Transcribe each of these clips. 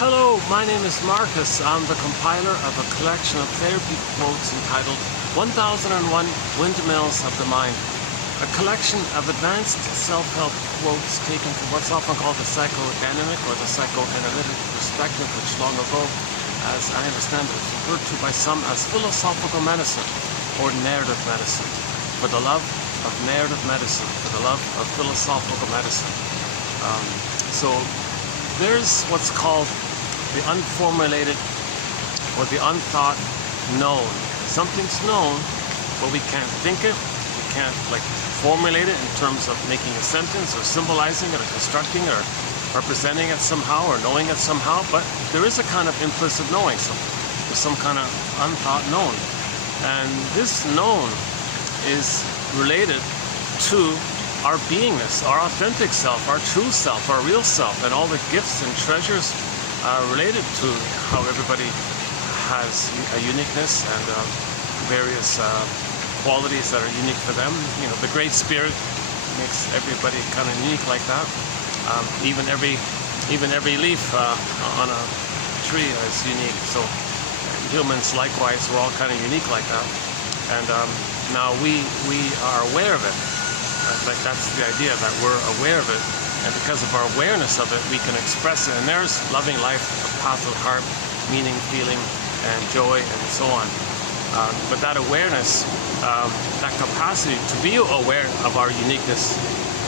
Hello, my name is Marcus. I'm the compiler of a collection of therapy quotes entitled 1001 Windmills of the Mind. A collection of advanced self-help quotes taken from what's often called the psychodynamic or the psychoanalytic perspective, which long ago, as I understand it, was referred to by some as philosophical medicine or narrative medicine. For the love of narrative medicine, for the love of philosophical medicine. So there's what's called the unformulated or the unthought known. Something's known, but we can't think it, we can't formulate it in terms of making a sentence or symbolizing it or constructing it or representing it somehow or knowing it somehow, but there is a kind of implicit knowing, so there's some kind of unthought known. And this known is related to our beingness, our authentic self, our true self, our real self, and all the gifts and treasures related to how everybody has a uniqueness and various qualities that are unique for them. You know, the Great Spirit makes everybody kind of unique like that. Even every leaf on a tree is unique. So humans likewise, we're all kind of unique like that. And now we are aware of it. That's the idea, that we're aware of it. And because of our awareness of it, we can express it. And there's loving life, a path of heart, meaning, feeling, and joy, and so on. But that awareness, that capacity to be aware of our uniqueness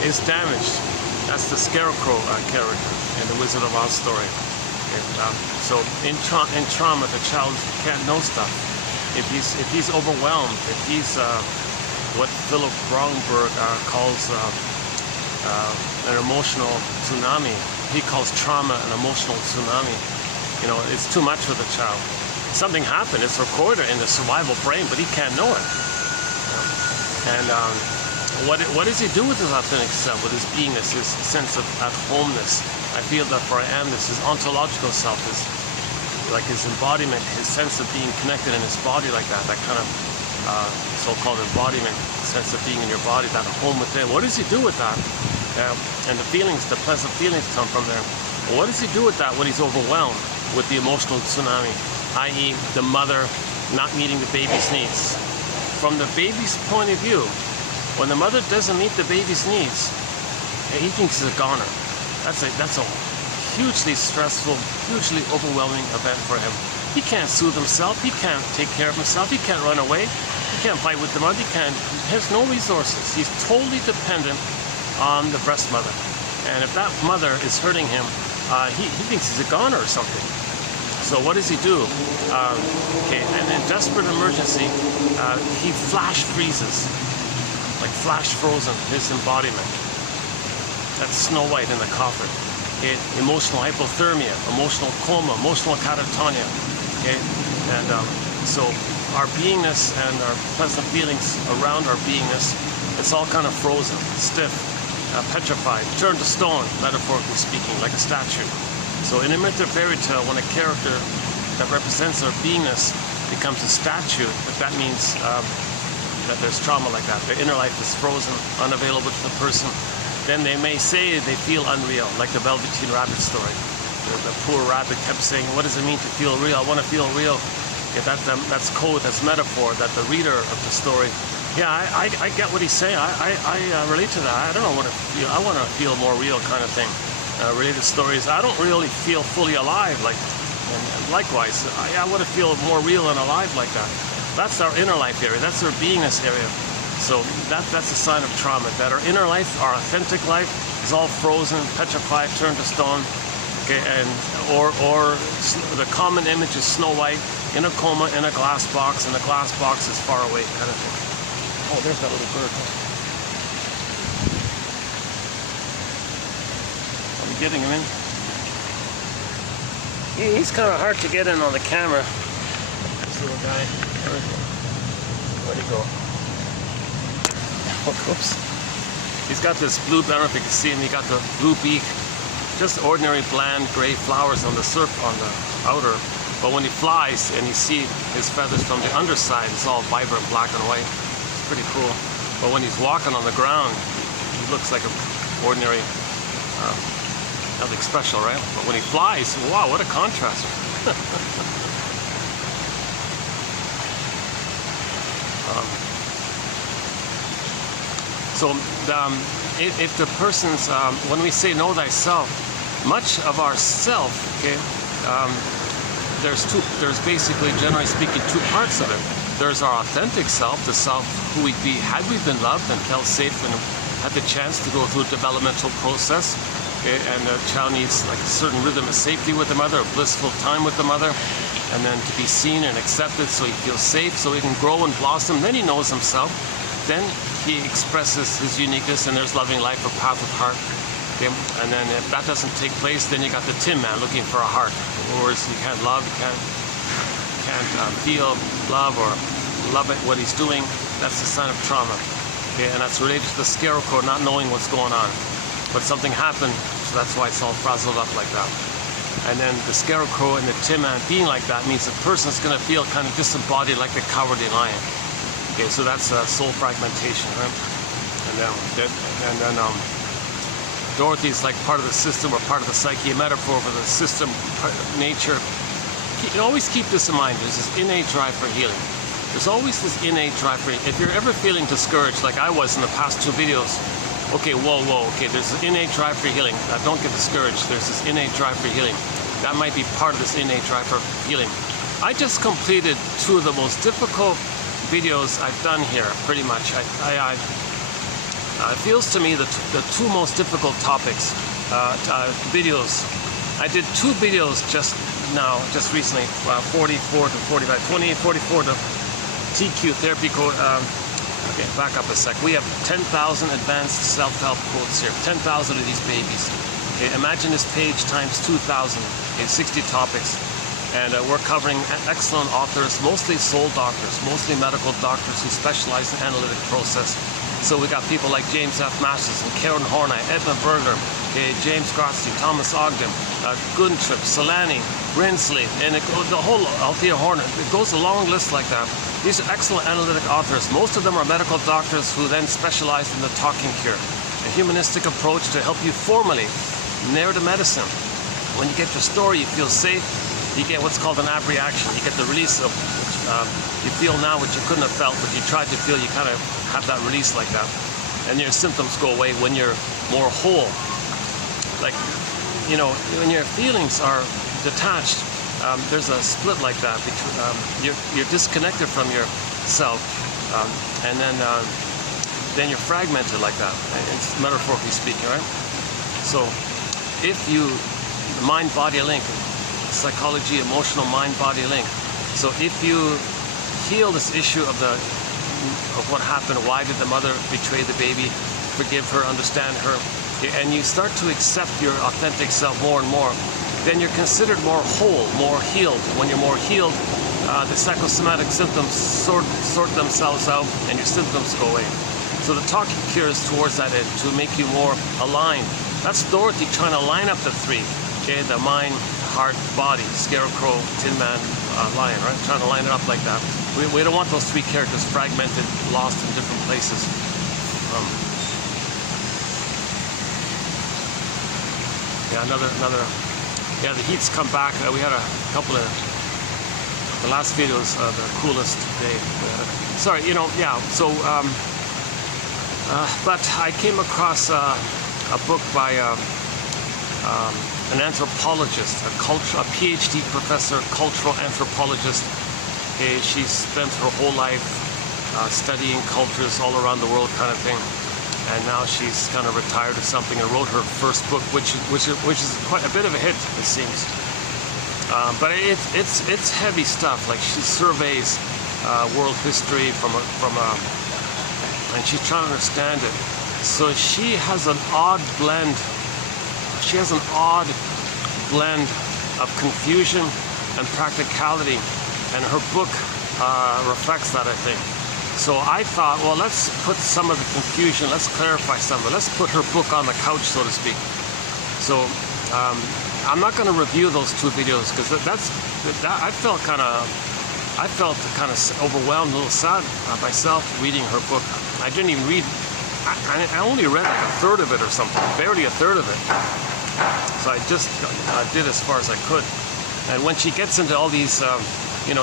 is damaged. That's the scarecrow character in the Wizard of Oz story. So in trauma, the child can't know stuff. If he's overwhelmed, if he's what Philip Bromberg calls an emotional tsunami. He calls trauma an emotional tsunami. You know, it's too much for the child. Something happened, it's recorded in the survival brain, but he can't know it. And what does he do with his authentic self, with his beingness, his sense of at-homeness? I feel that for Amness, his ontological self is like his embodiment, his sense of being connected in his body like that, that kind of so-called embodiment, sense of being in your body, that home within. What does he do with that? And the feelings, the pleasant feelings come from there. Well, what does he do with that when he's overwhelmed with the emotional tsunami, i.e. the mother not meeting the baby's needs? From the baby's point of view, when the mother doesn't meet the baby's needs, he thinks he's a goner. That's a hugely stressful, hugely overwhelming event for him. He can't soothe himself, he can't take care of himself, he can't run away, he can't fight with the mother, he has no resources. He's totally dependent on the breast mother. And if that mother is hurting him, he thinks he's a goner or something. So what does he do? And in desperate emergency, he flash freezes, like flash frozen, his embodiment. That's Snow White in the coffin. Okay? Emotional hypothermia, emotional coma, emotional catatonia. Okay? And so our beingness and our pleasant feelings around our beingness, it's all kind of frozen, stiff, petrified, turned to stone, metaphorically speaking, like a statue. So in a myth or fairy tale, when a character that represents our beingness becomes a statue, that means that there's trauma like that. Their inner life is frozen, unavailable to the person. Then they may say they feel unreal, like the Velveteen Rabbit story. The poor rabbit kept saying, what does it mean to feel real? I want to feel real. Yeah, that's code, that's metaphor, that the reader of the story, yeah, I get what he's saying. I relate to that. I don't know what to feel. I want to feel more real kind of thing. Related stories, I don't really feel fully alive, and likewise, I want to feel more real and alive like that. That's our inner life area, that's our beingness area. So that's a sign of trauma, that our inner life, our authentic life, is all frozen, petrified, turned to stone. Okay, and or the common image is Snow White in a coma in a glass box, and the glass box is far away, kind of thing. Oh, there's that little bird. Getting him in. He's kind of hard to get in on the camera. This little guy. Where'd he go? Oh, oops. He's got this blue, I don't know if you can see him, he got the blue beak. Just ordinary bland gray flowers on the outer. But when he flies and you see his feathers from the underside, it's all vibrant black and white. It's pretty cool. But when he's walking on the ground, he looks like an ordinary nothing special, right? But when he flies, wow, what a contrast. If the person's, when we say know thyself, much of our self, okay, there's basically, generally speaking, two parts of it. There's our authentic self, the self who we'd be had we been loved and felt safe and had the chance to go through a developmental process. Okay, and the child needs like a certain rhythm of safety with the mother, a blissful time with the mother, and then to be seen and accepted so he feels safe, so he can grow and blossom. Then he knows himself. Then he expresses his uniqueness, and there's loving life, a path of heart. Okay? And then if that doesn't take place, then you got the tin man looking for a heart. In other words, you can't love, you can't feel love or love at what he's doing. That's a sign of trauma. Okay? And that's related to the scarecrow not knowing what's going on. But something happened, so that's why it's all frazzled up like that. And then the scarecrow and the tin man being like that means the person's going to feel kind of disembodied like the cowardly lion. Okay, so that's soul fragmentation, right? And then Dorothy's like part of the system or part of the psyche, a metaphor for the system, nature. Always keep this in mind. There's this innate drive for healing. There's always this innate drive for healing. If you're ever feeling discouraged, like I was in the past two videos, okay, whoa, okay, there's an innate drive for healing. Don't get discouraged. There's this innate drive for healing. That might be part of this innate drive for healing. I just completed two of the most difficult videos I've done here, pretty much. It feels to me the two most difficult topics, videos. I did two videos just recently, 44 to 45, 28, 44 to TQ, therapy code. Okay, back up a sec. We have 10,000 advanced self-help quotes here, 10,000 of these babies. Okay, imagine this page times 2,000, okay, 60 topics. And we're covering excellent authors, mostly soul doctors, mostly medical doctors who specialize in analytic process. So we got people like James F. Masters and Karen Horney, Edmund Berger, okay, James Grotstein, Thomas Ogden, Guntrip, Solani, Brinsley, and the whole Althea Horner. It goes a long list like that. These are excellent analytic authors. Most of them are medical doctors who then specialize in the talking cure, a humanistic approach to help you formulate narrative medicine. When you get your story, you feel safe. You get what's called an abreaction. You get the release of, you feel now what you couldn't have felt, but you tried to feel, you kind of have that release like that. And your symptoms go away when you're more whole. Like, you know, when your feelings are detached, there's a split like that. You're disconnected from yourself, and then you're fragmented like that. It's metaphorically speaking, right? So, if you, mind-body link, psychology, emotional mind-body link. So if you heal this issue of what happened, why did the mother betray the baby, forgive her, understand her, and you start to accept your authentic self more and more, then you're considered more whole, more healed. When you're more healed, the psychosomatic symptoms sort themselves out and your symptoms go away. So the talking cure is towards that end, to make you more aligned. That's Dorothy trying to line up the three, okay, the mind, heart, body, scarecrow, tin man, lion, right? Trying to line it up like that. We don't want those three characters fragmented, lost in different places. Yeah, the heat's come back. We had a couple of, the last videos, the coolest day. Sorry, you know, yeah, so, but I came across a book by an anthropologist, a PhD professor, cultural anthropologist. Okay, she spent her whole life studying cultures all around the world, kind of thing. And now she's kind of retired or something and wrote her first book, which is quite a bit of a hit, it seems. But it's heavy stuff. Like she surveys world history and she's trying to understand it. So she has an odd blend. She has an odd blend of confusion and practicality, and her book reflects that, I think. So I thought, well, let's put some of the confusion, let's clarify some of it. Let's put her book on the couch, so to speak. So I'm not going to review those two videos because I felt kind of overwhelmed, a little sad myself reading her book. I didn't even read. I only read like a third of it or something, barely a third of it. So I just did as far as I could. And when she gets into all these,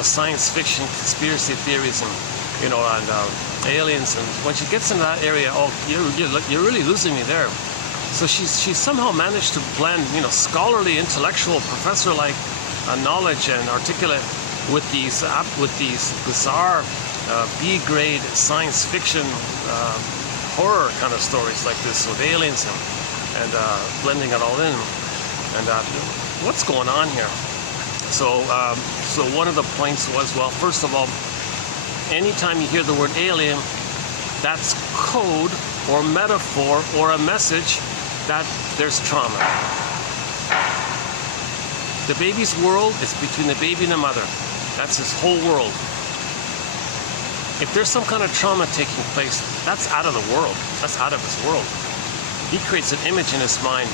science fiction conspiracy theories and, aliens, and when she gets into that area, oh, you're really losing me there. So she's somehow managed to blend, scholarly, intellectual, professor-like knowledge and articulate with these bizarre B-grade science fiction horror kind of stories like this with aliens and blending it all in. And what's going on here? So one of the points was, well, first of all, anytime you hear the word alien, that's code or metaphor or a message that there's trauma. The baby's world is between the baby and the mother. That's his whole world. If there's some kind of trauma taking place, that's out of the world. That's out of his world. He creates an image in his mind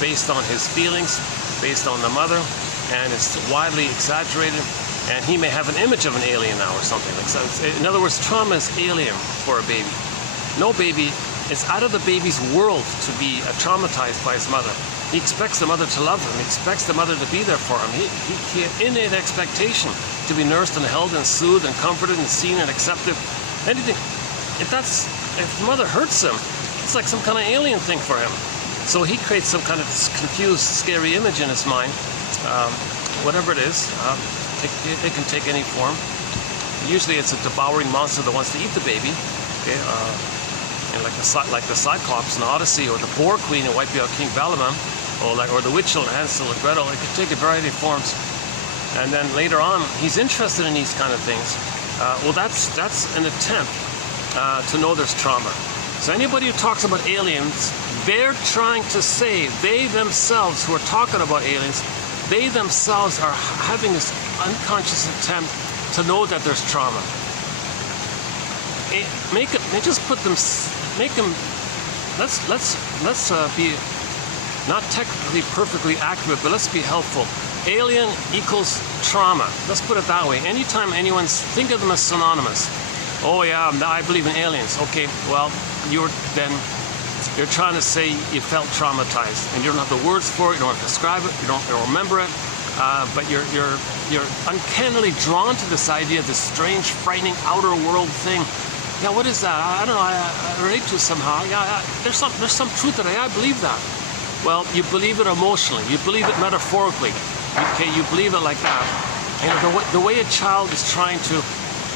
based on his feelings, based on the mother, and it's widely exaggerated, and he may have an image of an alien now or something. So in other words, trauma is alien for a baby. No baby is out of the baby's world to be traumatized by his mother. He expects the mother to love him. He expects the mother to be there for him. He has innate expectation to be nursed and held and soothed and comforted and seen and accepted. Anything. If the mother hurts him, it's like some kind of alien thing for him. So he creates some kind of confused, scary image in his mind. Whatever it is, it can take any form. Usually it's a devouring monster that wants to eat the baby. Okay, and like the Cyclops in Odyssey, or the Boar Queen in Wipe Out King Balaam, or the Witch and Hansel and Gretel. It could take a variety of forms. And then later on, he's interested in these kind of things. Well, that's an attempt to know there's trauma. So anybody who talks about aliens, they're trying to say, they themselves who are talking about aliens, they themselves are having this unconscious attempt to know that there's trauma. Let's be not technically perfectly accurate, but let's be helpful. Alien equals trauma. Let's put it that way. Anytime think of them as synonymous. Oh yeah, I believe in aliens. Okay, well, you're trying to say you felt traumatized, and you don't have the words for it, you don't have to describe it, you don't remember it, but you're uncannily drawn to this idea, this strange, frightening outer world thing. Yeah, what is that? I don't know. I relate to it somehow. Yeah, there's some truth to it. I believe that. Well, you believe it emotionally. You believe it metaphorically. Okay, you believe it like that. And the way a child is trying to,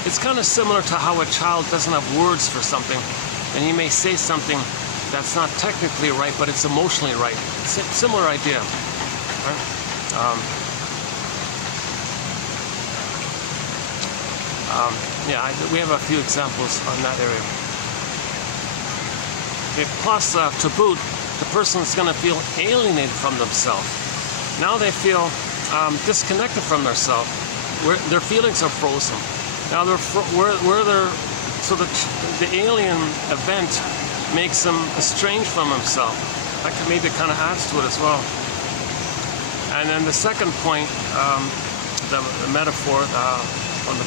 it's kind of similar to how a child doesn't have words for something, and he may say something that's not technically right, but it's emotionally right. It's a similar idea. Right? We have a few examples on that area. Okay, plus, to boot, the person's going to feel alienated from themselves. Now they feel disconnected from themselves. Their feelings are frozen. Now so the alien event makes him estranged from himself. That maybe kind of adds to it as well. And then the second point, the metaphor on the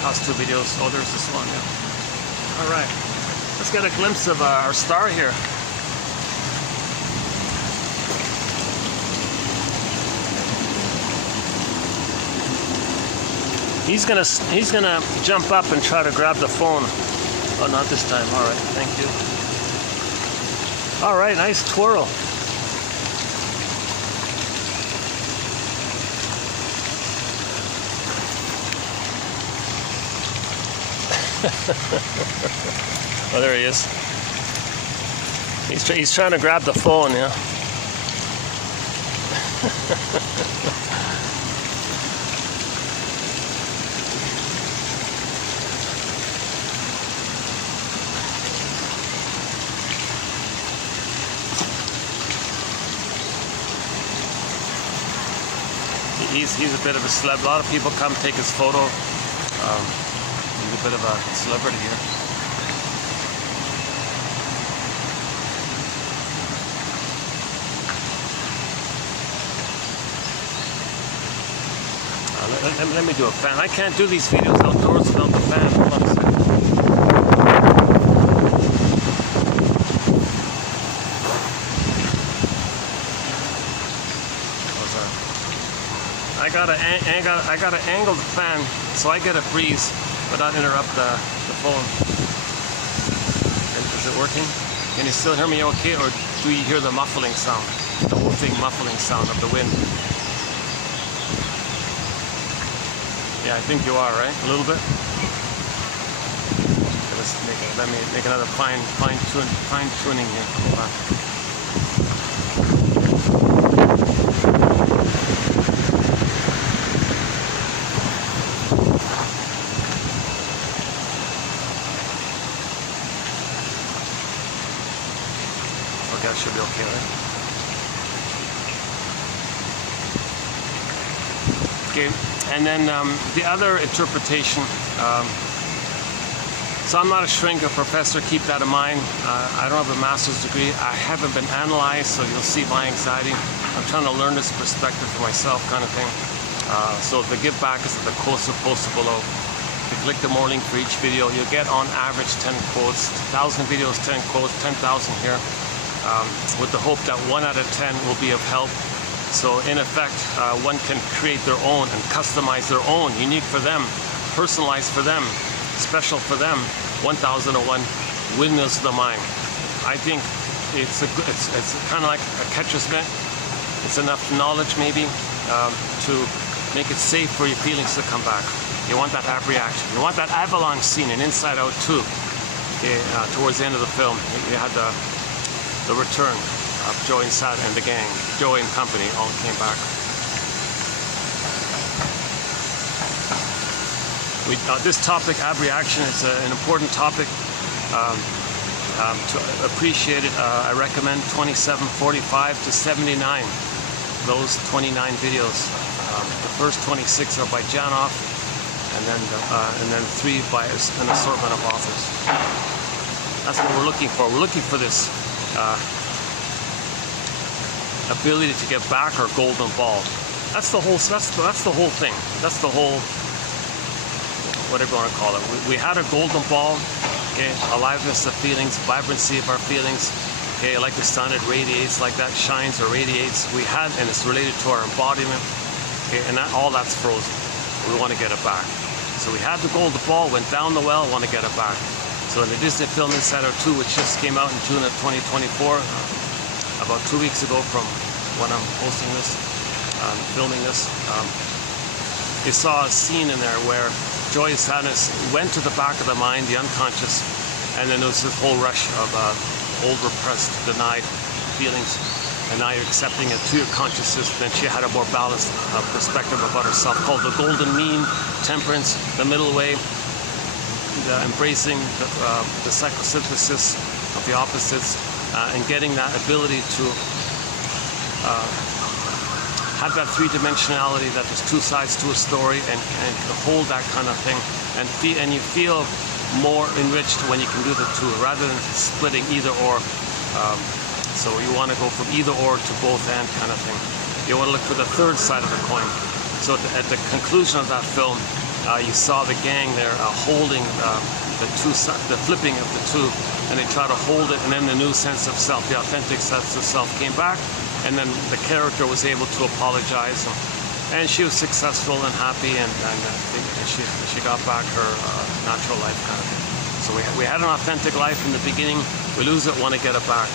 past two videos. Oh, there's this one. Yeah. All right, let's get a glimpse of our star here. He's gonna jump up and try to grab the phone. Oh, not this time. All right, thank you. All right, nice twirl. Oh, there he is. He's trying to grab the phone, yeah. He's a bit of a celeb. A lot of people come take his photo. He's a bit of a celebrity here. Let me do a fan. I can't do these videos outdoors without the fan. Hold on a second. I gotta angle the fan so I get a breeze, but not interrupt the phone. Is it working? Can you still hear me okay, or do you hear the muffling sound? The woofing muffling sound of the wind. Yeah, I think you are, right? A little bit. Let me make another fine tuning here. Hold on. Okay, that should be okay, right? Okay, and then the other interpretation. So I'm not a shrink, a professor, keep that in mind. I don't have a master's degree. I haven't been analyzed, so you'll see my anxiety. I'm trying to learn this perspective for myself, kind of thing. So the give back is at the quotes posted below. If you click the mourning for each video, you'll get on average 10 quotes, 1,000 videos, 10 quotes, 10,000 here, with the hope that 1 out of 10 will be of help. So in effect, one can create their own and customize their own, unique for them, personalized for them, special for them, 1001 Windmills of the Mind. I think it's kind of like a catcher's mitt. It's enough knowledge maybe to make it safe for your feelings to come back. You want that reaction. You want that avalanche scene in Inside Out 2. Towards the end of the film, you had the return of Joey and Sad and the gang. Joey and company all came back. This topic, abreaction, is an important topic. To appreciate it, I recommend 2745 to 79. Those 29 videos. The first 26 are by Janoff, and then 3 by an assortment of authors. That's what we're looking for. We're looking for this ability to get back our golden ball. That's the whole. That's the whole thing. That's the whole. Whatever you want to call it. We had a golden ball, okay, aliveness of feelings, vibrancy of our feelings, okay, like the sun, it radiates, like that shines or radiates. We had, and it's related to our embodiment, okay, and all that's frozen. We want to get it back. So we had the golden ball, went down the well, want to get it back. So in the Disney film Inside Out 2, which just came out in June of 2024, about 2 weeks ago from when I'm posting this, filming this, you saw a scene in there where Joy and Sadness went to the back of the mind, the unconscious, and then there was this whole rush of old repressed, denied feelings, and now you're accepting it to your consciousness. Then she had a more balanced perspective about herself called the golden mean, temperance, the middle way, the embracing the psychosynthesis of the opposites, and getting that ability to have that three-dimensionality, that there's two sides to a story, and to hold that kind of thing, and you feel more enriched when you can do the two rather than splitting either or. So you want to go from either or to both and kind of thing. You want to look for the third side of the coin. So at the conclusion of that film, you saw the gang there holding the flipping of the two, and they try to hold it, and then the new sense of self, the authentic sense of self came back. And then the character was able to apologize, and she was successful and happy, and she got back her natural life kind of thing. So we had an authentic life in the beginning. We lose it, want to get it back.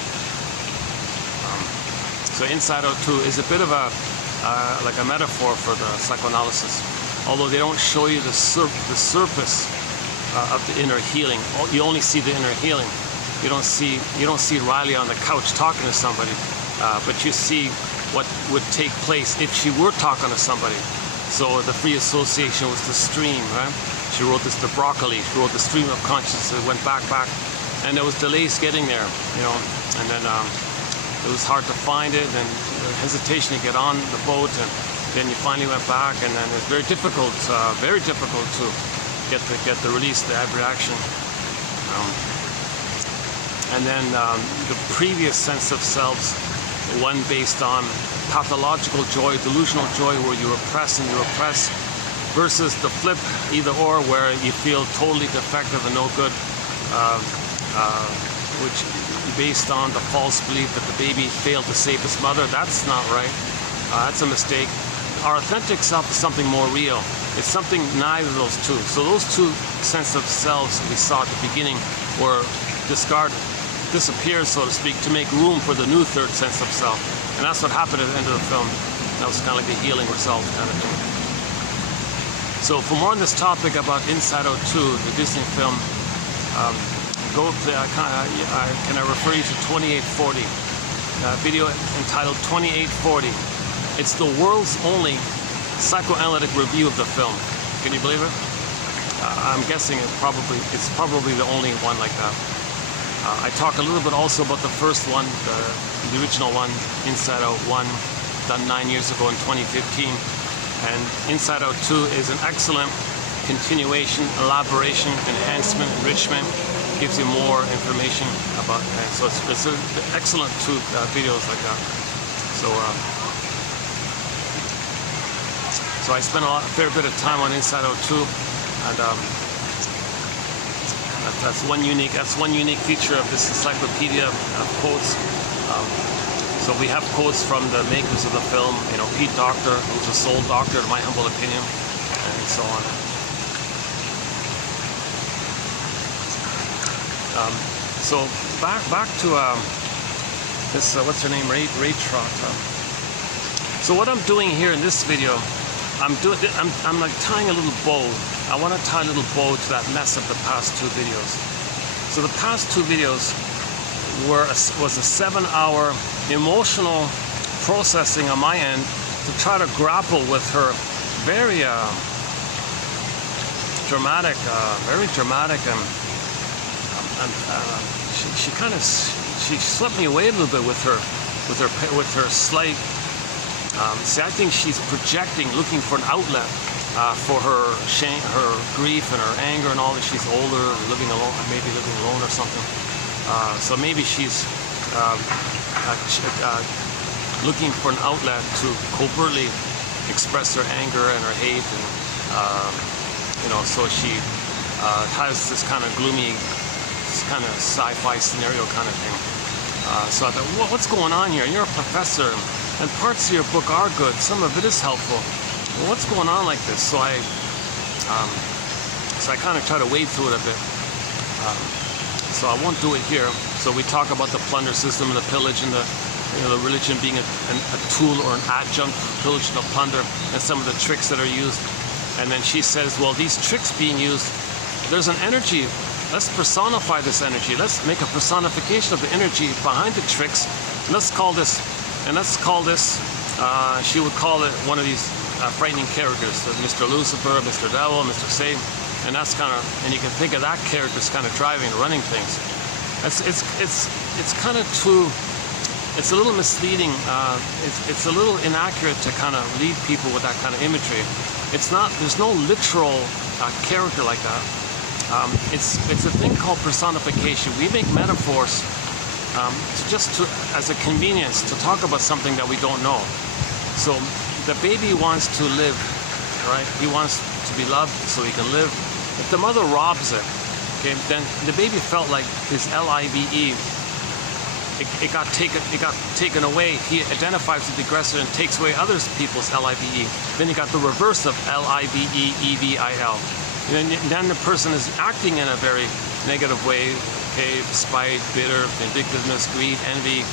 So Inside Out 2 is a bit of like a metaphor for the psychoanalysis, although they don't show you the surface of the inner healing. You only see the inner healing. You don't see Riley on the couch talking to somebody. But you see what would take place if she were talking to somebody. So the free association was the stream, right? She wrote this, the broccoli, she wrote the stream of consciousness, it went back, and there was delays getting there, you know, and then it was hard to find it, and hesitation to get on the boat, and then you finally went back, and then it's very difficult to get the release, the abreaction. And then the previous sense of selves, one based on pathological joy, delusional joy, where you repress and you repress, versus the flip, either or, where you feel totally defective and no good, which based on the false belief that the baby failed to save his mother. That's not right. That's a mistake. our authentic self is something more real. It's something neither of those two. So those two sense of selves we saw at the beginning were discarded, disappeared, so to speak, to make room for the new third sense of self. And that's what happened at the end of the film. That was kind of like a healing result kind of thing. So for more on this topic about Inside Out 2, the Disney film, can I refer you to 2840, video entitled 2840. It's the world's only psychoanalytic review of the film. Can you believe it? I'm guessing it's probably the only one like that. I talk a little bit also about the first one, the original one, Inside Out 1, done 9 years ago in 2015. And Inside Out 2 is an excellent continuation, elaboration, enhancement, enrichment, gives you more information about it. So it's an excellent two videos like that. So I spent a fair bit of time on Inside Out 2, and that's one unique feature of this encyclopedia of quotes. So we have quotes from the makers of the film, you know, Pete Docter, who's a soul doctor in my humble opinion, and so on. So back to this, what's her name, Ray Trott. So what I'm doing here in this video, I'm like tying a little bow. I want to tie a little bow to that mess of the past two videos. So the past two videos was a 7-hour emotional processing on my end to try to grapple with her very dramatic, and she swept me away a little bit with her slight. See, I think she's projecting, looking for an outlet for her shame, her grief, and her anger, and all that. She's older, living alone, maybe living alone or something. So maybe she's looking for an outlet to covertly express her anger and her hate, and you know, so she has this kind of gloomy, this kind of sci-fi scenario kind of thing. So I thought, what's going on here? You're a professor, and parts of your book are good. Some of it is helpful. Well, what's going on like this? So I kind of try to wade through it a bit. So I won't do it here. So we talk about the plunder system and the pillage, and the religion being a tool or an adjunct to pillage and plunder, and some of the tricks that are used. And then she says, well, these tricks being used, there's an energy. Let's personify this energy. Let's make a personification of the energy behind the tricks. Let's call this, she would call it one of these frightening characters, Mr. Lucifer, Mr. Devil, Mr. Satan. And that's kind of, and you can think of that character as kind of driving, running things. It's kind of too, it's a little misleading. It's a little inaccurate to kind of lead people with that kind of imagery. It's not, there's no literal character like that. It's a thing called personification. We make metaphors as a convenience to talk about something that we don't know. So the baby wants to live, right? He wants to be loved so he can live. If the mother robs it, okay, then the baby felt like his L-I-V-E. It got taken away. He identifies with the aggressor and takes away other people's L-I-V-E. Then you got the reverse of L-I-V-E-E-V-I-L. Then the person is acting in a very negative way. Okay, spite, bitter, vindictiveness, greed, envy,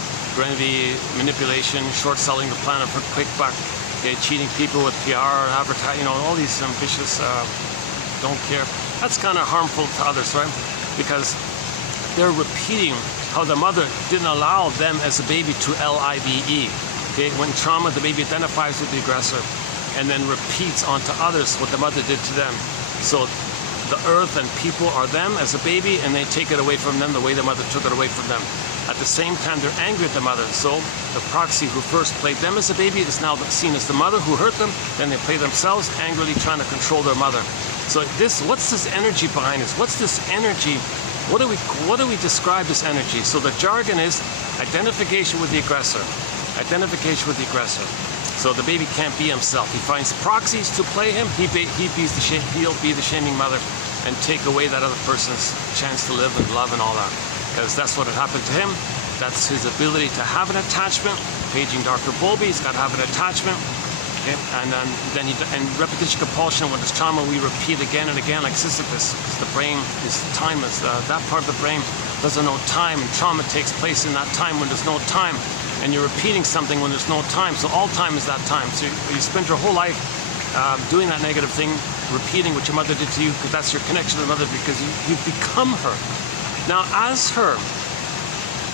manipulation, short selling the planet for quick buck. Okay, cheating people with PR, advertising, all these vicious. Don't care. That's kind of harmful to others, right? Because they're repeating how the mother didn't allow them as a baby to L-I-V-E. Okay, when trauma, the baby identifies with the aggressor and then repeats onto others what the mother did to them. So the earth and people are them as a baby, and they take it away from them the way the mother took it away from them. At the same time, they're angry at the mother. So the proxy who first played them as a baby is now seen as the mother who hurt them. Then they play themselves, angrily trying to control their mother. So what's this energy behind this? What's this energy? What do we describe this energy? So the jargon is identification with the aggressor. Identification with the aggressor. So the baby can't be himself. He finds proxies to play him. He'll be the shaming mother and take away that other person's chance to live and love and all that. Because that's what had happened to him. That's his ability to have an attachment. Paging Dr. Bowlby, he's got to have an attachment. Okay, and then repetition compulsion, when there's trauma, we repeat again and again, like Sisyphus. The brain is timeless. That part of the brain doesn't know time, and trauma takes place in that time when there's no time, and you're repeating something when there's no time. So all time is that time. So you spend your whole life doing that negative thing, repeating what your mother did to you, because that's your connection to the mother, because you've become her. Now, as her,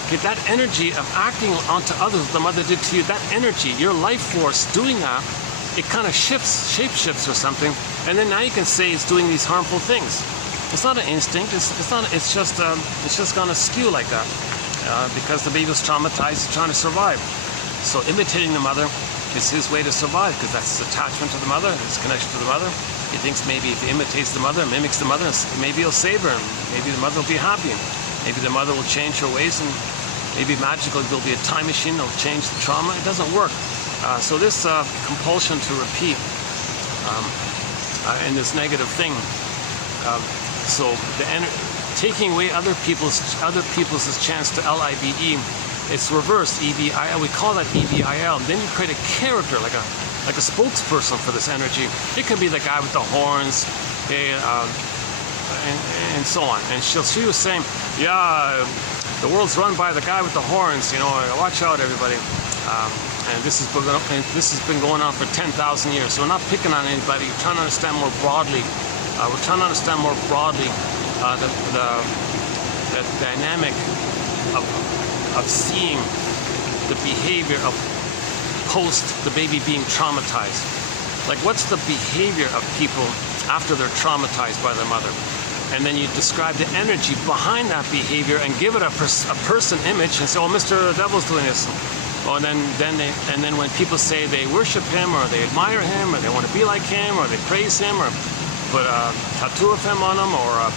okay, that energy of acting onto others what the mother did to you, that energy, your life force doing that, it kind of shape shifts or something, and then now you can say it's doing these harmful things. It's not an instinct. It's just gonna skew like that because the baby was traumatized, he's trying to survive. So imitating the mother is his way to survive, because that's his attachment to the mother, his connection to the mother. He thinks maybe if he imitates the mother, mimics the mother, maybe he'll save her, and maybe the mother will be happy, and maybe the mother will change her ways, and maybe magically there'll be a time machine that'll change the trauma. It doesn't work. So this compulsion to repeat and this negative thing, so taking away other people's chance to LIVE, it's reversed, EVIL. We call that EVIL. Then you create a character, like a spokesperson for this energy. It could be the guy with the horns, okay, and so on. And she was saying, yeah, the world's run by the guy with the horns. You know, watch out, everybody. And this has been going on for 10,000 years. So we're not picking on anybody. We're trying to understand more broadly. We're trying to understand more broadly the dynamic of seeing the behavior of post the baby being traumatized. Like, what's the behavior of people after they're traumatized by their mother? And then you describe the energy behind that behavior and give it a person image and say, oh, Mr. Devil's doing this. Oh, and then when people say they worship him, or they admire him, or they want to be like him, or they praise him, or put a tattoo of him on him, or a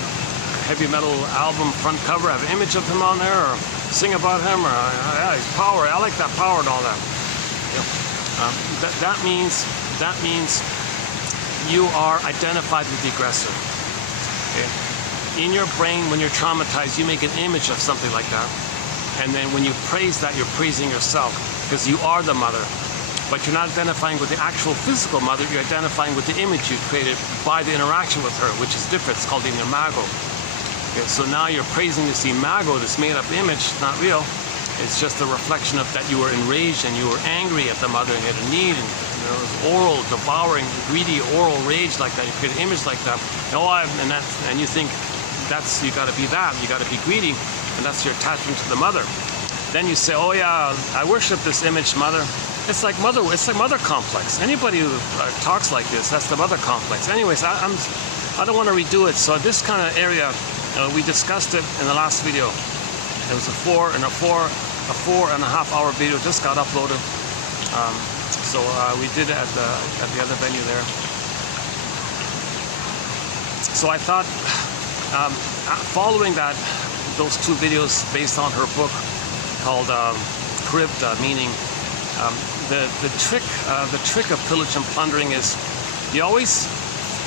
heavy metal album front cover, have an image of him on there, or sing about him, or yeah, his power, I like that power and all that. Yeah. That means you are identified with the aggressor. Okay? In your brain, when you're traumatized, you make an image of something like that. And then when you praise that, you're praising yourself, because you are the mother. But you're not identifying with the actual physical mother, you're identifying with the image you created by the interaction with her, which is different. It's called the imago. Okay, so now you're praising this imago, this made-up image, not real. It's just a reflection of that you were enraged and you were angry at the mother and you had a need, and it was oral, devouring, greedy, oral rage like that. You create an image like that. And you think you got to be that, you got to be greedy. And that's your attachment to the mother. Then you say, oh yeah, I worship this image, mother. It's like mother complex. Anybody who talks like this, that's the mother complex. Anyways, I don't want to redo it. So this kind of area, we discussed it in the last video. It was a 4.5 hour video, just got uploaded. So we did it at the other venue there. So I thought, following those two videos based on her book called Cribbed, meaning the trick of pillage and plundering is you always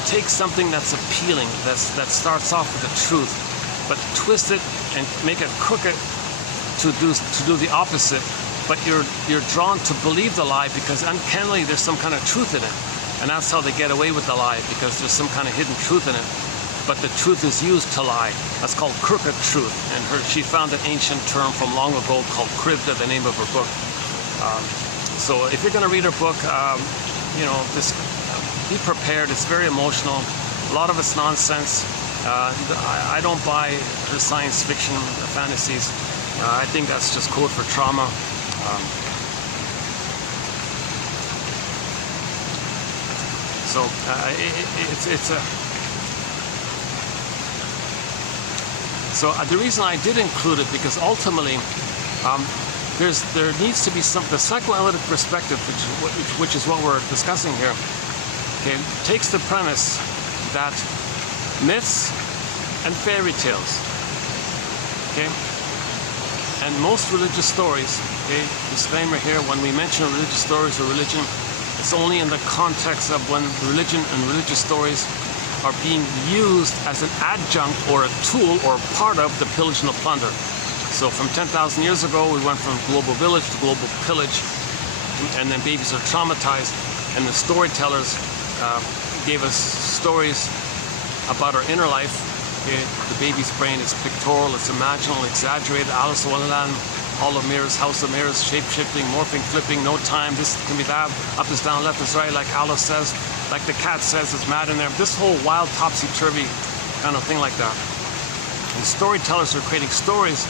take something that's appealing, that starts off with the truth, but twist it and make it crooked to do the opposite. But you're drawn to believe the lie because uncannily there's some kind of truth in it, and that's how they get away with the lie, because there's some kind of hidden truth in it. But the truth is used to lie. That's called crooked truth. And she found an ancient term from long ago called cribbed, the name of her book. So if you're going to read her book, be prepared. It's very emotional. A lot of it's nonsense. I don't buy her science fiction fantasies. I think that's just code for trauma. So the reason I did include it, because ultimately there needs to be the psychoanalytic perspective, which is what we're discussing here. Okay, takes the premise that myths and fairy tales, okay, and most religious stories, okay, disclaimer here, when we mention religious stories or religion, it's only in the context of when religion and religious stories are being used as an adjunct or a tool or part of the pillage and the plunder. So from 10,000 years ago, we went from global village to global pillage, and then babies are traumatized, And the storytellers gave us stories about our inner life. Okay? The baby's brain is pictorial, it's imaginal, exaggerated. Alice in Wonderland, all of mirrors, house of mirrors, shape-shifting, morphing, flipping, no time, this can be that, up is down, left is right, like Alice says, like the cat says, it's mad in there. This whole wild, topsy-turvy kind of thing like that. And storytellers are creating stories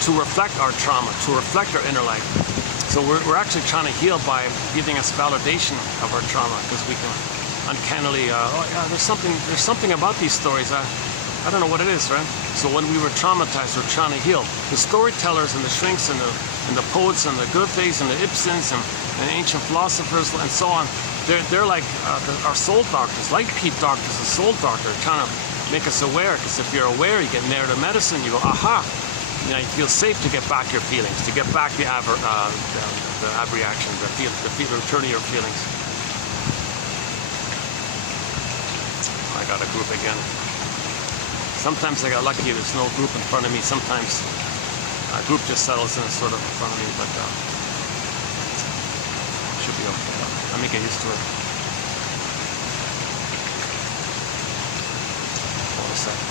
to reflect our trauma, to reflect our inner life. So we're actually trying to heal by giving us validation of our trauma, because we can uncannily, oh yeah, there's something about these stories. I don't know what it is, right? So when we were traumatized, we're trying to heal. The storytellers and the shrinks and the poets and the Goethes and the Ibsens and ancient philosophers and so on, they're like our soul doctors, like Pete doctors, the soul doctor, trying to make us aware. Because if you're aware, you get narrative medicine. You go, aha! You know, you feel safe to get back your feelings, to get back the abreaction, the return of your feelings. I got a group again. Sometimes I got lucky, there's no group in front of me. Sometimes a group just settles in sort of in front of me, but should be okay. Let me get used to it. Hold on a second.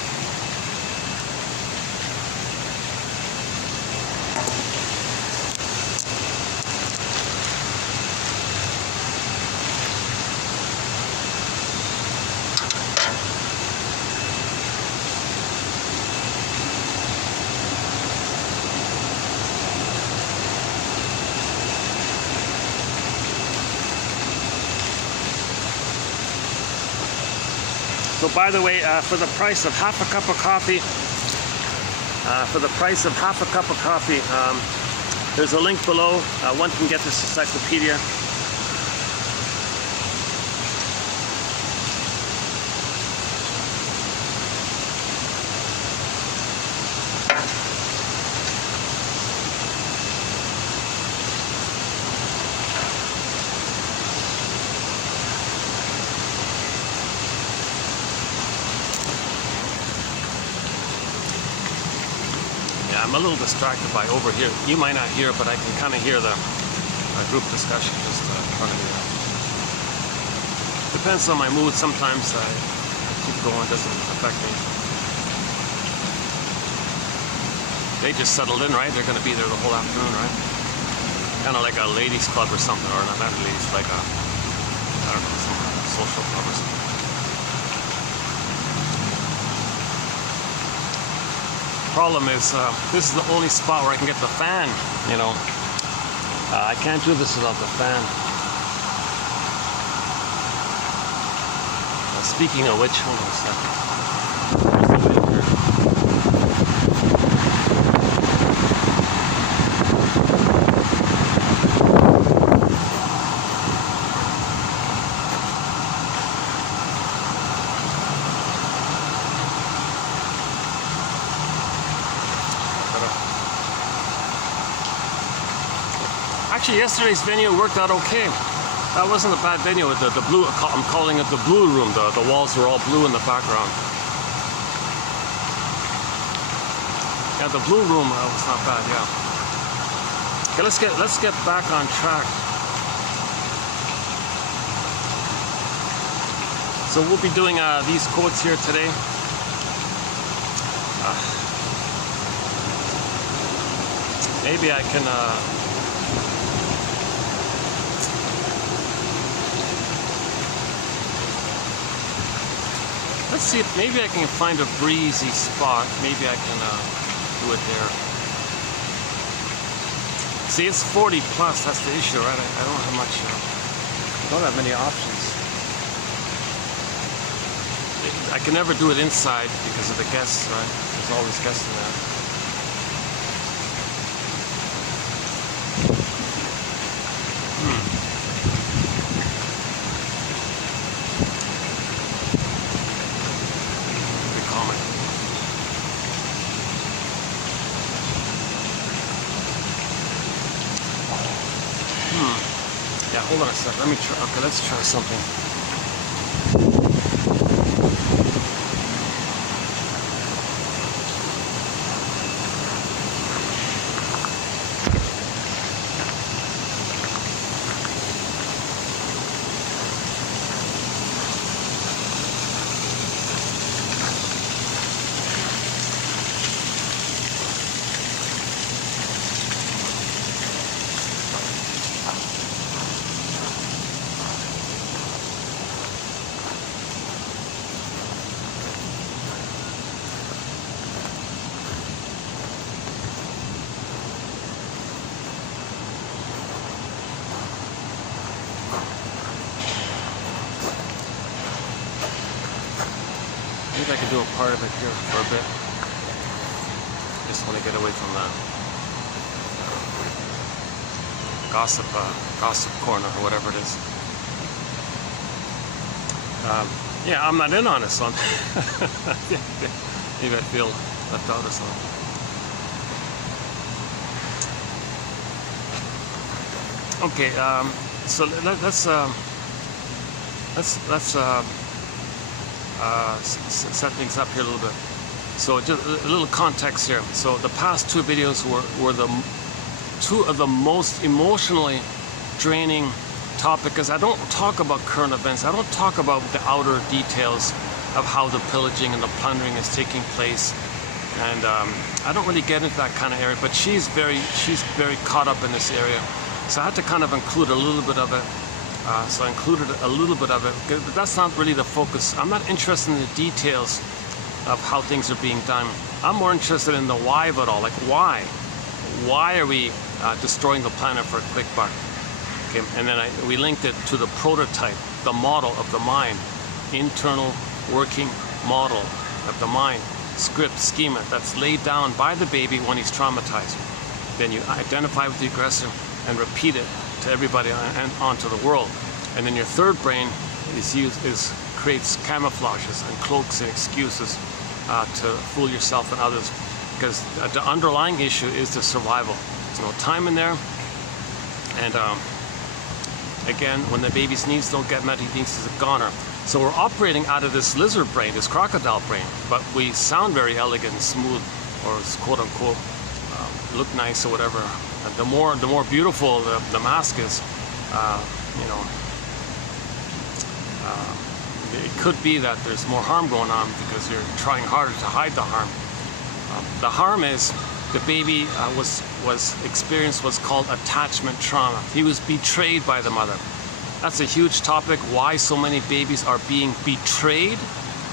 So by the way, for the price of half a cup of coffee, there's a link below. One can get this encyclopedia. I'm a little distracted by over here. You might not hear, but I can kind of hear the group discussion just in front of me. Depends on my mood. Sometimes I keep going, it doesn't affect me. They just settled in, right? They're going to be there the whole afternoon, right? Kind of like a ladies' club or something, or not ladies, like a, I don't know, some kind of social club or something. Problem is, this is the only spot where I can get the fan, you know. I can't do this without the fan. Speaking of which, hold on a second. Actually, yesterday's venue worked out okay. That wasn't a bad venue. The blue, I'm calling it the blue room. The walls were all blue in the background. Yeah, the blue room was not bad. Yeah. Okay, let's get back on track. So we'll be doing these quotes here today. Maybe I can. Let's see if maybe I can find a breezy spot. Maybe I can do it there. See, it's 40 plus. That's the issue, right? I don't have much. I don't have many options. I can never do it inside because of the guests, right? There's always guests in there. Yeah, hold on a sec. Let me try. Okay, let's try something. I could do a part of it here for a bit. Just want to get away from that gossip corner or whatever it is. Yeah, I'm not in on this one. Maybe I feel left out or something. Okay, so let's set things up here a little bit. So just a little context here. So the past two videos were the two of the most emotionally draining topic, because I don't talk about current events. I don't talk about the outer details of how the pillaging and the plundering is taking place, and I don't really get into that kind of area. But she's very caught up in this area, so I had to kind of include a little bit of it. So I included a little bit of it, but that's not really the focus. I'm not interested in the details of how things are being done. I'm more interested in the why of it all. Like why are we destroying the planet for a quick buck? Okay, and then we linked it to the prototype, the model of the mind, internal working model of the mind, script, schema that's laid down by the baby when he's traumatized. Then you identify with the aggressor and repeat it to everybody and onto the world. And then your third brain creates camouflages and cloaks and excuses to fool yourself and others, because the underlying issue is the survival. There's no time in there, and again, when the baby's needs don't get met, he thinks he's a goner. So we're operating out of this lizard brain, this crocodile brain, but we sound very elegant and smooth, or quote unquote look nice or whatever. And the more beautiful the mask is, it could be that there's more harm going on because you're trying harder to hide the harm. The harm is the baby experienced what's called attachment trauma. He was betrayed by the mother. That's a huge topic. Why so many babies are being betrayed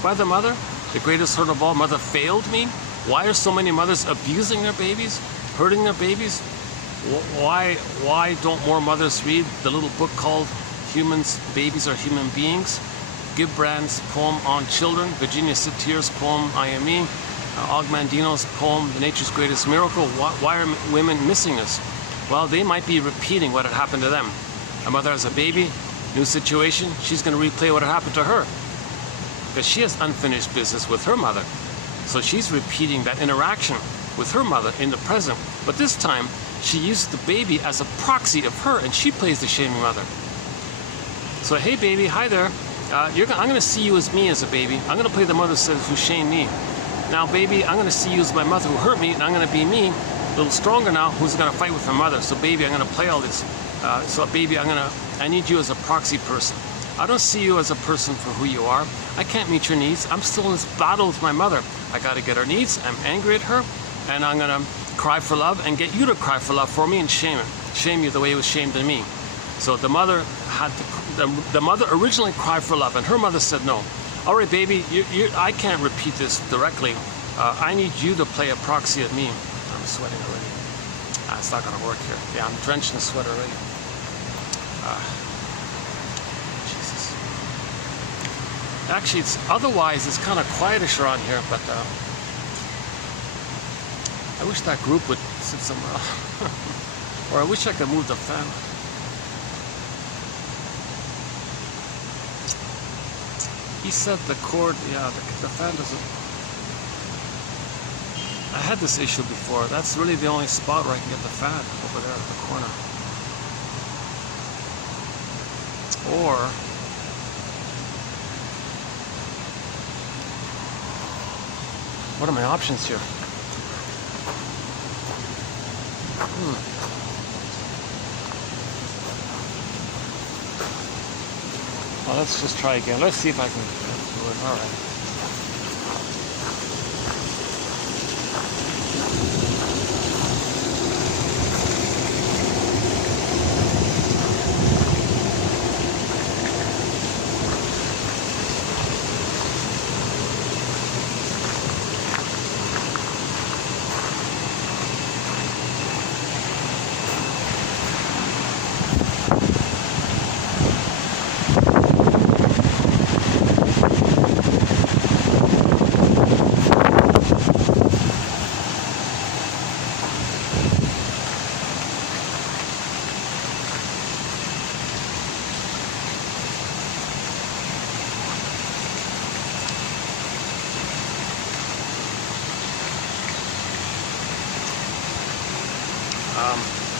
by the mother? The greatest hurt of all, mother failed me. Why are so many mothers abusing their babies, hurting their babies? Why don't more mothers read the little book called Babies Are Human Beings? Gilbrand's poem on children, Virginia Satir's poem, I Am Me, Og Mandino's poem, The Nature's Greatest Miracle. Why are women missing this? Well, they might be repeating what had happened to them. A mother has a baby, new situation, she's going to replay what had happened to her, because she has unfinished business with her mother. So she's repeating that interaction with her mother in the present, but this time she uses the baby as a proxy of her, and she plays the shaming mother. So, hey baby, hi there. I'm going to see you as me as a baby. I'm going to play the mother who shamed me. Now, baby, I'm going to see you as my mother who hurt me, and I'm going to be me, a little stronger now, who's going to fight with her mother. So, baby, I'm going to play all this. So, baby, I need you as a proxy person. I don't see you as a person for who you are. I can't meet your needs. I'm still in this battle with my mother. I got to get her needs. I'm angry at her, and I'm going to cry for love and get you to cry for love for me and shame you the way it was shamed in me. So the mother the mother originally cried for love, and her mother said no. All right, baby, I can't repeat this directly. I need you to play a proxy at me. I'm sweating already. It's not going to work here. Yeah, I'm drenched in sweat already. Jesus. Actually, otherwise it's kind of quietish around here, but I wish that group would sit somewhere else. Or I wish I could move the fan. He said the cord, yeah, the fan doesn't. I had this issue before. That's really the only spot where I can get the fan, over there in the corner. Or what are my options here? Well, let's just try again. Let's see if I can do it. All right.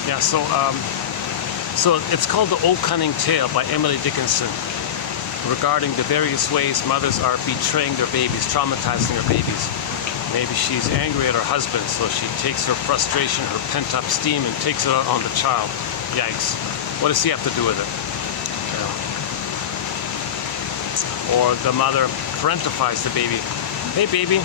Yeah, so it's called The Old Cunning Tale by Emily Dickinson, regarding the various ways mothers are betraying their babies, traumatizing their babies. Maybe she's angry at her husband, so she takes her frustration, her pent-up steam, and takes it out on the child. Yikes. What does he have to do with it? Or the mother parentifies the baby. Hey baby,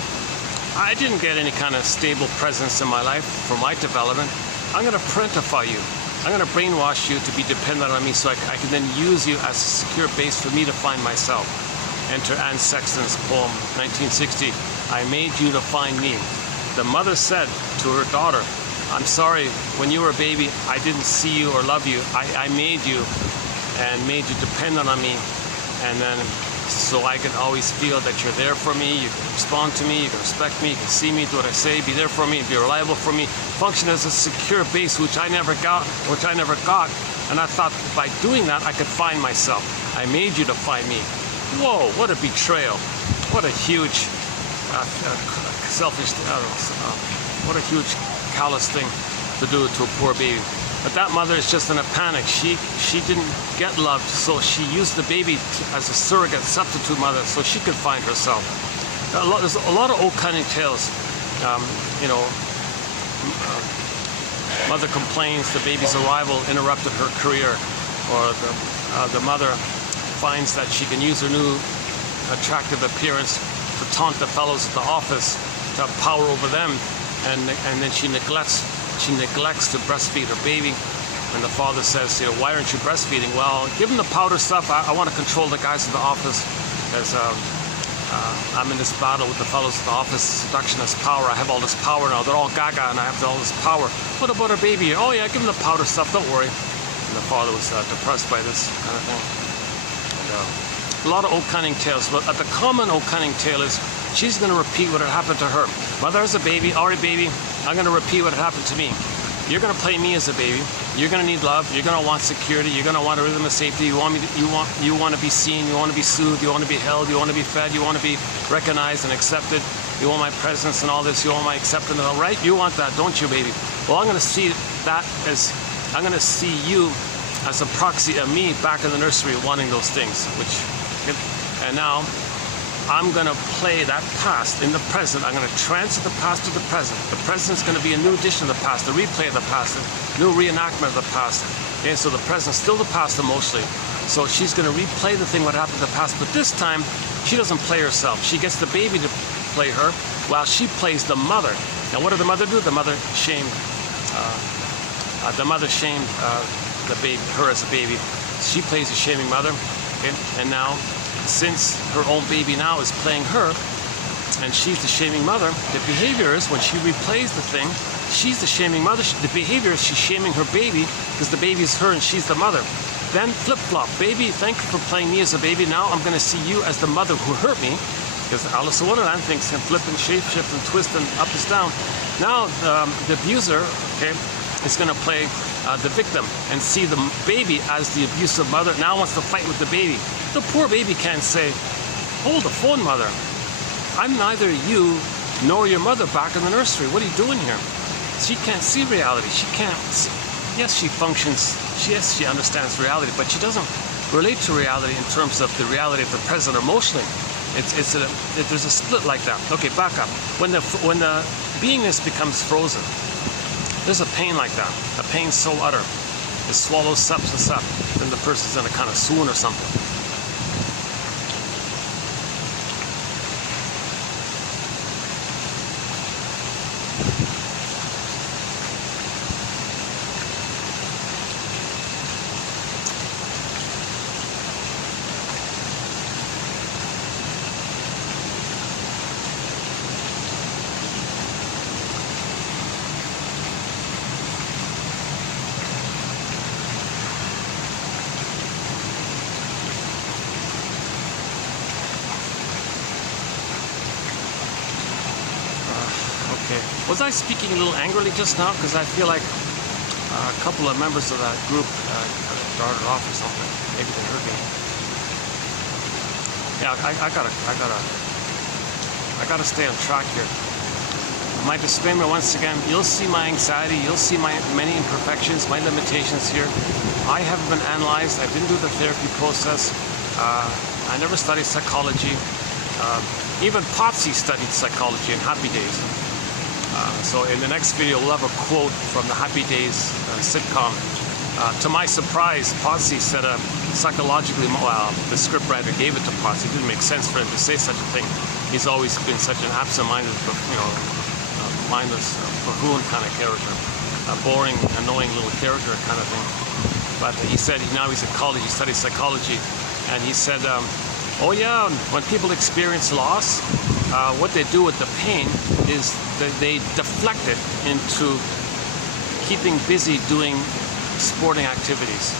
I didn't get any kind of stable presence in my life for my development. I'm going to parentify you. I'm going to brainwash you to be dependent on me so I can then use you as a secure base for me to find myself. Enter Anne Sexton's poem, 1960, I made you to find me. The mother said to her daughter, I'm sorry, when you were a baby, I didn't see you or love you. I made you and made you dependent on me. And then so I can always feel that you're there for me, you can respond to me, you can respect me, you can see me, do what I say, be there for me, be reliable for me, function as a secure base, which I never got, and I thought by doing that I could find myself. I made you to find me. Whoa, what a betrayal. What a huge selfish, what a huge callous thing to do to a poor baby. But that mother is just in a panic. She didn't get loved, so she used the baby as a surrogate substitute mother so she could find herself. There's a lot of old cunning tales. Mother complains the baby's arrival interrupted her career, or the mother finds that she can use her new attractive appearance to taunt the fellows at the office, to have power over them, and then she neglects to breastfeed her baby. And the father says, why aren't you breastfeeding? Well, give them the powder stuff. I want to control the guys at the office, because I'm in this battle with the fellows at the office. Seduction has power. I have all this power now. They're all gaga, and I have all this power. What about our baby? Oh yeah, give them the powder stuff. Don't worry. And the father was depressed by this kind of thing. And, a lot of old cunning tales, but the common old cunning tale is she's going to repeat what had happened to her. Mother has a baby, already baby, I'm going to repeat what had happened to me. You're going to play me as a baby. You're going to need love. You're going to want security. You're going to want a rhythm of safety. You want to be seen. You want to be soothed. You want to be held. You want to be fed. You want to be recognized and accepted. You want my presence and all this. You want my acceptance, all right? You want that, don't you, baby? Well, I'm going to see that as, I'm going to see you as a proxy of me back in the nursery wanting those things, and now I'm going to play that past in the present. I'm going to transfer the past to the present. The present is going to be a new edition of the past, a replay of the past, a new reenactment of the past. Okay, so the present is still the past emotionally. So she's going to replay the thing what happened in the past, but this time she doesn't play herself. She gets the baby to play her while she plays the mother. Now what did the mother do? The mother shamed the baby, her as a baby. She plays a shaming mother, okay? And now, since her own baby now is playing her, and she's the shaming mother, the behavior is when she replays the thing, she's the shaming mother. The behavior is she's shaming her baby because the baby is her and she's the mother. Then flip-flop, baby, thank you for playing me as a baby. Now I'm going to see you as the mother who hurt me, because Alice in Wonderland thinks can flip and shape-shift and twist and up is down. Now the abuser, okay, is going to play the victim and see the baby as the abusive mother. Now wants to fight with the baby. The poor baby can't say, hold the phone, mother. I'm neither you nor your mother back in the nursery. What are you doing here? She can't see reality. She can't. Yes, she functions. Yes, she understands reality, but she doesn't relate to reality in terms of the reality of the present emotionally. There's a split like that. Okay, back up. When the beingness becomes frozen, there's a pain like that. A pain so utter. It swallows substance up, then the person's in a kind of swoon or something. Was I speaking a little angrily just now? Because I feel like a couple of members of that group darted off or something. Maybe they heard me. Yeah, I gotta stay on track here. my disclaimer once again, you'll see my anxiety, you'll see my many imperfections, my limitations here. I haven't been analyzed, I didn't do the therapy process, I never studied psychology. Even Potsy studied psychology in Happy Days. So in the next video, we'll have a quote from the Happy Days sitcom. To my surprise, Potsy said psychologically, well, the scriptwriter gave it to Potsy. It didn't make sense for him to say such a thing. He's always been such an absent-minded, mindless, buffoon kind of character. A boring, annoying little character kind of thing. But he said now he's in college, he studies psychology, and he said, oh yeah, when people experience loss, what they do with the pain is that they deflect it into keeping busy doing sporting activities.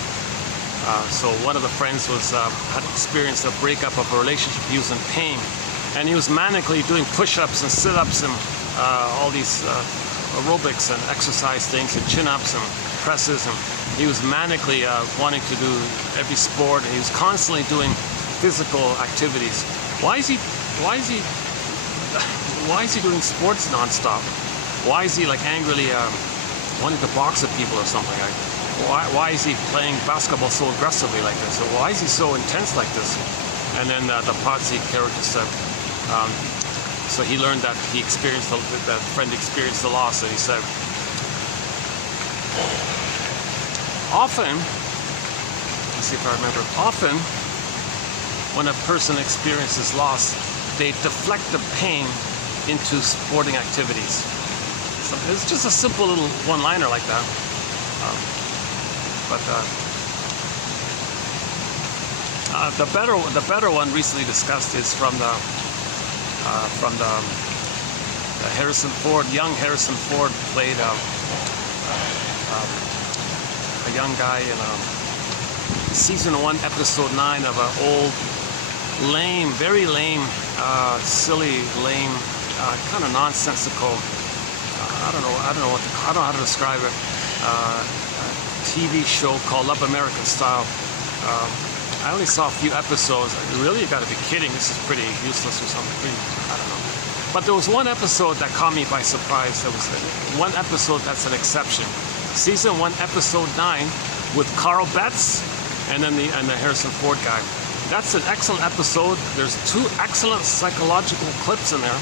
So one of the friends had experienced a breakup of a relationship. He was in pain, and he was manically doing push-ups and sit-ups and all these aerobics and exercise things and chin-ups and presses, and he was manically wanting to do every sport, and he was constantly doing physical activities. Why is he doing sports non-stop? Why is he like angrily wanting to box at people or something? Why is he playing basketball so aggressively like this? Or why is he so intense like this? And then the Potsy character said, so he learned that that friend experienced the loss, and he said, often, let's see if I remember, often when a person experiences loss, they deflect the pain into sporting activities. So it's just a simple little one-liner like that. The better one recently discussed is from the Harrison Ford. Young Harrison Ford played a young guy in season 1, episode 9 of an old, lame, very lame, silly, lame, kind of nonsensical. I don't know how to describe it. TV show called Love American Style. I only saw a few episodes. Really, you got to be kidding! This is pretty useless or something. I don't know. But there was one episode that caught me by surprise. There was one episode that's an exception. Season 1, episode 9, with Carl Betts and then the Harrison Ford guy. That's an excellent episode. There's 2 excellent psychological clips in there,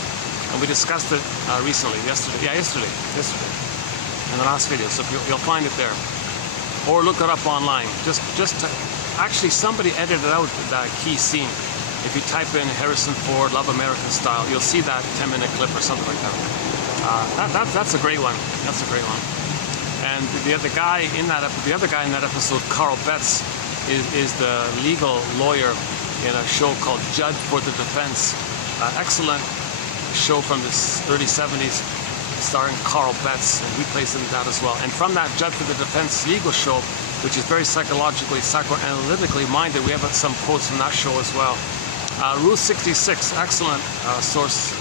and we discussed it recently, yesterday, in the last video. So you'll find it there, or look it up online. Actually, somebody edited out that key scene. If you type in Harrison Ford Love American Style, you'll see that 10-minute clip or something like that. That's a great one. That's a great one. And the other guy in that episode, Carl Betts, is the legal lawyer in a show called Judge for the Defense. Excellent show from the early 70s, starring Carl Betts, and he plays in that as well. And from that Judge for the Defense legal show, which is very psychoanalytically minded, we have some quotes from that show as well. Rule 66, excellent source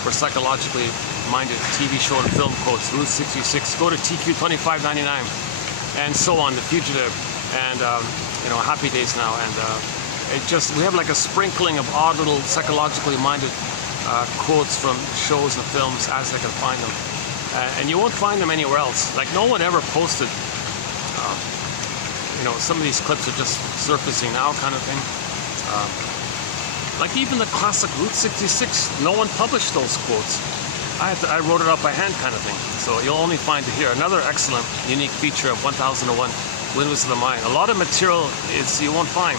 for psychologically minded TV show and film quotes. Rule 66. Go to TQ2599, and so on. The Fugitive, and Happy Days now, and we have like a sprinkling of odd little psychologically minded quotes from shows and films as I can find them, and you won't find them anywhere else. Like, no one ever posted. Some of these clips are just surfacing now, kind of thing. Like even the classic Route 66, no one published those quotes. I wrote it up by hand, kind of thing. So you'll only find it here. Another excellent, unique feature of 1001 Windmills of the Mind. A lot of material you won't find.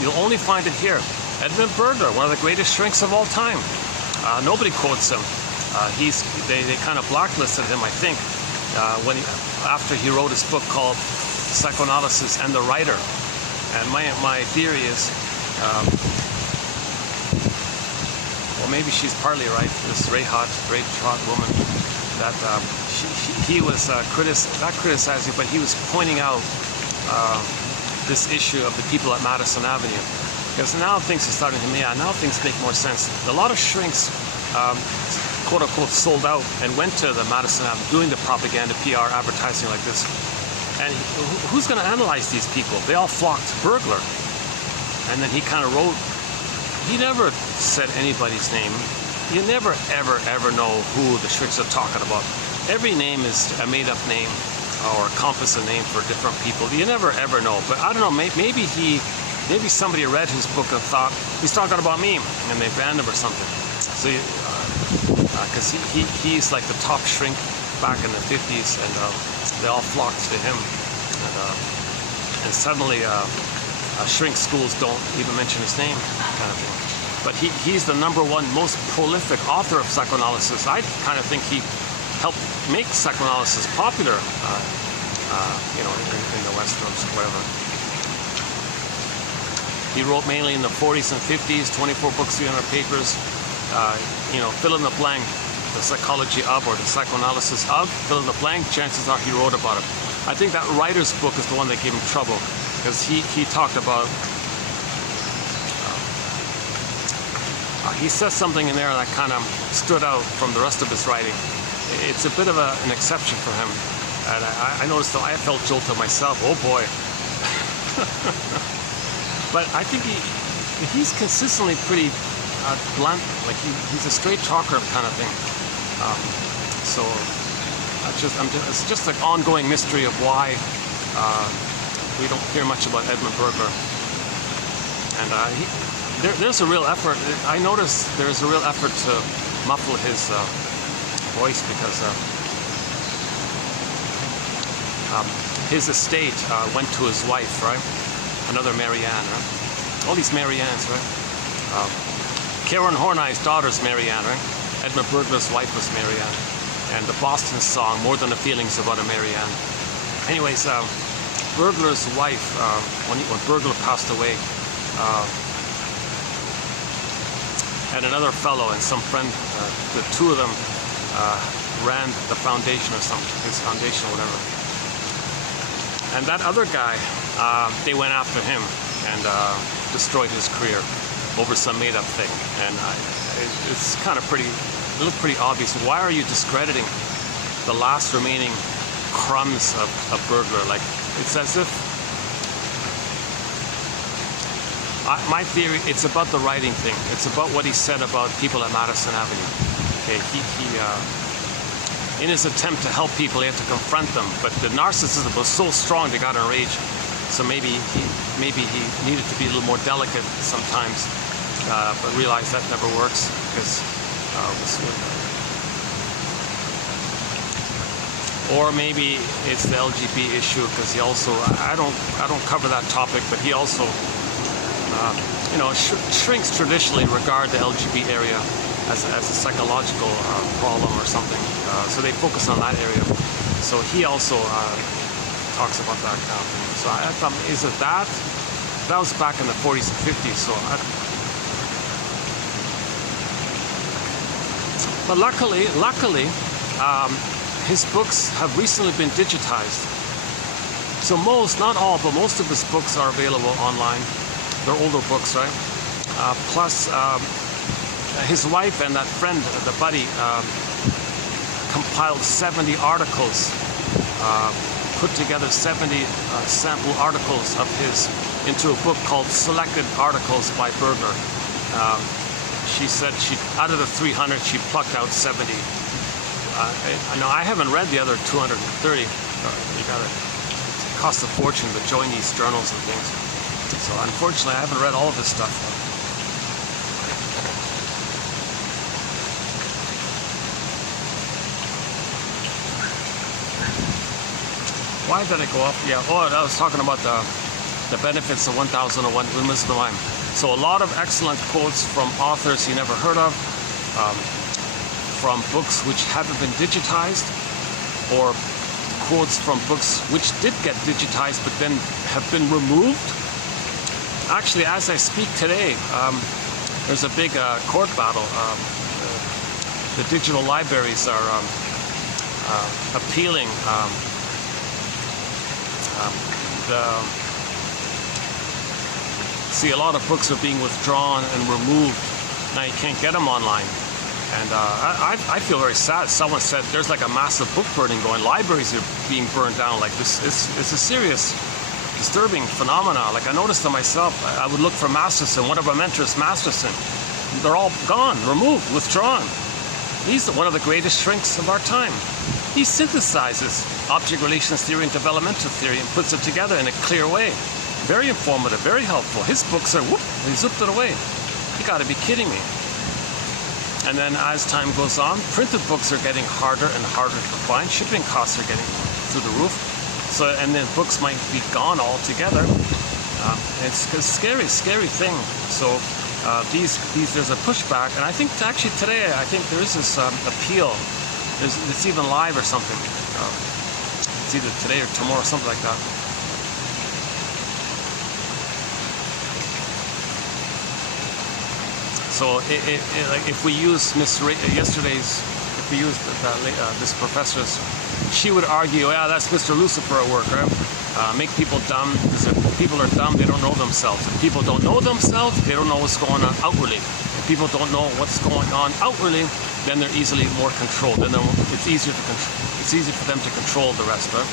You'll only find it here. Edmund Burger, one of the greatest shrinks of all time. Nobody quotes him. They kind of blacklisted him, I think, after he wrote his book called Psychoanalysis and the Writer. And my theory is, well, maybe she's partly right. This very hot woman, that he was not criticizing, but he was pointing out this issue of the people at Madison Avenue. Because now things are starting to, now things make more sense. A lot of shrinks, quote unquote, sold out and went to the Madison Avenue doing the propaganda, PR, advertising like this. And who's going to analyze these people? They all flocked to Burglar. And then he kind of wrote, he never said anybody's name. you never ever know who the shrinks are talking about. Every name is a made-up name or a composite name for different people. You never ever know. But I don't know, maybe somebody read his book and thought he's talking about me, and they banned him or something. So, because he's like the top shrink back in the 50s, and they all flocked to him. And suddenly, shrink schools don't even mention his name, kind of thing. But he's the #1 most prolific author of psychoanalysis. I kind of think he helped make psychoanalysis popular, in the West or whatever. He wrote mainly in the 40s and 50s, 24 books, 300 papers. Fill in the blank, the psychology of, or the psychoanalysis of, fill in the blank, chances are he wrote about it. I think that writer's book is the one that gave him trouble, because he talked about, he says something in there that kind of stood out from the rest of his writing. It's a bit of an exception for him. And I noticed that I felt jolted myself. Oh boy. But I think he's consistently pretty blunt. Like he's a straight talker kind of thing. It's just an ongoing mystery of why we don't hear much about Edmund Burglar. And there's a real effort. I noticed there's a real effort to muffle his voice, because his estate went to his wife, right? Another Marianne, right? All these Mariannes, right? Karen Horney's daughter's Marianne, right? Edmund Burglar's wife was Marianne. And the Boston song, More Than the Feelings About a Marianne. Anyways, Burglar's wife, when Burglar passed away, and another fellow and some friend, the two of them ran the foundation or something, his foundation or whatever. And that other guy, they went after him and destroyed his career over some made-up thing. And it's kind of it looked pretty obvious. Why are you discrediting the last remaining crumbs of Burglar? Like, it's as if, my theory, it's about the writing thing. It's about what he said about people at Madison Avenue. Okay, he in his attempt to help people, he had to confront them, but the narcissism was so strong they got enraged. So maybe he needed to be a little more delicate sometimes, but realized that never works, because or maybe it's the LGBT issue, because he also, I don't cover that topic, but he also shrinks traditionally regard the LGBT area as a psychological problem or something. So they focus on that area. So he also talks about that kind of thing. So I thought, is it that? That was back in the 40s and 50s. So but luckily, his books have recently been digitized. So not all, but most of his books are available online. They're older books, right? Plus, his wife and that friend, the buddy, compiled 70 articles, put together 70 sample articles of his into a book called Selected Articles by Burglar. She said out of the 300, she plucked out 70. I haven't read the other 230. It costs a fortune to join these journals and things. So unfortunately, I haven't read all of this stuff. Why did I go off? Yeah, I was talking about the benefits of 1001 Windmills of the Mind. So a lot of excellent quotes from authors you never heard of, from books which haven't been digitized, or quotes from books which did get digitized but then have been removed. Actually, as I speak today, there's a big court battle. The digital libraries are appealing a lot of books are being withdrawn and removed. Now you can't get them online. And I feel very sad. Someone said there's like a massive book burning going. Libraries are being burned down. Like this, it's a serious, disturbing phenomena. Like I noticed to myself, I would look for Masterson. One of our mentors, Masterson. they're all gone, removed, withdrawn. He's one of the greatest shrinks of our time. He synthesizes object relations theory and developmental theory and puts it together in a clear way. Very informative, very helpful. His books are, whoop, he zipped it away. You gotta be kidding me. And then as time goes on, printed books are getting harder and harder to find. Shipping costs are getting through the roof. So, and then books might be gone altogether. It's a scary, scary thing. So there's a pushback, and I think actually today, I think there is this appeal. It's even live or something. It's either today or tomorrow, something like that. So like if we use if we use this professor's, she would argue, yeah, that's Mr. Lucifer at work, right? Make people dumb, because if people are dumb, they don't know themselves. If people don't know themselves, they don't know what's going on outwardly. If people don't know what's going on outwardly, then they're easily more controlled. Then it's easier for them to control the rest, right?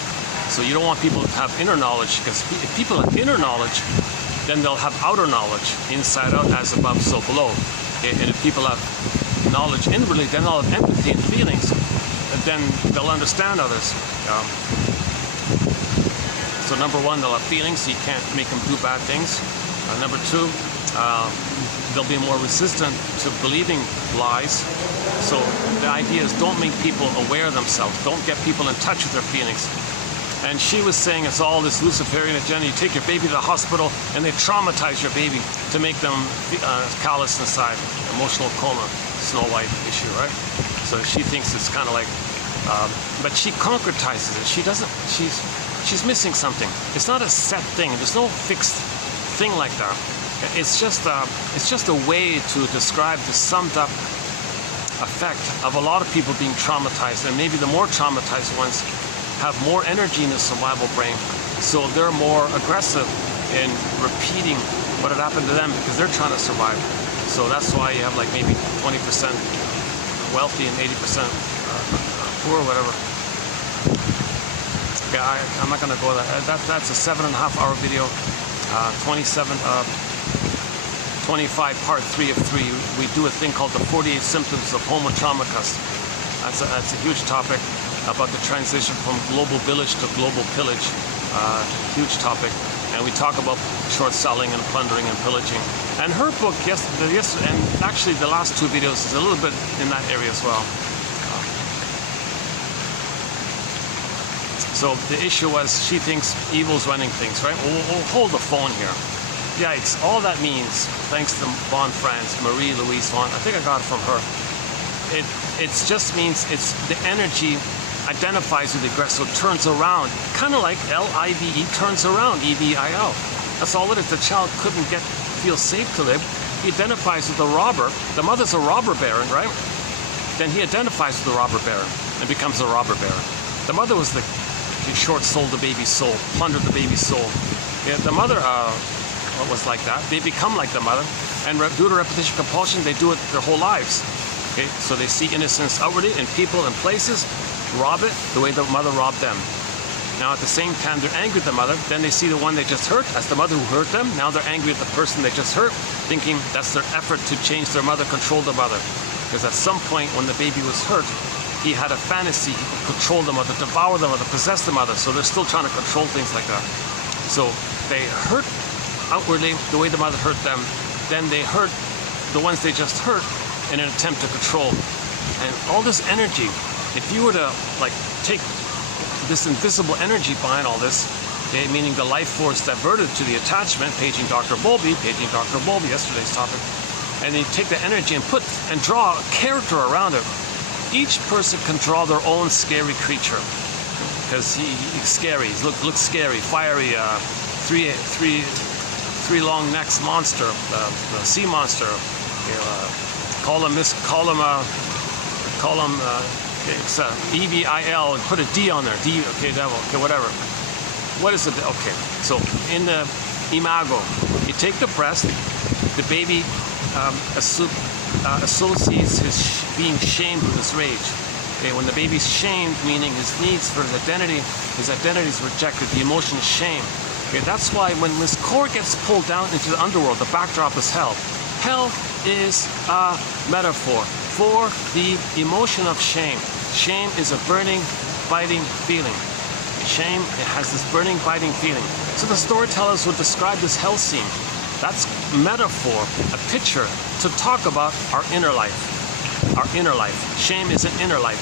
So you don't want people to have inner knowledge, because if people have inner knowledge, then they'll have outer knowledge, inside out, as above, so below. Okay? And if people have knowledge inwardly, then they'll have empathy and feelings, and then they'll understand others. So number one, they'll have feelings, so you can't make them do bad things. Number two, they'll be more resistant to believing lies. So the idea is, don't make people aware of themselves. Don't get people in touch with their feelings. And she was saying it's all this Luciferian agenda. You take your baby to the hospital and they traumatize your baby to make them callous inside. Emotional coma, Snow White issue, right? So she thinks it's kind of like, but she concretizes it. She doesn't, she's missing something. It's not a set thing. There's no fixed thing like that. It's just a way to describe the summed up effect of a lot of people being traumatized, and maybe the more traumatized ones have more energy in the survival brain, so they're more aggressive in repeating what had happened to them because they're trying to survive. So that's why you have like maybe 20% wealthy and 80% poor or whatever. Okay, I'm not going to go there. That's a 7.5-hour video, 25 part 3 of 3. We do a thing called the 48 symptoms of Homo Traumacus. That's a huge topic about the transition from global village to global pillage. Huge topic. And we talk about short selling and plundering and pillaging. And her book, and actually the last 2 videos is a little bit in that area as well. So the issue was, she thinks evil's running things, right? We'll hold the phone here. Yikes, all that means, thanks to Von Franz, Marie Louise Von, I think I got it from her. It just means it's the energy identifies with the aggressor, turns around, kind of like L-I-V-E, turns around, E-V-I-L. That's all it is. The child couldn't feel safe to live. He identifies with the robber. The mother's a robber baron, right? Then he identifies with the robber baron and becomes a robber baron. The mother was she short-sold the baby's soul, plundered the baby's soul. Yeah, the mother was like that. They become like the mother, and due to repetition compulsion, they do it their whole lives. Okay, so they see innocence outwardly in people and places, rob it the way the mother robbed them. Now at the same time, they're angry at the mother, then they see the one they just hurt as the mother who hurt them. Now they're angry at the person they just hurt, thinking that's their effort to change their mother, control the mother. Because at some point when the baby was hurt, he had a fantasy, he could control the mother, devour the mother, possess the mother, so they're still trying to control things like that. So they hurt outwardly the way the mother hurt them, then they hurt the ones they just hurt in an attempt to control. And all this energy, if you were to like take this invisible energy behind all this, okay, meaning the life force diverted to the attachment, paging Dr. Bowlby, yesterday's topic, and then you take the energy and draw a character around it. Each person can draw their own scary creature, because he's scary, he looks scary, fiery, three long necks monster, the sea monster. Call him it's E-V-I-L, and put a D on there. D, okay, devil, okay, whatever. What is it? Okay, so in the imago, you take the breast, the baby associates his being shamed with his rage. Okay, when the baby's shamed, meaning his needs for his identity is rejected, the emotion is shame. Okay, that's why when this core gets pulled down into the underworld, the backdrop is hell. Hell is a metaphor for the emotion of shame. Shame is a burning, biting feeling. Shame, it has this burning, biting feeling. So the storytellers would describe this hell scene. That's metaphor, a picture to talk about our inner life. Our inner life. Shame is an inner life.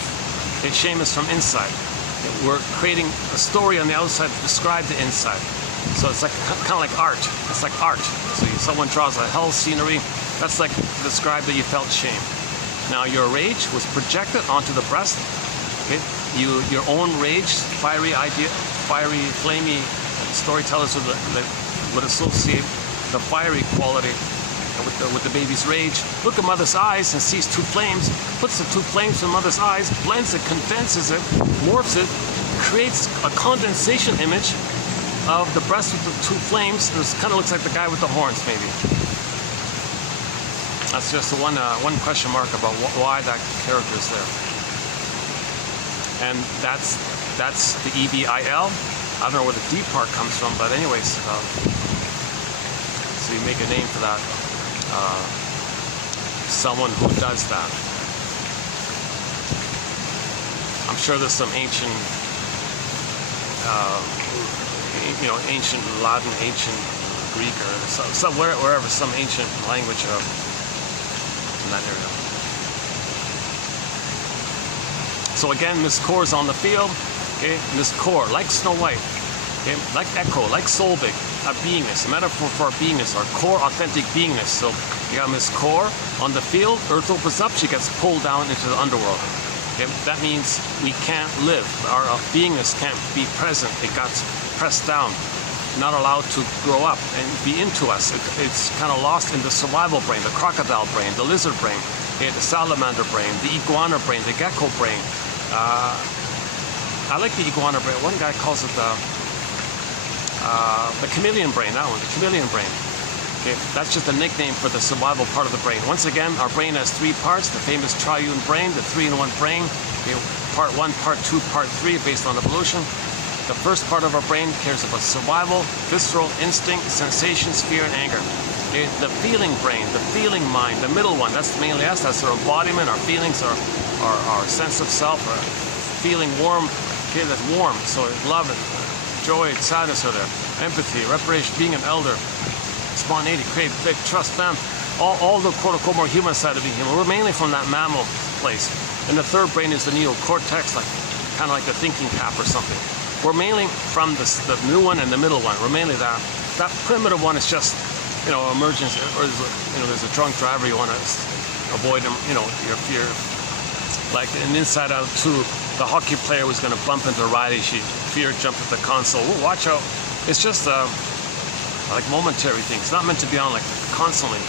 Okay, shame is from inside. We're creating a story on the outside to describe the inside. So it's like kind of like art. It's like art. So someone draws a hell scenery. That's like to describe that you felt shame. Now your rage was projected onto the breast. Okay? Your own rage, fiery idea, fiery, flamey storytellers would associate the fiery quality with the baby's rage. Look at mother's eyes and sees two flames, puts the two flames in mother's eyes, blends it, condenses it, morphs it, creates a condensation image of the breast with the two flames. It kind of looks like the guy with the horns, maybe. That's just one question mark about why that character is there. And that's the EVIL. I don't know where the D part comes from, but anyways, so you make a name for that. Someone who does that. I'm sure there's some ancient, ancient Latin, ancient Greek, or somewhere, wherever, some ancient language in that area. So again, Miss Core is on the field. Okay, Miss Core, like Snow White, okay, like Echo, like Solvig, a beingness, a metaphor for our beingness, our core, authentic beingness. So you got Miss Core on the field. Earth opens up, she gets pulled down into the underworld. Okay, that means we can't live. Our beingness can't be present. It got pressed down, not allowed to grow up and be into us. It's kind of lost in the survival brain, the crocodile brain, the lizard brain, okay, the salamander brain, the iguana brain, the gecko brain. I like the iguana brain. One guy calls it the chameleon brain, that one, the chameleon brain. Okay, that's just a nickname for the survival part of the brain. Once again, our brain has three parts, the famous triune brain, the 3-in-1 brain, okay, part 1, part 2, part 3, based on evolution. The first part of our brain cares about survival, visceral, instinct, sensations, fear, and anger. Okay, the feeling brain, the feeling mind, the middle one, that's mainly us, that's our embodiment, our feelings, our sense of self, our feeling warm, okay, that's warm, so love and joy, sadness are there, empathy, reparation, being an elder, spontaneity, create, trust, them, all the quote-unquote more human side of being human. We're mainly from that mammal place. And the third brain is the neocortex, kind of like a thinking cap or something. We're mainly from the new one and the middle one. We're mainly that. That primitive one is just, emergence, or there's a drunk driver, you want to avoid him, you're like an Inside Out 2, the hockey player was going to bump into Riley, she fear jumped at the console. Ooh, watch out. It's just like momentary things. It's not meant to be on like constantly.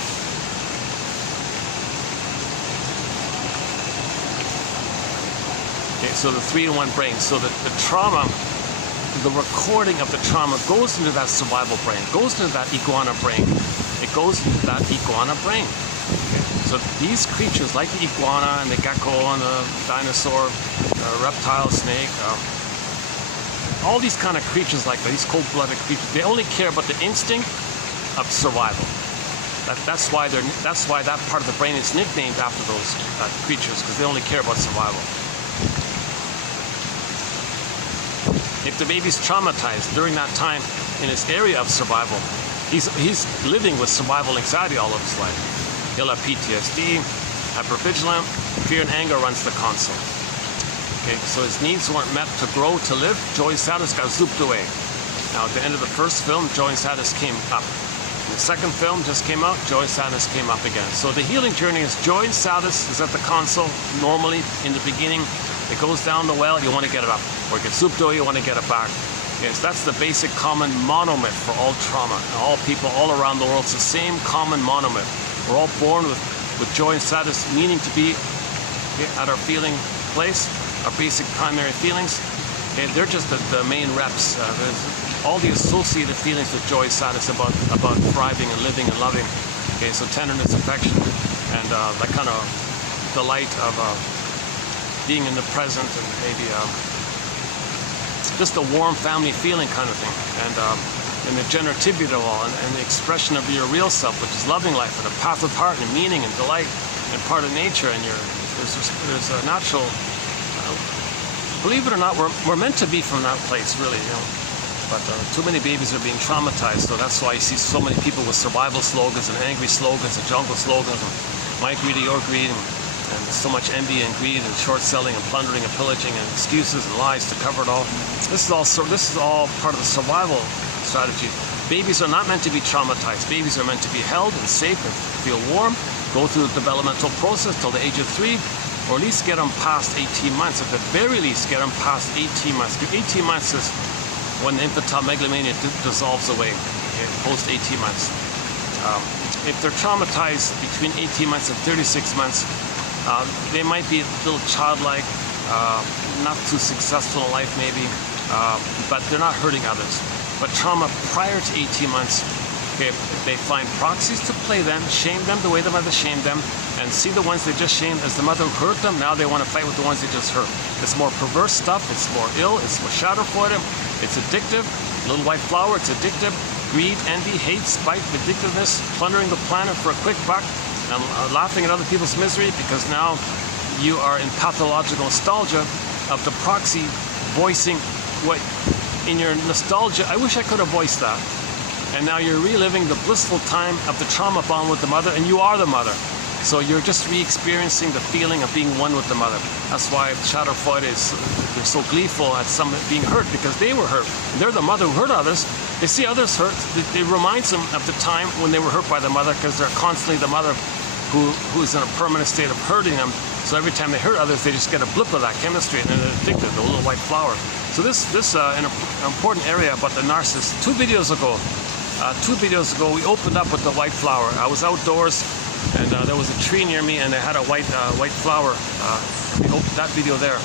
Okay, so the 3-in-1 brain. So the trauma, the recording of the trauma goes into that survival brain, goes into that iguana brain. It goes into that iguana brain. Okay. So these creatures, like the iguana and the gecko and the dinosaur, reptile, snake, all these kind of creatures like that, these cold-blooded creatures, they only care about the instinct of survival. That's why that part of the brain is nicknamed after those creatures, because they only care about survival. If the baby's traumatized during that time in his area of survival, he's living with survival anxiety all of his life. He'll have PTSD, hypervigilant, fear and anger runs the console. Okay, so his needs weren't met to grow, to live. Joy and sadness got zooped away. Now at the end of the first film, joy and sadness came up. The second film just came out, joy and sadness came up again. So the healing journey is joy and sadness is at the console normally in the beginning. It goes down the well, you want to get it up. Or it gets zooped away, you want to get it back. Yes, that's the basic common monomyth for all trauma. And all people all around the world, it's the same common monomyth. We're all born with joy and sadness, meaning to be at our feeling place, our basic primary feelings. Okay, they're just the main reps. There's all the associated feelings with joy and sadness about thriving and living and loving. Okay, so tenderness, affection, and that kind of delight of being in the present, and maybe just a warm family feeling kind of thing. And and the generativity of all, and the expression of your real self, which is loving life and a path of heart and meaning and delight and part of nature. And there's a natural, believe it or not, we're meant to be from that place, really, you know. But too many babies are being traumatized, so that's why you see so many people with survival slogans and angry slogans and jungle slogans, and my greedy, your greed, and so much envy and greed and short selling and plundering and pillaging and excuses and lies to cover it all. This is all part of the survival strategy. Babies are not meant to be traumatized. Babies are meant to be held and safe and feel warm, go through the developmental process till the age of 3, or at least get them past 18 months. At the very least, get them past 18 months. 18 months is when the infantile megalomania dissolves away, okay, post 18 months. If they're traumatized between 18 months and 36 months, they might be a little childlike, not too successful in life maybe, but they're not hurting others. But trauma prior to 18 months, okay, they find proxies to play them, shame them the way the mother shamed them, and see the ones they just shamed as the mother who hurt them. Now they want to fight with the ones they just hurt. It's more perverse stuff, it's more ill, it's more shadow for them, it's addictive. Little white flower, it's addictive. Greed, envy, hate, spite, vindictiveness, plundering the planet for a quick buck, and laughing at other people's misery, because now you are in pathological nostalgia of the proxy voicing what in your nostalgia, I wish I could have voiced that. And now you're reliving the blissful time of the trauma bond with the mother, and you are the mother. So you're just re-experiencing the feeling of being one with the mother. That's why Schadenfreude they're so gleeful at some being hurt, because they were hurt. And they're the mother who hurt others. They see others hurt. It reminds them of the time when they were hurt by the mother, because they're constantly the mother who's in a permanent state of hurting them. So every time they hurt others, they just get a blip of that chemistry, and then they're addicted, the little white flower. So this an important area about the narcissist. Two videos ago, we opened up with the white flower. I was outdoors, and there was a tree near me, and it had a white flower. We opened that video there.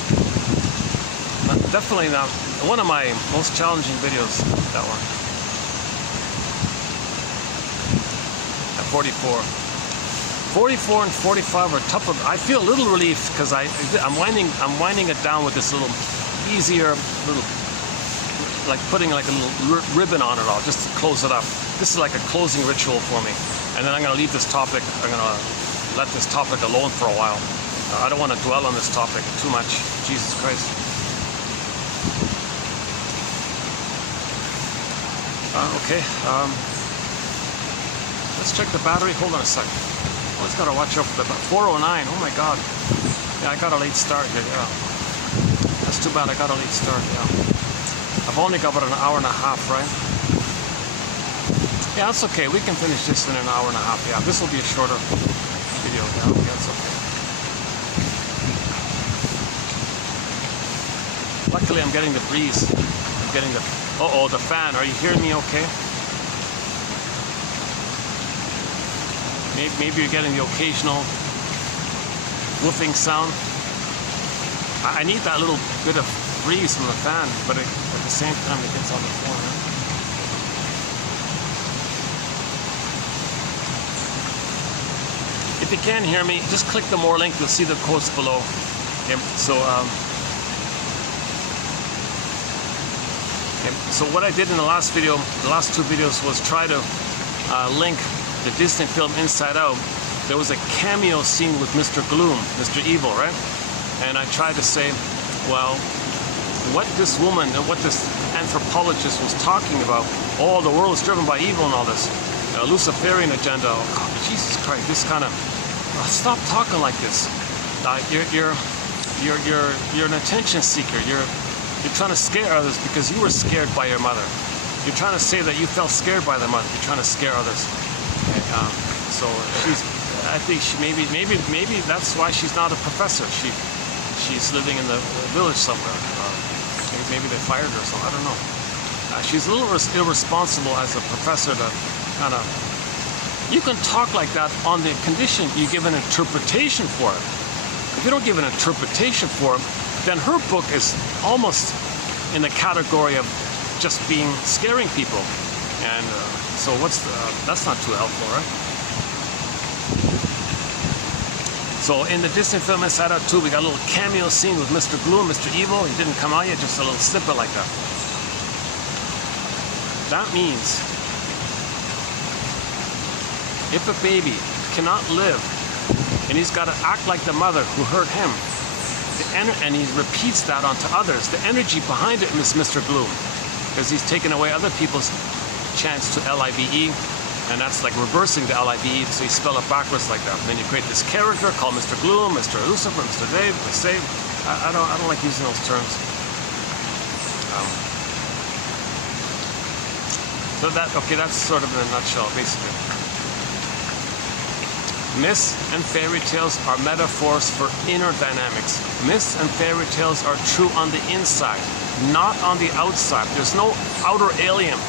Definitely not one of my most challenging videos. That one. At 44. 44 and 45 are tough. I feel a little relief because I'm winding it down with this little easier little, like putting like a little ribbon on it all, just to close it up. This is like a closing ritual for me. And then I'm going to leave this topic. I'm going to let this topic alone for a while. I don't want to dwell on this topic too much. Jesus Christ. Okay. Let's check the battery. Hold on a second. Always got to watch out for the 409. Oh my God. Yeah, I got a late start here. Yeah. That's too bad. I got a late start. Yeah. I've only got about an hour and a half, right? Yeah, that's okay. We can finish this in an hour and a half. Yeah, this will be a shorter video. Yeah, that's okay. Luckily, I'm getting the breeze. I'm getting the... Uh-oh, the fan. Are you hearing me okay? Maybe you're getting the occasional woofing sound. I need that little bit of breeze from the fan, but at the same time it gets on the floor. Right? If you can hear me, just click the more link. You'll see the quotes below. Okay, so what I did in the last video, the last two videos, was try to link the Disney film Inside Out. There was a cameo scene with Mr. Gloom, Mr. Evil, right? And I tried to say, well, what this woman and what this anthropologist was talking about, oh, the world is driven by evil and all this, Luciferian agenda. Oh, God, Jesus Christ, this kind of, stop talking like this. You're an attention seeker. You're trying to scare others because you were scared by your mother. You're trying to say that you felt scared by the mother. You're trying to scare others. So I think maybe that's why she's not a professor. She's living in the village somewhere. Maybe they fired her or something. I don't know. She's a little irresponsible as a professor to kind of... You can talk like that on the condition you give an interpretation for it. If you don't give an interpretation for it, then her book is almost in the category of just scaring people. And so that's not too helpful, right? So in the Disney film Inside Out 2, we got a little cameo scene with Mr. Gloom, Mr. Evil. He didn't come out yet, just a little snippet like that. That means if a baby cannot live and he's got to act like the mother who hurt him, and he repeats that onto others, the energy behind it is Mr. Gloom, because he's taken away other people's chance to L-I-V-E, and that's like reversing the L-I-V-E, so you spell it backwards like that. And then you create this character called Mr. Gloom, Mr. Lucifer, Mr. Dave, Mr. Save. I don't like using those terms. So that's sort of in a nutshell, basically. Myths and fairy tales are metaphors for inner dynamics. Myths and fairy tales are true on the inside, not on the outside. There's no outer alien.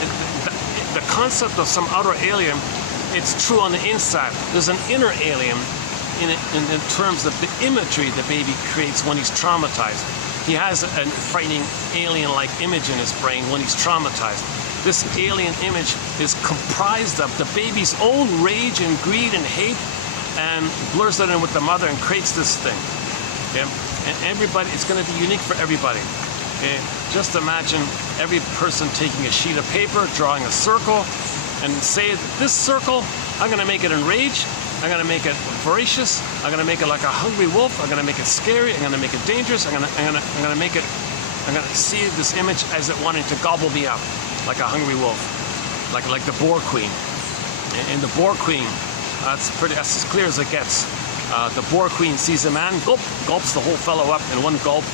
The concept of some outer alien, it's true on the inside. There's an inner alien in terms of the imagery the baby creates when he's traumatized. He has a frightening alien-like image in his brain when he's traumatized. This alien image is comprised of the baby's own rage and greed and hate, and blurs it in with the mother and creates this thing. Okay? And everybody, it's going to be unique for everybody. Okay? Just imagine every person taking a sheet of paper, drawing a circle, and say, this circle, I'm going to make it enraged, I'm going to make it voracious, I'm going to make it like a hungry wolf, I'm going to make it scary, I'm going to make it dangerous, I'm going to see this image as it wanting to gobble me up, like a hungry wolf, like the boar queen. And the boar queen, that's as clear as it gets. The boar queen sees a man, gulps the whole fellow up in one gulp,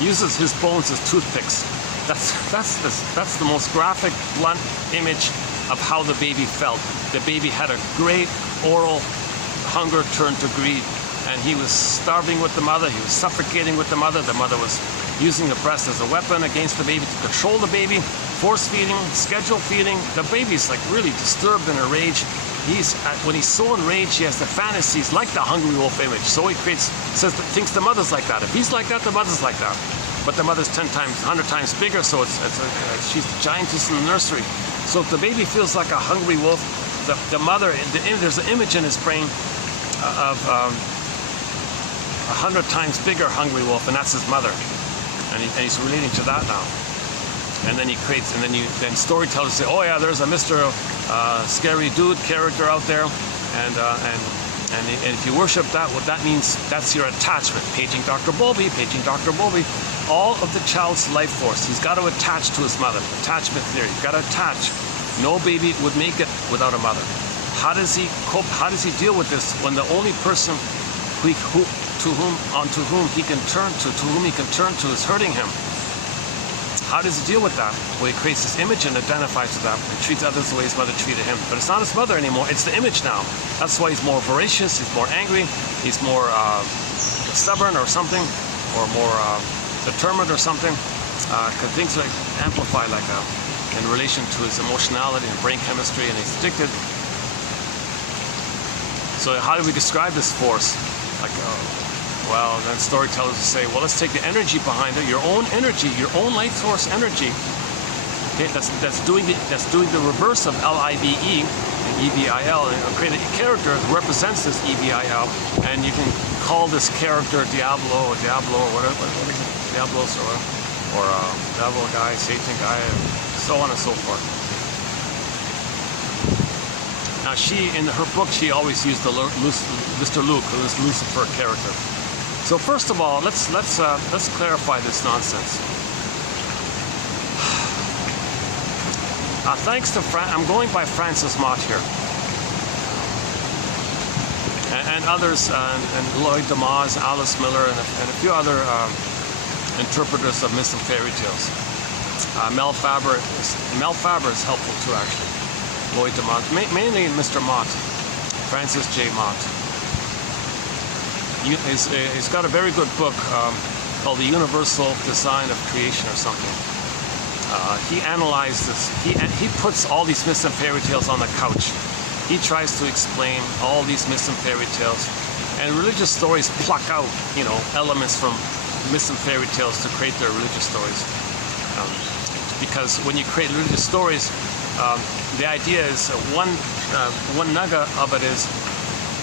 uses his bones as toothpicks. That's the most graphic, blunt image of how the baby felt. The baby had a great oral hunger turned to greed, and he was starving with the mother, he was suffocating with the mother was using the breast as a weapon against the baby to control the baby, force feeding, schedule feeding. The baby's like really disturbed and enraged. When he's so enraged, he has the fantasies like the hungry wolf image. So he thinks the mother's like that. If he's like that, the mother's like that. But the mother's 100 times bigger, so she's the giantess in the nursery. So if the baby feels like a hungry wolf, the mother, there's an image in his brain of 100 times bigger hungry wolf, and that's his mother. And he's relating to that now. And then he creates, then storytellers say, oh yeah, there's a Mr. Scary Dude character out there, and if you worship that, what that means, that's your attachment. Paging Dr. Bowlby, all of the child's life force, he's got to attach to his mother. Attachment theory, you've got to attach. No baby would make it without a mother. How does he cope? How does he deal with this when the only person to whom he can turn to is hurting him? How does he deal with that? Well, he creates this image and identifies with that and treats others the way his mother treated him. But it's not his mother anymore, it's the image now. That's why he's more voracious, he's more angry, he's more stubborn or something, or more determined or something, because things like amplify like that in relation to his emotionality and brain chemistry, and he's addicted. So how do we describe this force? Like, well, then storytellers will say, well, let's take the energy behind it, your own energy, your own light source energy. Okay, that's doing the reverse of L-I-V-E and E-V-I-L, and create a character that represents this E-V-I-L, and you can call this character Diablo or whatever, Diablos or Devil guy, Satan guy, so on and so forth. Now in her book, she always used Mr. Luke, who is Lucifer character. So first of all, let's clarify this nonsense. Thanks to I'm going by Francis Mott here, and others, and Lloyd DeMause, Alice Miller, and a few other interpreters of myths and fairy tales. Mel Faber is helpful too, actually. Lloyd DeMause, mainly Mr. Mott, Francis J. Mott. He's got a very good book called The Universal Design of Creation or something. He analyzed this. He puts all these myths and fairy tales on the couch. He tries to explain all these myths and fairy tales, and religious stories pluck out, elements from myths and fairy tales to create their religious stories. Because when you create religious stories, the idea is one nugget of it is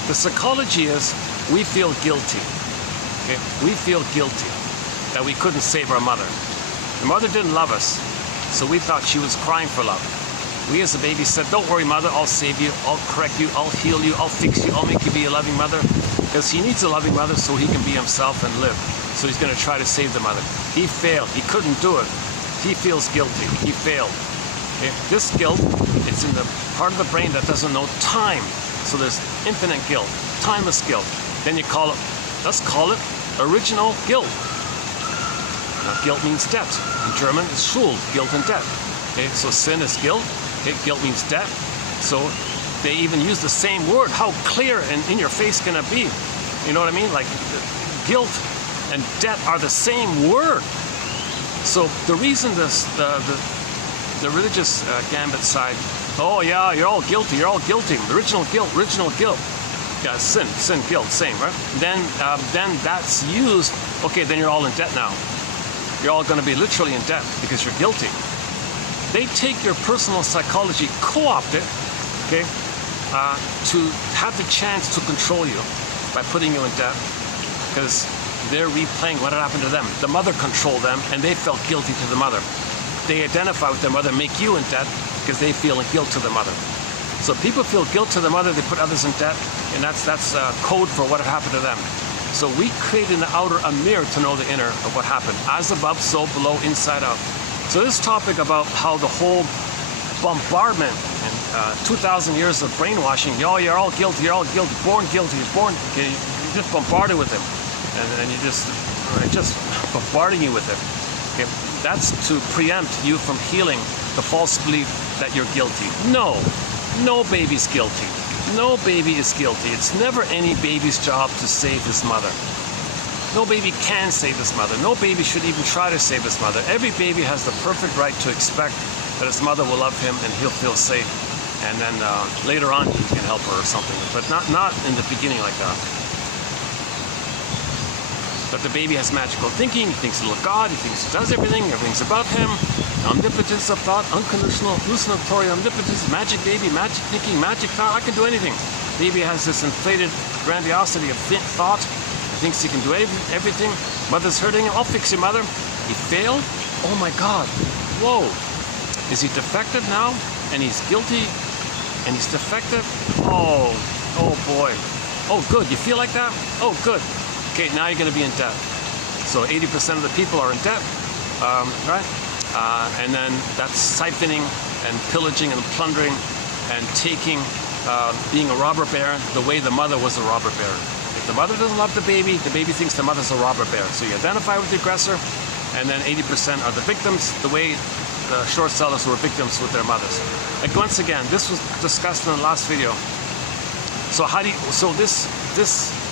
the psychology is we feel guilty. Okay, we feel guilty that we couldn't save our mother. The mother didn't love us, so we thought she was crying for love. We as a baby said, don't worry, mother, I'll save you, I'll correct you, I'll heal you, I'll fix you, I'll make you be a loving mother. Because he needs a loving mother so he can be himself and live. So he's going to try to save the mother. He failed. He couldn't do it. He feels guilty. He failed. Okay? This guilt, it's in the part of the brain that doesn't know time. So there's infinite guilt, timeless guilt. Then you call it, let's call it original guilt. Now, guilt means debt. In German, it's Schuld, guilt and debt. Okay, so sin is guilt. Okay, guilt means debt. So they even use the same word. How clear and in your face can it be? You know what I mean? Like guilt and debt are the same word. So the reason the religious gambit side, oh yeah, you're all guilty, original guilt. Yeah, sin, guilt, same, right? Then that's used, okay, then you're all in debt now. You're all going to be literally in debt because you're guilty. They take your personal psychology, co-opt it, okay, to have the chance to control you by putting you in debt because they're replaying what had happened to them. The mother controlled them and they felt guilty to the mother. They identify with their mother, make you in debt because they feel guilt to the mother. So people feel guilt to the mother, they put others in debt, and that's code for what had happened to them. So we create in the outer a mirror to know the inner of what happened. As above, so below, inside out. So this topic about how the whole bombardment and 2,000 years of brainwashing, oh, you're all guilty, born guilty, okay, you're just bombarded with it. And you're just bombarding you with it. Okay? That's to preempt you from healing the false belief that you're guilty. No baby's guilty. No baby is guilty. It's never any baby's job to save his mother. No baby can save his mother. No baby should even try to save his mother. Every baby has the perfect right to expect that his mother will love him and he'll feel safe. And then later on he can help her or something. But not in the beginning like that. But the baby has magical thinking, he thinks he's a little God, he thinks he does everything's about him. Omnipotence of thought, unconditional, hallucinatory omnipotence, magic baby, magic thinking, magic thought, I can do anything. Baby has this inflated grandiosity of thought, he thinks he can do everything. Mother's hurting him, I'll fix you, mother. He failed? Oh my God, whoa. Is he defective now? And he's guilty? And he's defective? Oh boy. Oh good, you feel like that? Oh good. Okay, now you're going to be in debt. So 80% of the people are in debt, right? And then that's siphoning and pillaging and plundering and taking, being a robber baron the way the mother was a robber baron. If the mother doesn't love the baby thinks the mother's a robber baron. So you identify with the aggressor, and then 80% are the victims, the way the short sellers were victims with their mothers. Like once again, this was discussed in the last video. So how do you,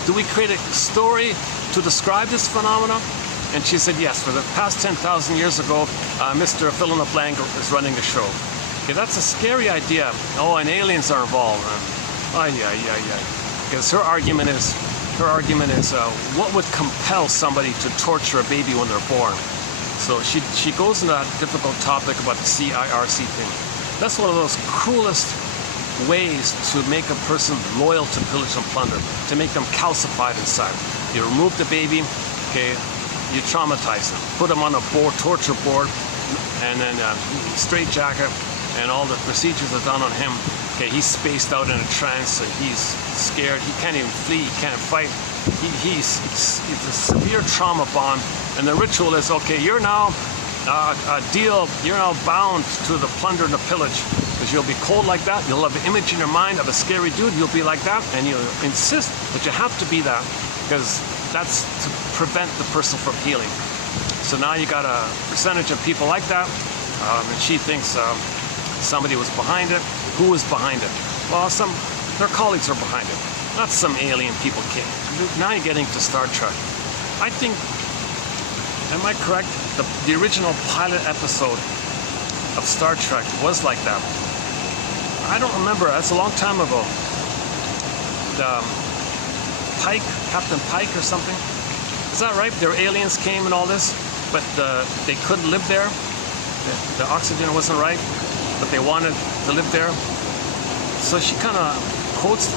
do we create a story to describe this phenomenon? And she said, yes, for the past 10,000 years ago, Mr. Fill in the Blank is running the show. Okay, that's a scary idea. Oh, and aliens are involved. Because her argument is, what would compel somebody to torture a baby when they're born? So she goes into that difficult topic about the CIRC thing. That's one of those cruelest ways to make a person loyal to pillage and plunder, to make them calcified inside. You remove the baby, okay, you traumatize them, put them on a torture board, and then straight jacket, and all the procedures are done on him. Okay, he's spaced out in a trance, and he's scared. He can't even flee. He can't fight. He's a severe trauma bond, and the ritual is, okay, you're now you're now bound to the plunder and the pillage. Because you'll be cold like that, you'll have an image in your mind of a scary dude, you'll be like that, and you'll insist that you have to be that, because that's to prevent the person from healing. So now you got a percentage of people like that, and she thinks somebody was behind it. Who was behind it? Well, their colleagues are behind it, not some alien people came. Now you're getting to Star Trek. I think, am I correct? The original pilot episode of Star Trek was like that. I don't remember, that's a long time ago. The Captain Pike or something. Is that right? Their aliens came and all this, but they couldn't live there. The oxygen wasn't right, but they wanted to live there. So she kind of quotes,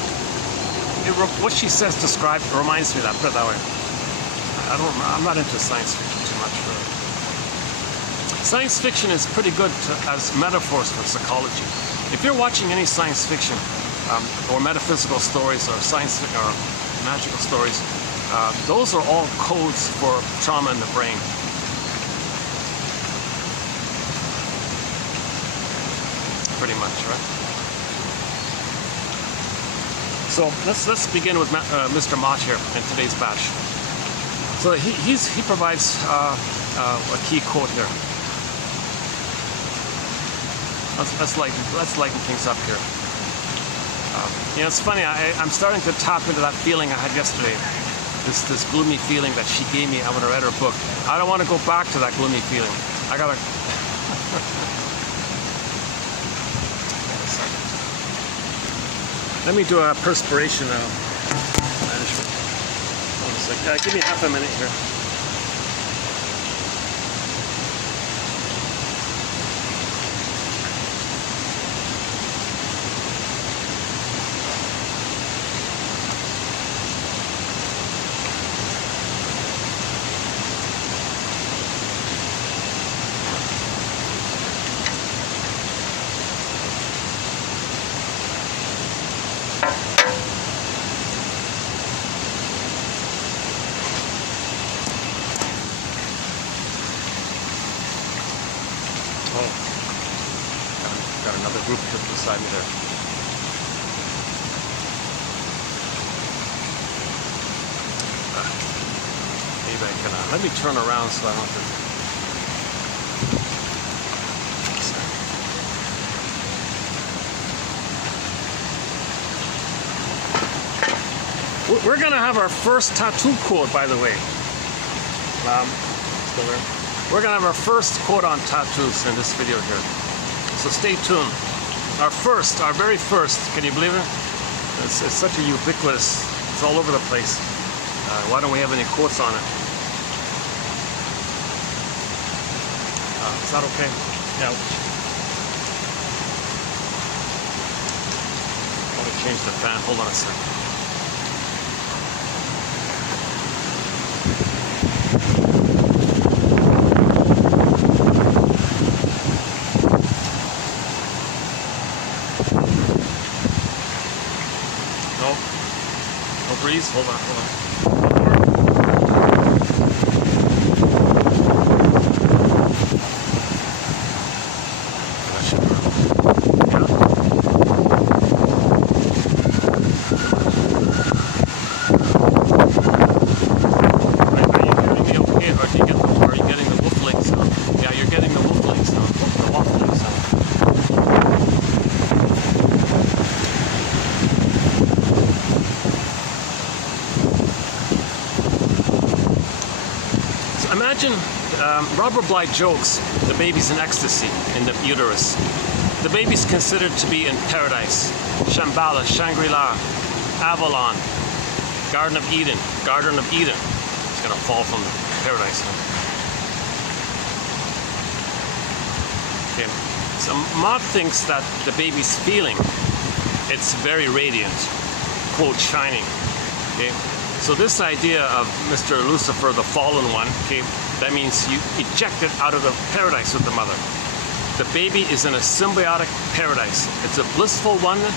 what she says reminds me of that, put it that way. I'm not into science fiction too much, really. Science fiction is pretty good as metaphors for psychology. If you're watching any science fiction or metaphysical stories or or magical stories, those are all codes for trauma in the brain. Pretty much, right? So let's begin with Mr. Mott here in today's batch. So he provides a key quote here. Let's lighten things up here. You know, it's funny. I'm starting to tap into that feeling I had yesterday. This gloomy feeling that she gave me when I read her book. I don't want to go back to that gloomy feeling. I gotta. Let me do a perspiration management. Hold on a sec. Give me half a minute here. Got another group here beside me there. Maybe I can, let me turn around so I don't have to... We're going to have our first tattoo quote, by the way. Still there? We're going to have our first quote on tattoos in this video here. So stay tuned. Our very first, can you believe it? It's such a ubiquitous, it's all over the place. Why don't we have any quotes on it? Is that okay? Yeah. I want to change the fan. Hold on a second. Breeze. Hold on. Imagine Robert Bly jokes the baby's in ecstasy in the uterus. The baby's considered to be in paradise, Shambhala, Shangri-La, Avalon, Garden of Eden. It's going to fall from paradise. Okay. So Mott thinks that the baby's feeling, it's very radiant, quote, shining. Okay. So this idea of Mr. Lucifer, the fallen one, okay, that means you ejected out of the paradise with the mother. The baby is in a symbiotic paradise. It's a blissful oneness.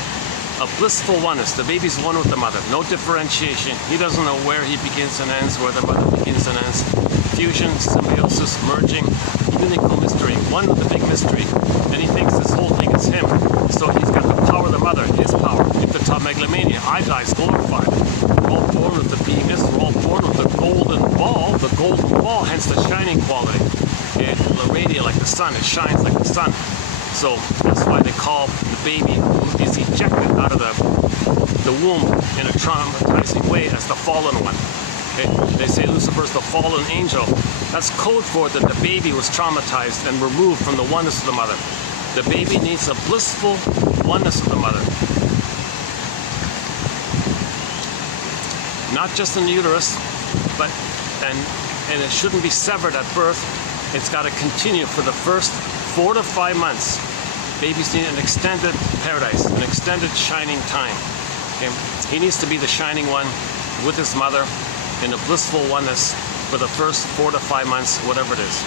The baby's one with the mother. No differentiation. He doesn't know where he begins and ends, where the mother begins and ends. Fusion, symbiosis, merging, unical mystery. One with the big mystery. And he thinks this whole thing is him. So he's got the power of the mother, his power. Megalomania, I dies glorified. We're all born with the beingness. We're all born with the golden ball, hence the shining quality. Okay? The radiant like the sun, it shines like the sun. So that's why they call the baby who is ejected out of the womb in a traumatizing way as the fallen one. Okay? They say Lucifer's the fallen angel. That's code for that the baby was traumatized and removed from the oneness of the mother. The baby needs a blissful oneness of the mother. Not just in the uterus, but and it shouldn't be severed at birth. It's got to continue for the first 4 to 5 months. Babies need an extended paradise, an extended shining time. Okay? He needs to be the shining one with his mother in a blissful oneness for the first 4 to 5 months, whatever it is.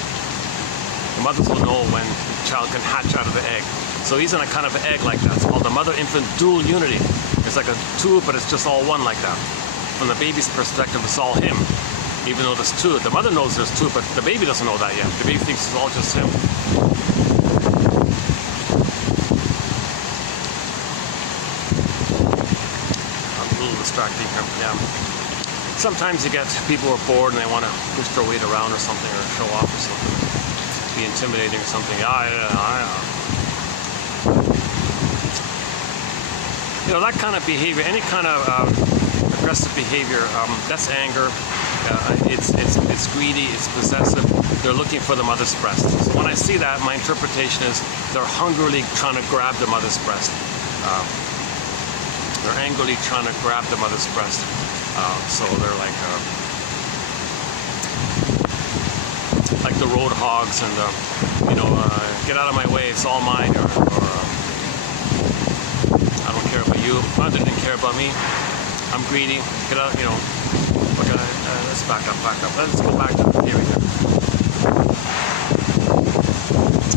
The mothers will know when the child can hatch out of the egg. So he's in a kind of egg like that. It's called the mother-infant dual unity. It's like a two, but it's just all one like that. From the baby's perspective, it's all him, even though there's two. The mother knows there's two, but the baby doesn't know that yet. The baby thinks it's all just him. I'm a little distracting here. Yeah. Sometimes you get people who are bored and they want to push their weight around or something, or show off or something, be intimidating or something. You know, that kind of behavior, any kind of aggressive behavior, that's anger. It's greedy, it's possessive. They're looking for the mother's breast. So when I see that, my interpretation is they're hungrily trying to grab the mother's breast. They're angrily trying to grab the mother's breast. So they're like the road hogs, and get out of my way, it's all mine, or I don't care about you. Mother didn't care about me. I'm greedy. Get out, Okay, let's back up. Let's go back to the theory here.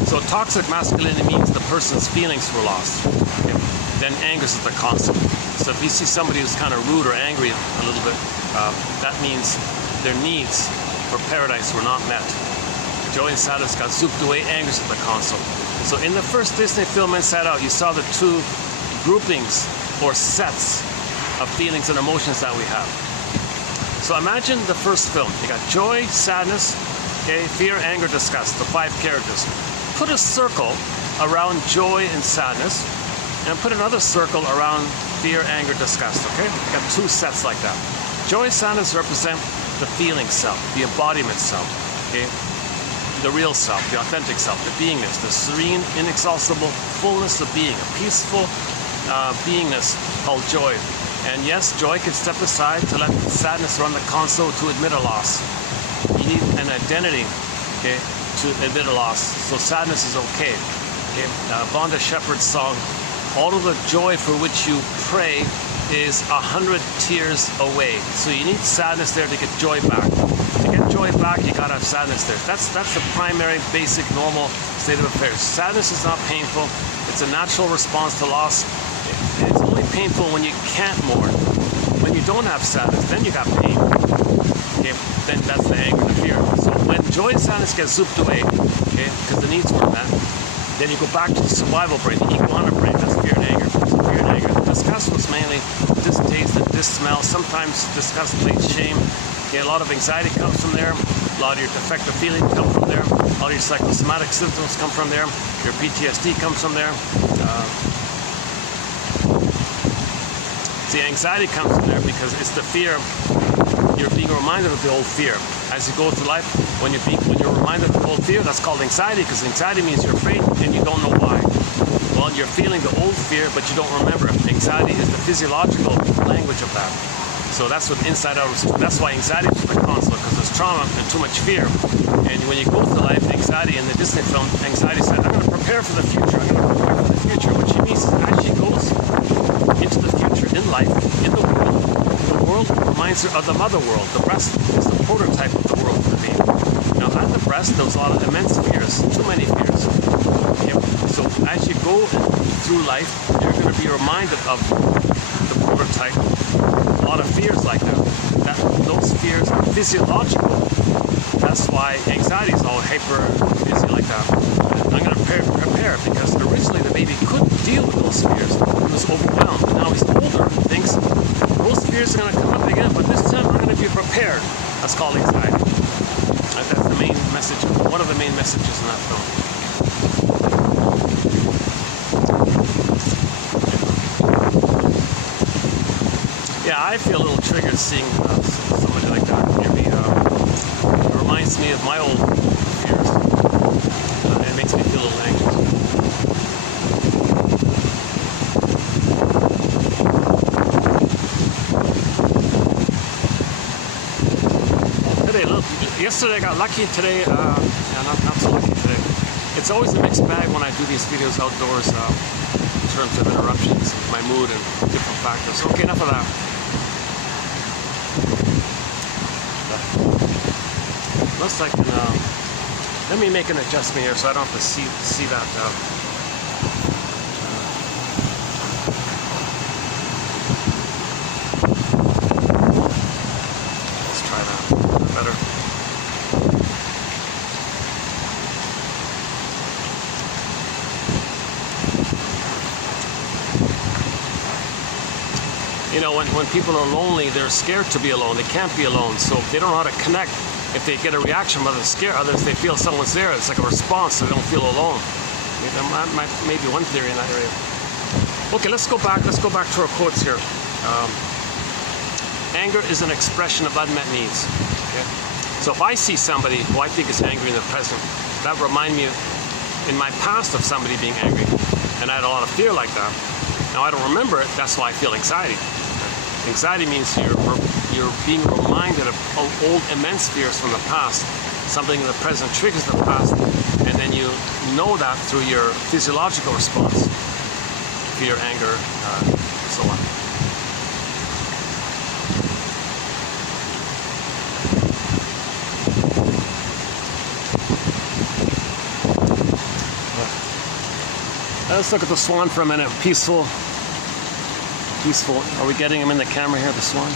So toxic masculinity means the person's feelings were lost. Okay? Then anger is the constant. So if you see somebody who's kind of rude or angry a little bit, that means their needs for paradise were not met. Joy and sadness got zooped away, anger is the constant. So in the first Disney film, Inside Out, you saw the two groupings or sets of feelings and emotions that we have. So imagine the first film. You got joy, sadness, okay, fear, anger, disgust, the 5 characters. Put a circle around joy and sadness, and put another circle around fear, anger, disgust, okay? You got 2 sets like that. Joy and sadness represent the feeling self, the embodiment self, okay? The real self, the authentic self, the beingness, the serene, inexhaustible fullness of being, a peaceful beingness called joy. And yes, joy can step aside to let sadness run the console to admit a loss. You need an identity, okay, to admit a loss. So sadness is okay. Okay, Vonda Shepherd's song, all of the joy for which you pray is 100 tears away. So you need sadness there to get joy back. To get joy back, you gotta have sadness there. That's the primary, basic, normal state of affairs. Sadness is not painful. It's a natural response to loss. It's only painful when you can't mourn. When you don't have sadness, then you got pain. Okay, then that's the anger, the fear. So when joy and sadness get zooped away, okay, because the needs weren't met, then you go back to the survival brain, the iguana brain. That's fear and anger. So fear and anger. The disgust was mainly distaste and dis-smell. Sometimes disgust plays shame. Okay, a lot of anxiety comes from there. A lot of your defective feelings come from there. A lot of your psychosomatic symptoms come from there. Your PTSD comes from there. See, anxiety comes from there because it's the fear. You're being reminded of the old fear. As you go through life, when you're reminded of the old fear, that's called anxiety, because anxiety means you're afraid and you don't know why. Well, you're feeling the old fear, but you don't remember. Anxiety is the physiological language of that. So that's what Inside Out is. That's why anxiety is the console, because there's trauma and too much fear. And when you go through life, anxiety in the Disney film, anxiety said, I'm going to prepare for the future. I'm going to prepare for the future. What she means is as she goes into the future, in life, in the world reminds her of the mother world. The breast is the prototype of the world for the baby. Now at the breast, there's a lot of immense fears, too many fears. Okay? So as you go through life, you're going to be reminded of the prototype. A lot of fears like that. Those fears are physiological. That's why anxiety is all hyper busy like that. I'm going to prepare because originally the baby couldn't deal with those fears. He was overwhelmed. But now he's older and thinks those fears are going to come up again, but this time I'm going to be prepared. That's called anxiety. That's the main message, one of the main messages in that film. Yeah, I feel a little triggered seeing somebody like that near me. It reminds me of my old fears. It makes me feel a little anxious. Today, look, yesterday I got lucky. Today, not so lucky today. It's always a mixed bag when I do these videos outdoors in terms of interruptions, my mood, and different factors. Okay, enough of that. Unless I can Let me make an adjustment here so I don't have to see that. Let's try that better. You know, when people are lonely, they're scared to be alone. They can't be alone, so they don't know how to connect. If they get a reaction from others, scare others, they feel someone's there. It's like a response, so they don't feel alone. Maybe one theory in that area. Okay, let's go back. Let's go back to our quotes here. Anger is an expression of unmet needs. Okay? So if I see somebody who I think is angry in the present, that reminds me in my past of somebody being angry, and I had a lot of fear like that. Now I don't remember it. That's why I feel anxiety. Anxiety means you're being reminded of old immense fears from the past. Something in the present triggers the past, and then you know that through your physiological response, fear, anger, so on. Let's look at the swan for a minute. Peaceful. Peaceful. Are we getting him in the camera here, the swan?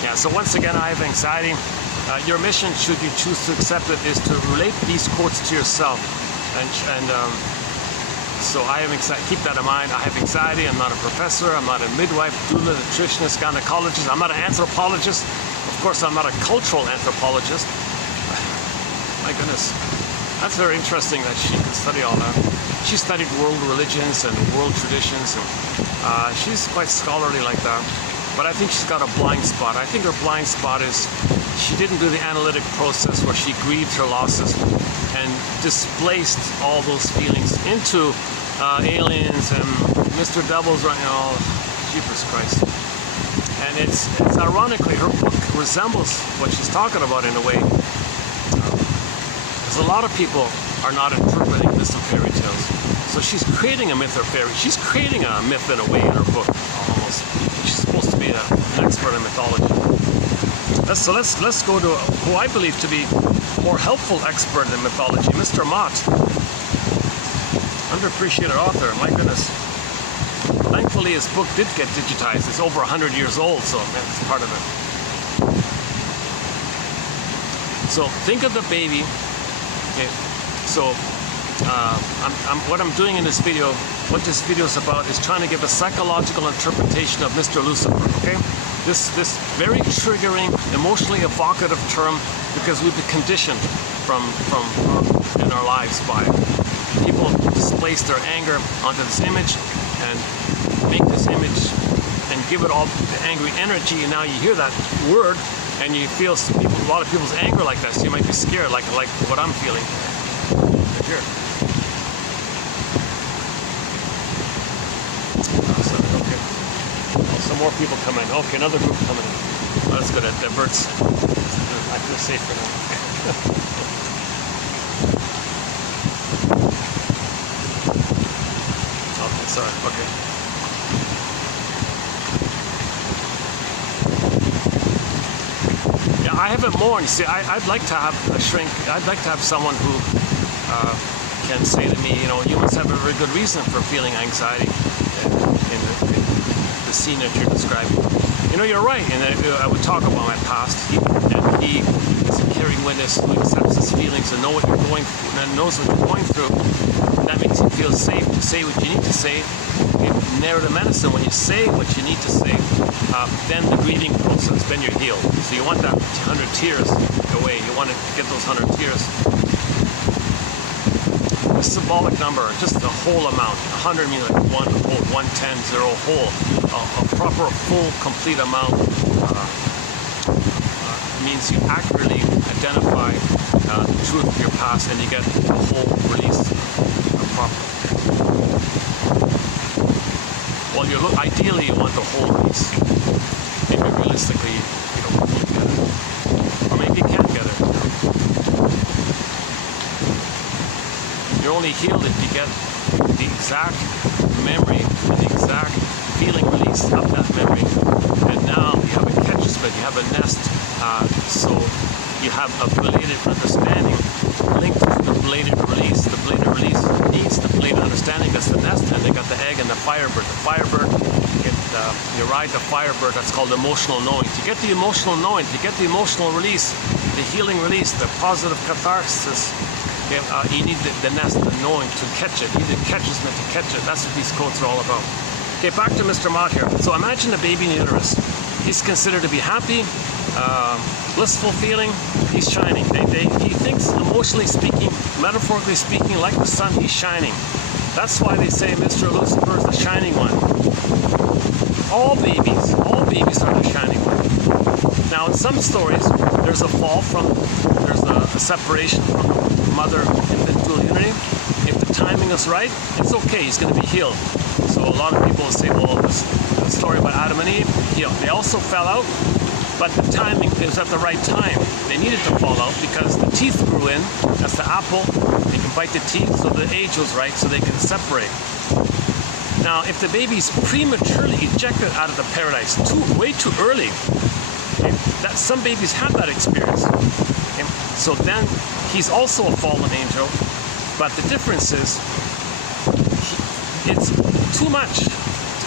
Yeah, so once again, I have anxiety. Your mission, should you choose to accept it, is to relate these quotes to yourself. So I have anxiety. Keep that in mind. I have anxiety. I'm not a professor. I'm not a midwife, doula, nutritionist, gynecologist. I'm not an anthropologist. Of course, I'm not a cultural anthropologist. My goodness. That's very interesting that she can study all that. She studied world religions and world traditions, and she's quite scholarly like that. But I think she's got a blind spot. I think her blind spot is she didn't do the analytic process where she grieved her losses and displaced all those feelings into aliens and Mr. Devil's running all, jeepers Christ. And it's ironically, her book resembles what she's talking about in a way. Because a lot of people are not interpreting myths and fairy tales. So she's creating a myth or fairy. She's creating a myth in a way in her book, almost. She's supposed to be an expert in mythology. So let's go to who I believe to be more helpful expert in mythology, Mr. Mott. Underappreciated author, my goodness. Thankfully, his book did get digitized. It's over 100 years old, so that's part of it. So think of the baby. Okay, so what I'm doing in this video, what this video is about, is trying to give a psychological interpretation of Mr. Lucifer. Okay, this very triggering, emotionally evocative term, because we've been conditioned from in our lives by it. People displace their anger onto this image and make this image and give it all the angry energy, and now you hear that word and you feel a lot of people's anger like that, so you might be scared, like what I'm feeling right here. Okay. Oh, some more people come in. Okay, another group coming in. Oh, that's good. It diverts. I feel safer now. Okay, sorry. Okay. I haven't mourned. See, I'd like to have a shrink. I'd like to have someone who can say to me, you know, you must have a very good reason for feeling anxiety in the scene that you're describing. You know, you're right. And I would talk about my past. He is a caring witness who accepts his feelings and knows what you're going through, and knows what you're going through. That makes you feel safe to say what you need to say. Narrative medicine, when you say what you need to say, then the grieving process, then you're healed. So you want that 100 tears away. You want to get those 100 tears. A symbolic number, just the whole amount. 100 means like 1 whole, 110, 0 whole. A proper, full, complete amount means you accurately identify the truth of your past, and you get the whole release proper. Well, ideally you want the whole release. Maybe realistically, you don't get it. Or maybe you can't get it. You're only healed if you get the exact memory and the exact feeling release of that memory. And now you have a that you have a nest, so you have a belated understanding linked to the belated release. The belated release needs the belated understanding. That's the nest, and they got the egg and the firebird. The firebird, you ride the firebird. That's called emotional knowing. To get the emotional knowing, to get the emotional release, the healing release, the positive catharsis, you need the nest, the knowing to catch it. You need the catchesment to catch it. That's what these quotes are all about. Okay, back to Mr. Mott here. So imagine a baby in the uterus. He's considered to be happy, blissful feeling. He's shining. He thinks, emotionally speaking, metaphorically speaking, like the sun, he's shining. That's why they say Mr. Lucifer is the shining one. All babies are the shining one. Now, in some stories, there's a fall there's a separation from the mother-infant dual unity. If the timing is right, it's okay. He's going to be healed. So a lot of people say, well, this story about Adam and Eve, they also fell out, but the timing was at the right time. They needed to fall out because the teeth grew in. That's the apple. They can bite the teeth, so the age was right, so they can separate. Now, if the baby's prematurely ejected out of the paradise, way too early, some babies have that experience. So then he's also a fallen angel, but the difference is it's too much.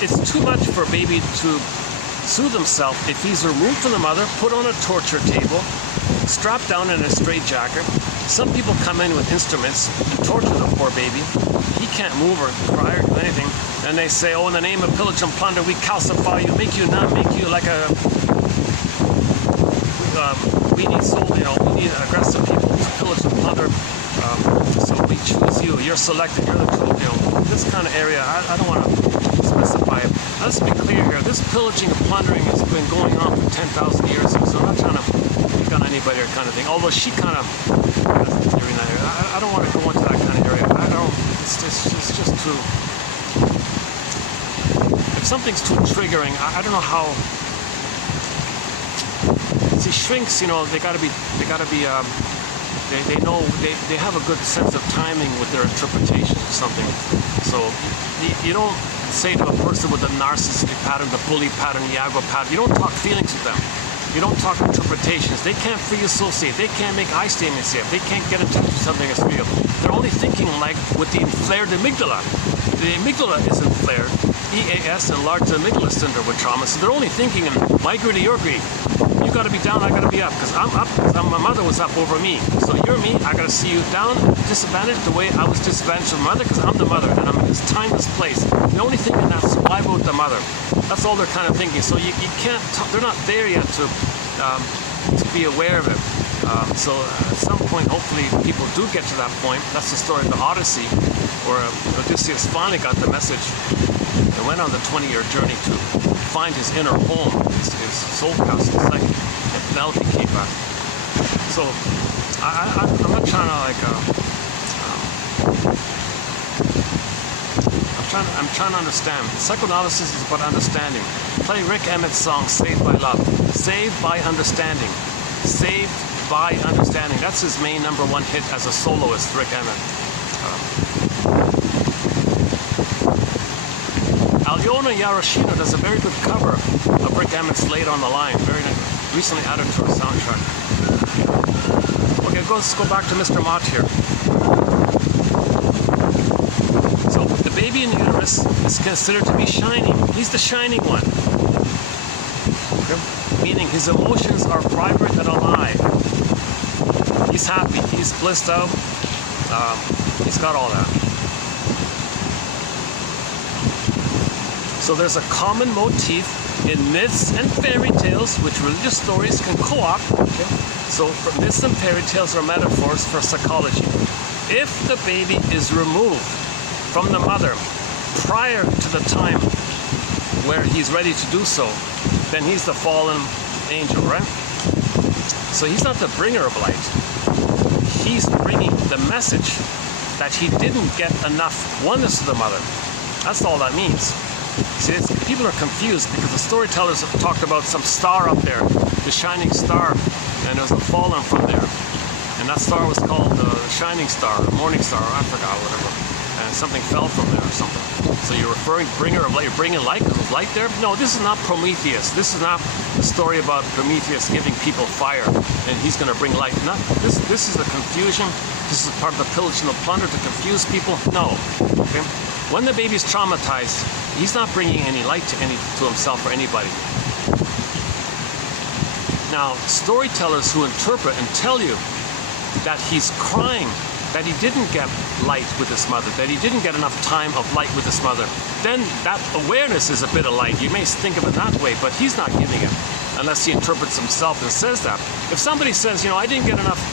It's too much for a baby to soothe himself if he's removed from the mother, put on a torture table, strapped down in a straitjacket. Some people come in with instruments and torture the poor baby. He can't move or cry or do anything. And they say, oh, in the name of pillage and plunder, we calcify you, make you numb, make you like a... we need soul, we need aggressive people to pillage and plunder. So we choose you. You're selected. You're the tool. This kind of area, I don't want to specify it. Let's be clear here. This pillaging and plundering has been going on for 10,000 years. So I'm not trying to pick on anybody or kind of thing. Although she kind of has a theory in that area. I don't want to go into that kind of area. It's just too... If something's too triggering, I don't know how... See, shrinks, they know they have a good sense of timing with their interpretation of something. So you don't say to a person with a narcissistic pattern, the bully pattern, the aggro pattern, you don't talk feelings with them. You don't talk interpretations. They can't free associate. They can't make I statements yet. They can't get in touch with something that's real. They're only thinking like with the inflared amygdala. The amygdala isn't flared. EAS, enlarged amygdala syndrome with trauma. So they're only thinking in my greed or your greed. You got to be down, I got to be up, because I'm up, my mother was up over me. So you're me, I got to see you down, disadvantaged the way I was disadvantaged from mother, because I'm the mother, and I'm in this timeless place. They're only thinking that survival with the mother. That's all they're kind of thinking. So you can't, they're not there yet to be aware of it. So at some point, hopefully, people do get to that point. That's the story of the Odyssey, where Odysseus finally got the message and went on the 20-year journey to find his inner home, his soul castle, and Penelope came back. So I'm not trying to I'm trying to understand. Psychoanalysis is about understanding. Play Rick Emmett's song "Saved by Love." Saved by understanding. Saved by understanding. That's his main #1 hit as a soloist, Rick Emmett. Alyona Yarashino does a very good cover of Rick Emmett's "Laid on the Line." Very nice. Recently added to her soundtrack. Okay, let's go back to Mr. Mott here. So the baby in the uterus is considered to be shining. He's the shining one. Okay? Meaning his emotions are vibrant and alive. He's happy. He's blissed out. He's got all that. So there's a common motif in myths and fairy tales, which religious stories can co-opt. Okay? So myths and fairy tales are metaphors for psychology. If the baby is removed from the mother prior to the time where he's ready to do so, then he's the fallen angel, right? So he's not the bringer of light. He's bringing the message that he didn't get enough oneness to the mother. That's all that means. See, people are confused because the storytellers have talked about some star up there, the shining star, and there's a fallen from there. And that star was called the shining star, the morning star, I forgot, whatever. And something fell from there or something. So you're referring to bringer of light. You're bringing light because there's light there? No, this is not Prometheus. This is not the story about Prometheus giving people fire and he's going to bring light. Not this. This is a confusion. This is part of the pillage and the plunder to confuse people. No. Okay. When the baby's traumatized, he's not bringing any light to himself or anybody. Now, storytellers who interpret and tell you that he's crying, that he didn't get light with his mother, that he didn't get enough time of light with his mother, then that awareness is a bit of light. You may think of it that way, but he's not giving it unless he interprets himself and says that. If somebody says, I didn't get enough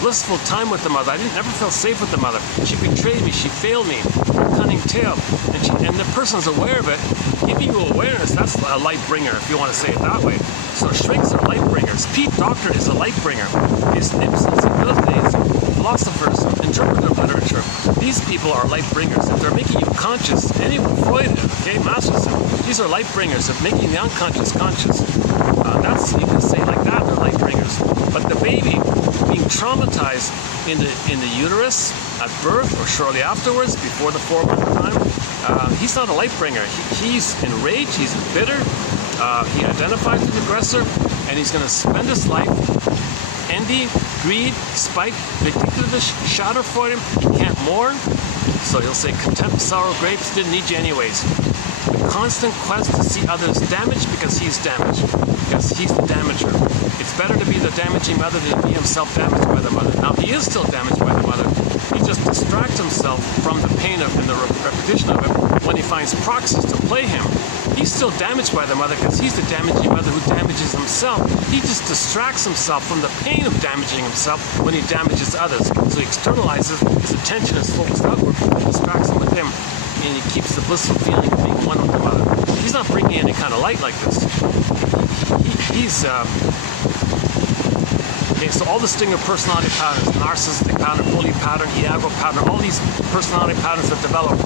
blissful time with the mother, I never felt safe with the mother, she betrayed me, she failed me, her cunning tale, and the person's aware of it, giving you awareness, that's a light bringer, if you want to say it that way. So shrinks are light bringers. Pete Docter is a light bringer. These Ibsens and Miltons, philosophers, interpretive literature, these people are light bringers. If they're making you conscious, anyone, Freud, okay, Masterson, these are light bringers of making the unconscious conscious. That's, you can say like that, they're light bringers. But the baby being traumatized in the uterus at birth or shortly afterwards, before the 4-month time, he's not a light bringer. He's enraged, he's bitter, he identifies with the aggressor, and he's going to spend his life envy, greed, spite, vindictiveness, Schadenfreude. He can't mourn, so he'll say contempt, sorrow, grapes, didn't need you anyways. The constant quest to see others damaged because he's damaged, because he's the damager. It's better to be the damaging mother than to be himself damaged by the mother. Now, he is still damaged by the mother. He just distracts himself from the pain of and the repetition of it when he finds proxies to play him. He's still damaged by the mother because he's the damaging mother who damages himself. He just distracts himself from the pain of damaging himself when he damages others. So he externalizes, his attention is focused outward, and distracts him with him, and he keeps the blissful feeling of being one with the mother. He's not bringing any kind of light like this. Okay, so all the stinger personality patterns, narcissistic pattern, bully pattern, Iago pattern, all these personality patterns that develop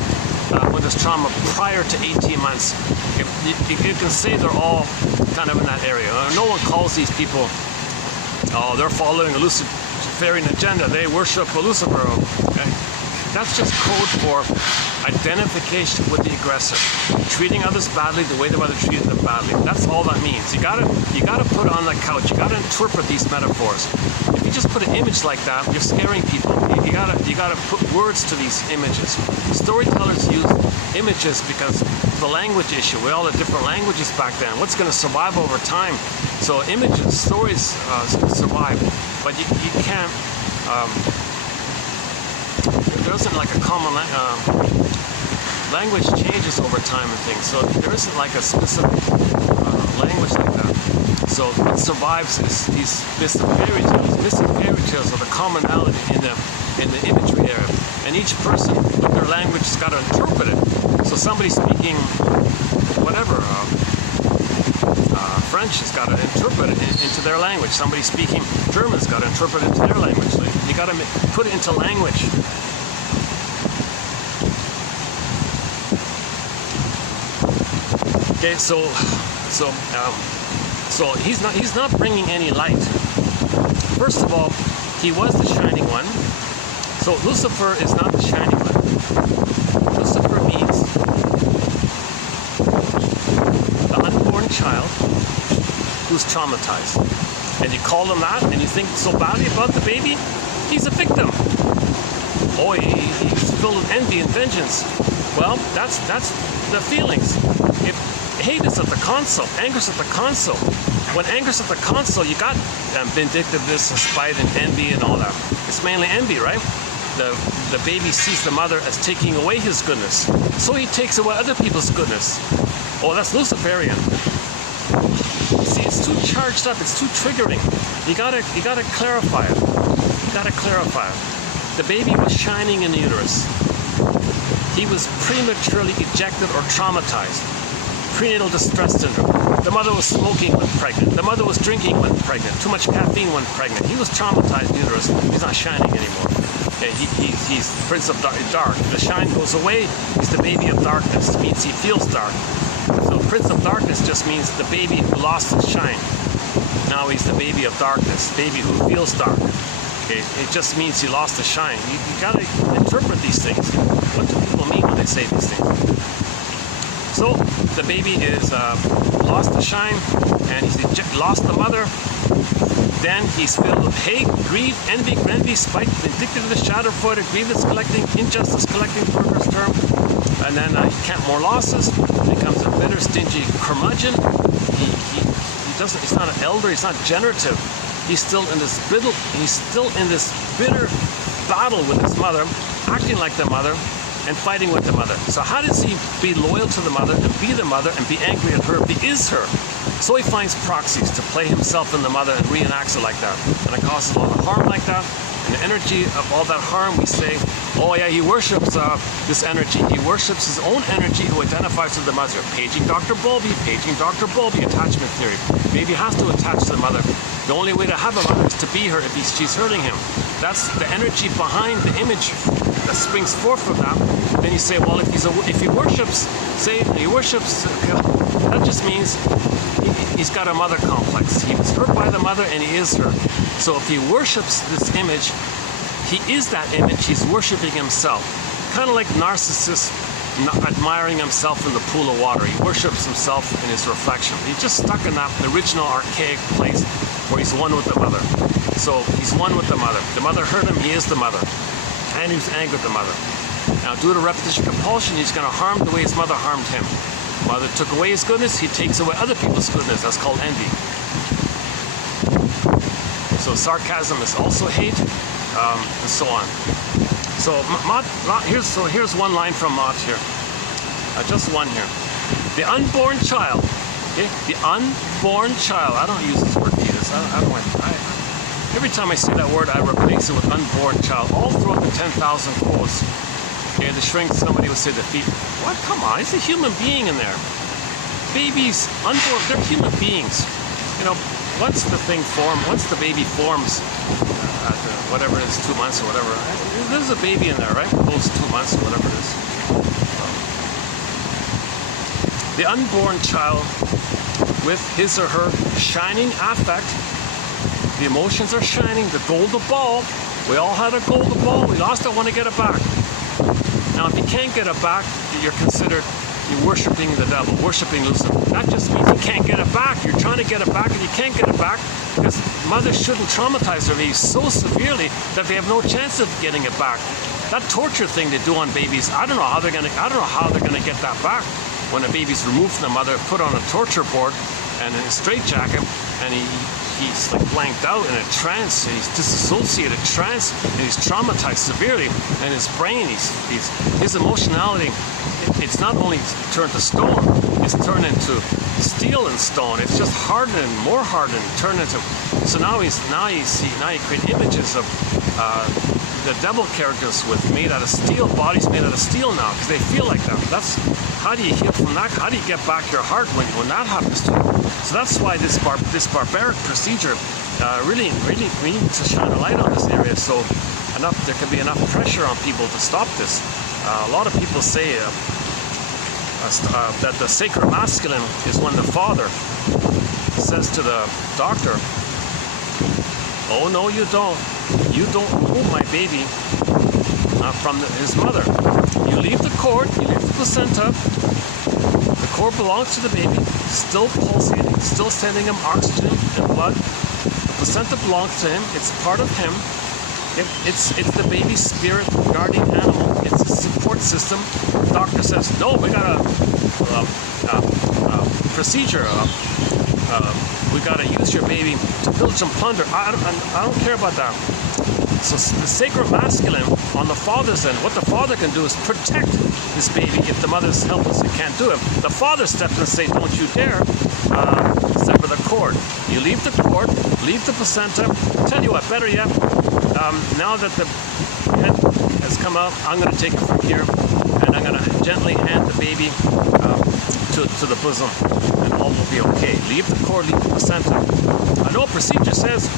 when there's trauma prior to 18 months, you can say they're all kind of in that area. No one calls these people, they're following a Luciferian agenda, they worship a Lucifer. Okay? That's just code for identification with the aggressor, treating others badly the way the mother treated them badly. That's all that means. You gotta put on the couch. You gotta interpret these metaphors. If you just put an image like that, you're scaring people. You gotta put words to these images. Storytellers use images because of the language issue. We all had different languages back then. What's going to survive over time? So images, stories survive, but you can't. There isn't like a common language changes over time and things, so there isn't like a specific language like that. So what survives is these missing fairy tales. Missing fairy tales are the commonality in the imagery area, and each person with their language has got to interpret it. So somebody speaking whatever French has got to interpret it into their language. Somebody speaking German's got to interpret it into their language. So you got to put it into language. Okay, so he's not bringing any light. First of all, he was the shining one. So Lucifer is not the shining one. Lucifer means the unborn child who's traumatized. And you call him that, and you think so badly about the baby, he's a victim. Oh, he's filled with envy and vengeance. Well, that's the feelings. If hate is at the console, anger's at the console. When anger's at the console, you got vindictiveness and spite and envy and all that. It's mainly envy, right? The baby sees the mother as taking away his goodness, so he takes away other people's goodness. Oh, that's Luciferian. See, it's too charged up, it's too triggering. You gotta clarify it. You gotta clarify it. The baby was shining in the uterus. He was prematurely ejected or traumatized. Prenatal distress syndrome. The mother was smoking when pregnant. The mother was drinking when pregnant. Too much caffeine when pregnant. He was traumatized in the uterus. He's not shining anymore. Okay, he's Prince of Dark. The shine goes away. He's the baby of darkness. It means he feels dark. So Prince of Darkness just means the baby who lost his shine. Now he's the baby of darkness, baby who feels dark. It just means he lost the shine. You got to interpret these things. What do people mean when they say these things? So the baby is lost the shine, and he's lost the mother. Then he's filled with hate, greed, envy, spite, vindictiveness, shadow, void, grievance collecting, injustice collecting, perverse term. And then he can't more losses. Becomes a bitter, stingy curmudgeon. He's not an elder. He's not generative. He's still in this bitter battle with his mother, acting like the mother, and fighting with the mother. So how does he be loyal to the mother and be the mother and be angry at her? He is her. So he finds proxies to play himself in the mother and reenacts it like that. And it causes a lot of harm like that. And the energy of all that harm, we say, oh yeah, he worships this energy. He worships his own energy who identifies with the mother. Paging Dr. Bowlby, attachment theory. Maybe he has to attach to the mother. The only way to have a mother is to be her if she's hurting him. That's the energy behind the image that springs forth from that. Then you say, well, if he worships, that just means he's got a mother complex. He was hurt by the mother and he is her. So if he worships this image, he is that image. He's worshiping himself. Kind of like narcissist admiring himself in the pool of water. He worships himself in his reflection. He's just stuck in that original archaic place where he's one with the mother. So he's one with the mother. The mother hurt him, he is the mother. And he's angry with the mother. Now due to repetition compulsion, he's going to harm the way his mother harmed him. Mother took away his goodness, he takes away other people's goodness. That's called envy. So sarcasm is also hate, and so on. So here's one line from Mott here. Just one here. The unborn child. Okay? The unborn child. I don't use this word fetus. Every time I see that word, I replace it with unborn child. All throughout the 10,000 quotes. Okay, the shrink, somebody would say the feet. What? Come on, it's a human being in there. Babies, unborn, they're human beings. You know, once the baby forms, whatever it is, 2 months or whatever, there's a baby in there, right? Close to 2 months or whatever it is. The unborn child with his or her shining affect, the emotions are shining, the golden ball. We all had a golden ball, we lost it, want to get it back. Now if you can't get it back, you're worshiping the devil, worshiping Lucifer. That just means you can't get it back. You're trying to get it back and you can't get it back because mothers shouldn't traumatize their babies so severely that they have no chance of getting it back. That torture thing they do on babies, I don't know how they're gonna get that back. When a baby's removed from the mother, put on a torture board and in a straitjacket, and he's like blanked out in a trance, and he's disassociated trance, and he's traumatized severely, and his brain, his emotionality, it's not only turned to stone, it's turned into steel and stone. It's just hardened and more hardened, turned into. So now you create images of the devil characters made out of steel, bodies made out of steel now, because they feel like that. That's how do you heal from that? How do you get back your heart when that happens to you? So that's why this barbaric procedure really we need to shine a light on this area. So there can be enough pressure on people to stop this. A lot of people say that the sacred masculine is when the father says to the doctor, "Oh no, you don't remove my baby from his mother. You leave the cord, you leave the placenta. The cord belongs to the baby, still pulsating, still sending him oxygen and blood. The placenta belongs to him, it's part of him. It's the baby's spirit guardian animal. It's a support system." The doctor says, "No, we got a procedure. We got to use your baby to pillage and plunder." I don't care about that. So the sacred masculine on the father's end, what the father can do is protect this baby if the mother's helpless and can't do it. The father steps in and says, "Don't you dare sever the cord. You leave the cord, leave the placenta. Tell you what, better yet, now that the head has come out, I'm going to take it from here and I'm going to gently hand the baby to the bosom, and all will be okay. Leave the cord, leave the placenta." I know procedure says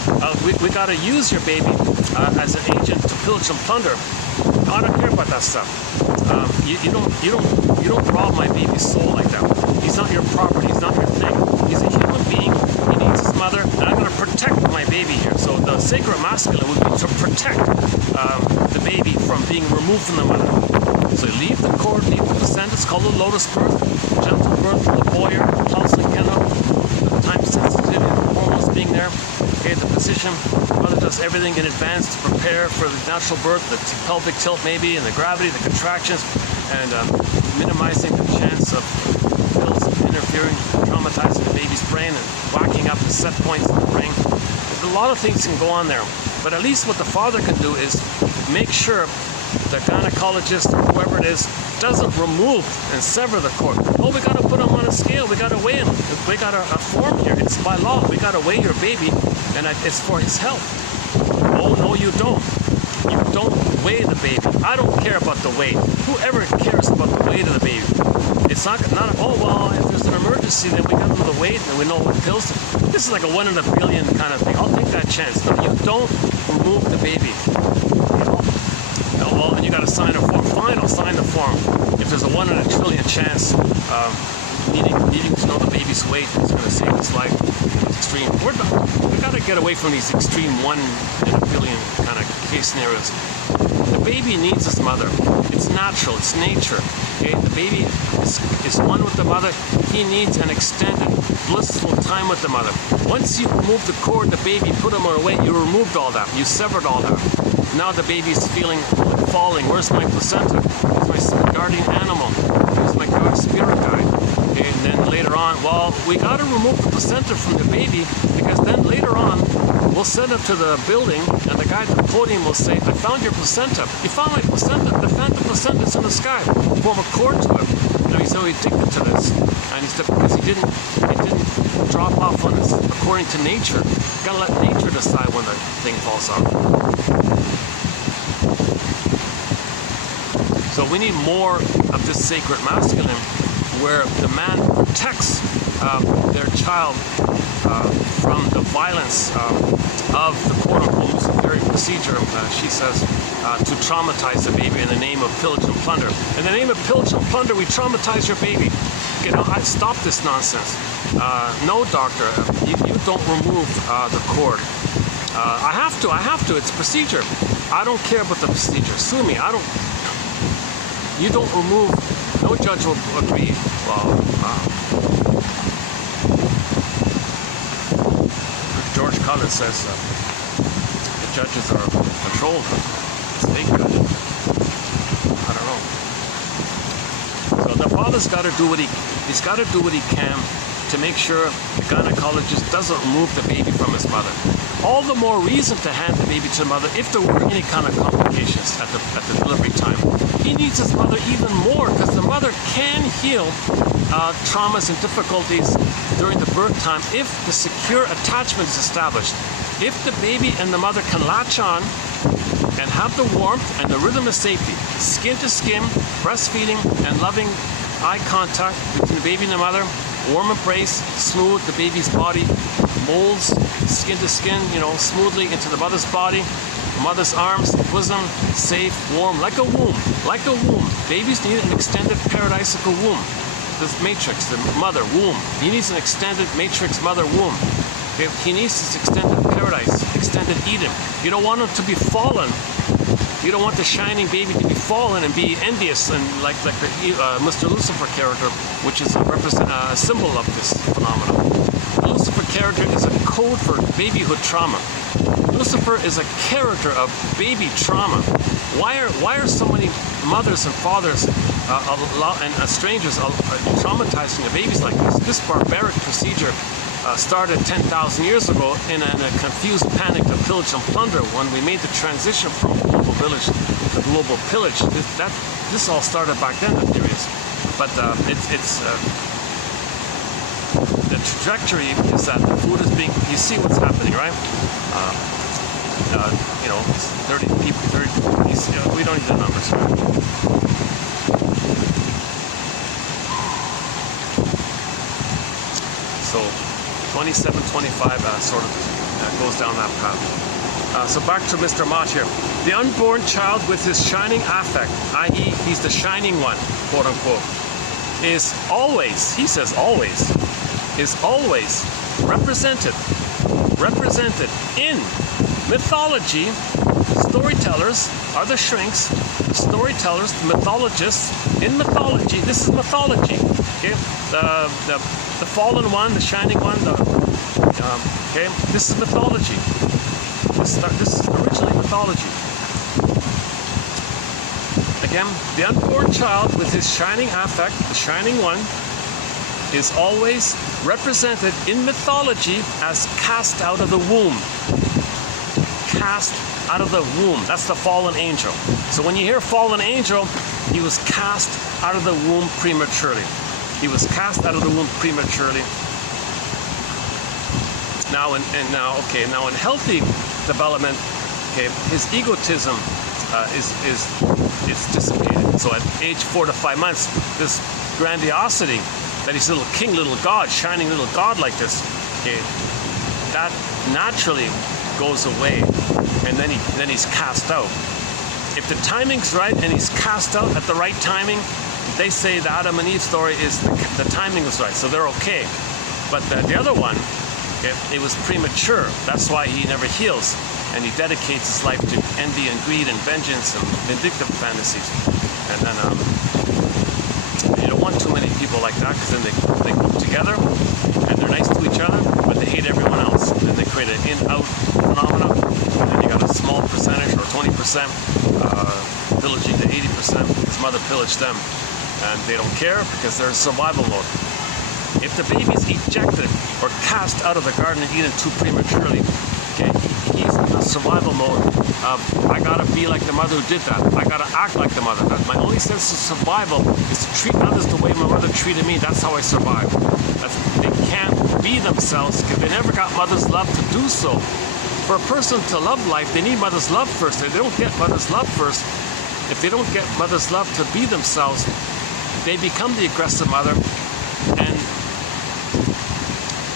we got to use your baby as an agent to pillage and plunder. I don't care about that stuff. You don't rob my baby's soul like that. He's not your property. He's not your thing. He's a human being. He needs his mother, and I'm going to protect my baby here. So the sacred masculine would be to protect the baby from being removed from the mother. So you leave the cord, leave the placenta. It's called a lotus birth, gentle birth, laboyer, counseling cannot, time sensitivity, hormones being there. Okay, the position, mother does everything in advance to prepare for the natural birth, the pelvic tilt maybe, and the gravity, the contractions, and minimizing the chance of pills interfering, traumatizing the baby's brain and whacking up the set points in the brain. A lot of things can go on there, but at least what the father can do is make sure the gynecologist or whoever it is doesn't remove and sever the cord. Oh, we got to put him on a scale. We got to weigh him. We got a form here. It's by law. We got to weigh your baby, and it's for his health. Oh, no, you don't. You don't weigh the baby. I don't care about the weight. Whoever cares about the weight of the baby? It's not oh, well, if there's an emergency, then we got to know the weight and we know what pills to. This is like a 1 in a billion kind of thing. I'll take that chance. No, you don't remove the baby. Well, then you got to sign a form. Fine, I'll sign the form. If there's a 1 in a trillion chance, needing to know the baby's weight is going to save his life. It's extreme. We got to get away from these extreme 1 in a billion kind of case scenarios. The baby needs his mother. It's natural. It's nature. Okay, the baby is one with the mother. He needs an extended, blissful time with the mother. Once you remove the cord, the baby, put him away, you removed all that. You severed all that. Now the baby's feeling falling. Where's my placenta? Where's my guardian animal? Where's my spirit guide? Okay, and then later on, well, we got to remove the placenta from the baby because then later on, we'll send it to the building and the guy at the podium will say, I found your placenta. You found my placenta? The phantom placenta's in the sky. Form a cord to it. You know, he's so addicted to this. And he said, because he didn't drop off on this according to nature. You gotta let nature decide when the thing falls off. So we need more of this sacred masculine where the man protects their child from the violence of the quote-unquote Luciferian procedure, she says, to traumatize the baby in the name of pillage and plunder. In the name of pillage and plunder, we traumatize your baby. You know, stop this nonsense. No, doctor, you don't remove the cord. I have to, it's procedure. I don't care about the procedure. Sue me, you don't remove, no judge will agree. Well, George Collins says the judges are controlled. It's fake judges. I don't know. So the father's got to do he's got to do what he can to make sure the gynecologist doesn't remove the baby from his mother. All the more reason to hand the baby to the mother if there were any kind of complications at the delivery time. He needs his mother even more because the mother can heal traumas and difficulties during the birth time if the secure attachment is established. If the baby and the mother can latch on and have the warmth and the rhythm of safety, skin to skin, breastfeeding and loving eye contact between the baby and the mother, warm embrace, smooth, the baby's body molds skin to skin, smoothly into the mother's body, the mother's arms, bosom, safe, warm, like a womb, Babies need an extended paradisical womb. This matrix, the mother, womb. He needs an extended matrix mother womb. He needs this extended paradise, extended Eden. You don't want him to be fallen. You don't want the shining baby to be fallen and be envious and like the Mr. Lucifer character, which is a symbol of this phenomenon. The Lucifer character is a code for babyhood trauma. Lucifer is a character of baby trauma. Why are so many mothers and fathers and strangers traumatizing their babies like this? This barbaric procedure started 10,000 years ago in a confused panic of pillage and plunder when we made the transition from global village to global pillage. This all started back then, the theories. But the trajectory is that the food is being, you see what's happening, right? 30 people, we don't need the numbers, right? So 27, 25 sort of goes down that path. So back to Mr. Mott here. The unborn child with his shining affect, i.e. he's the shining one, quote unquote, is always, he says always, is always represented in mythology storytellers are the shrinks, storytellers, the mythologists. In mythology, this is mythology. Okay, the fallen one, the shining one. Okay, this is mythology. This is originally mythology. Again, the unborn child with his shining affect, the shining one, is always represented in mythology as cast out of the womb. Cast out of the womb. That's the fallen angel. So when you hear fallen angel, he was cast out of the womb prematurely. He was cast out of the womb prematurely. Now in healthy development, okay, his egotism is dissipated. So at age 4 to 5 months, this grandiosity that he's little king, little god, shining little god like this, okay, that naturally goes away, and then he's cast out. If the timing's right and he's cast out at the right timing, they say the Adam and Eve story is the timing was right, so they're okay. But the other one, it was premature. That's why he never heals, and he dedicates his life to envy and greed and vengeance and vindictive fantasies. And then you don't want too many people like that, because then they group together and they're nice to each other, but they hate everyone else. And they create an in-out phenomenon, and then you got a small percentage or 20% pillaging the 80%. His mother pillaged them, and they don't care because they're in survival mode. If the baby's ejected or cast out of the Garden of Eden too prematurely, okay, he's in the survival mode of, I gotta be like the mother who did that. I gotta act like the mother. My only sense of survival is to treat others the way my mother treated me. That's how I survive. They can't be themselves because they never got mother's love to do so. For a person to love life, they need mother's love first. If they don't get mother's love first, if they don't get mother's love to be themselves, they become the aggressive mother, and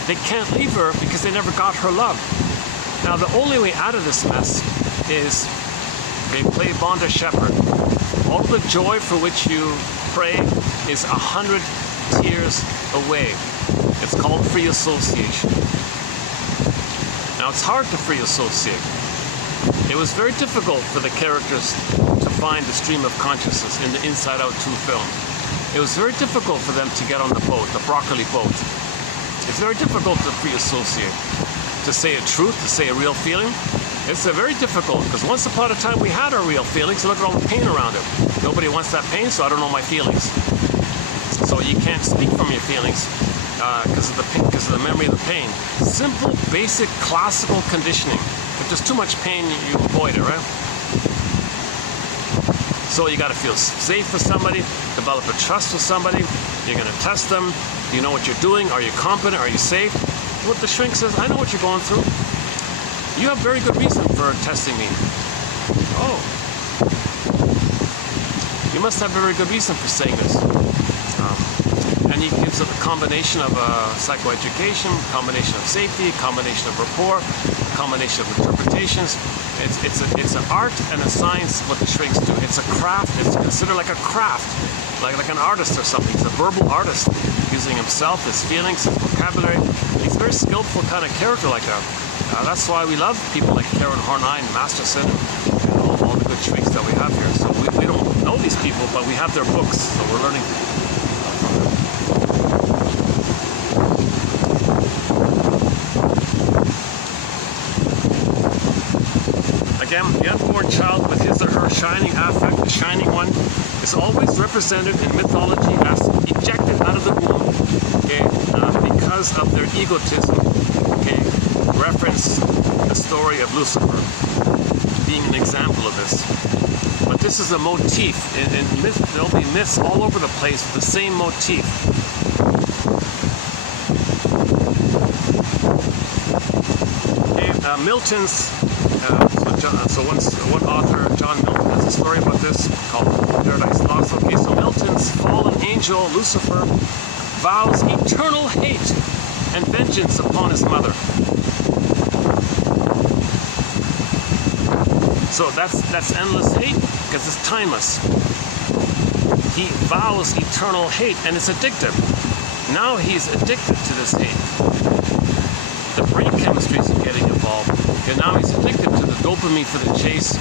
they can't leave her because they never got her love. Now, the only way out of this mess is they play Bonda Shepherd. All the joy for which you pray is 100 tears away. It's called free association. Now, it's hard to free associate. It was very difficult for the characters to find the stream of consciousness in the Inside Out 2 film. It was very difficult for them to get on the boat, the broccoli boat. It's very difficult to free associate, to say a truth, to say a real feeling. It's very difficult, because once upon a time we had our real feelings. Look at all the pain around it. Nobody wants that pain, so I don't know my feelings. So you can't speak from your feelings because of the memory of the pain. Simple, basic, classical conditioning. If there's too much pain, you avoid it, right? So you got to feel safe with somebody, develop a trust with somebody. You're going to test them. Do you know what you're doing? Are you competent? Are you safe? What the shrink says, I know what you're going through. You have very good reason for testing me. Oh. You must have a very good reason for saying this. And he gives it a combination of psychoeducation, combination of safety, combination of rapport, combination of interpretations. It's an art and a science what the shrinks do. It's a craft. It's considered like a craft, like an artist or something. He's a verbal artist, using himself, his feelings, his vocabulary. He's a very skillful kind of character like that. That's why we love people like Karen Horney and Masterson and all the good shrinks that we have here. So we don't know these people, but we have their books, so we're learning from them. Again, the unborn child with his or her shining affect, the shining one, is always represented in mythology as ejected out of the womb, okay, because of their egotism. Okay, reference the story of Lucifer being an example of this. But this is a motif. In myth, there'll be myths all over the place with the same motif. Okay, Milton's. One author, John Milton, has a story about this called Paradise Lost. Okay, so Milton's fallen angel, Lucifer, vows eternal hate and vengeance upon his mother. So that's endless hate, because it's timeless. He vows eternal hate, and it's addictive. Now he's addicted to this hate. The brain chemistry is getting involved. And now he's addicted to the dopamine for the chase,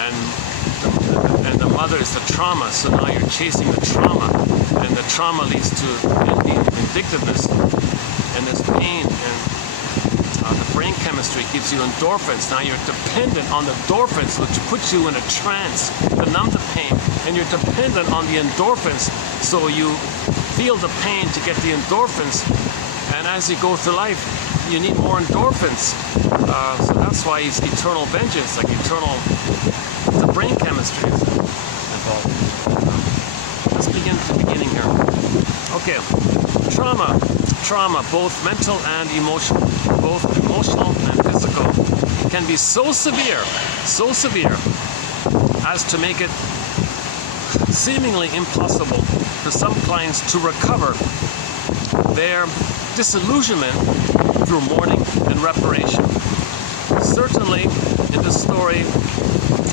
and the mother is the trauma. So now you're chasing the trauma, and the trauma leads to vindictiveness, and there's pain, and the brain chemistry gives you endorphins. Now you're dependent on the endorphins, which puts you in a trance to numb the pain, and you're dependent on the endorphins, so you feel the pain to get the endorphins, and as you go through life, you need more endorphins. So that's why it's eternal vengeance, like eternal, the brain chemistry is involved. Let's begin at the beginning here. Okay, trauma, both mental and emotional, both emotional and physical, can be so severe as to make it seemingly impossible for some clients to recover their disillusionment through mourning and reparation. Certainly, in the story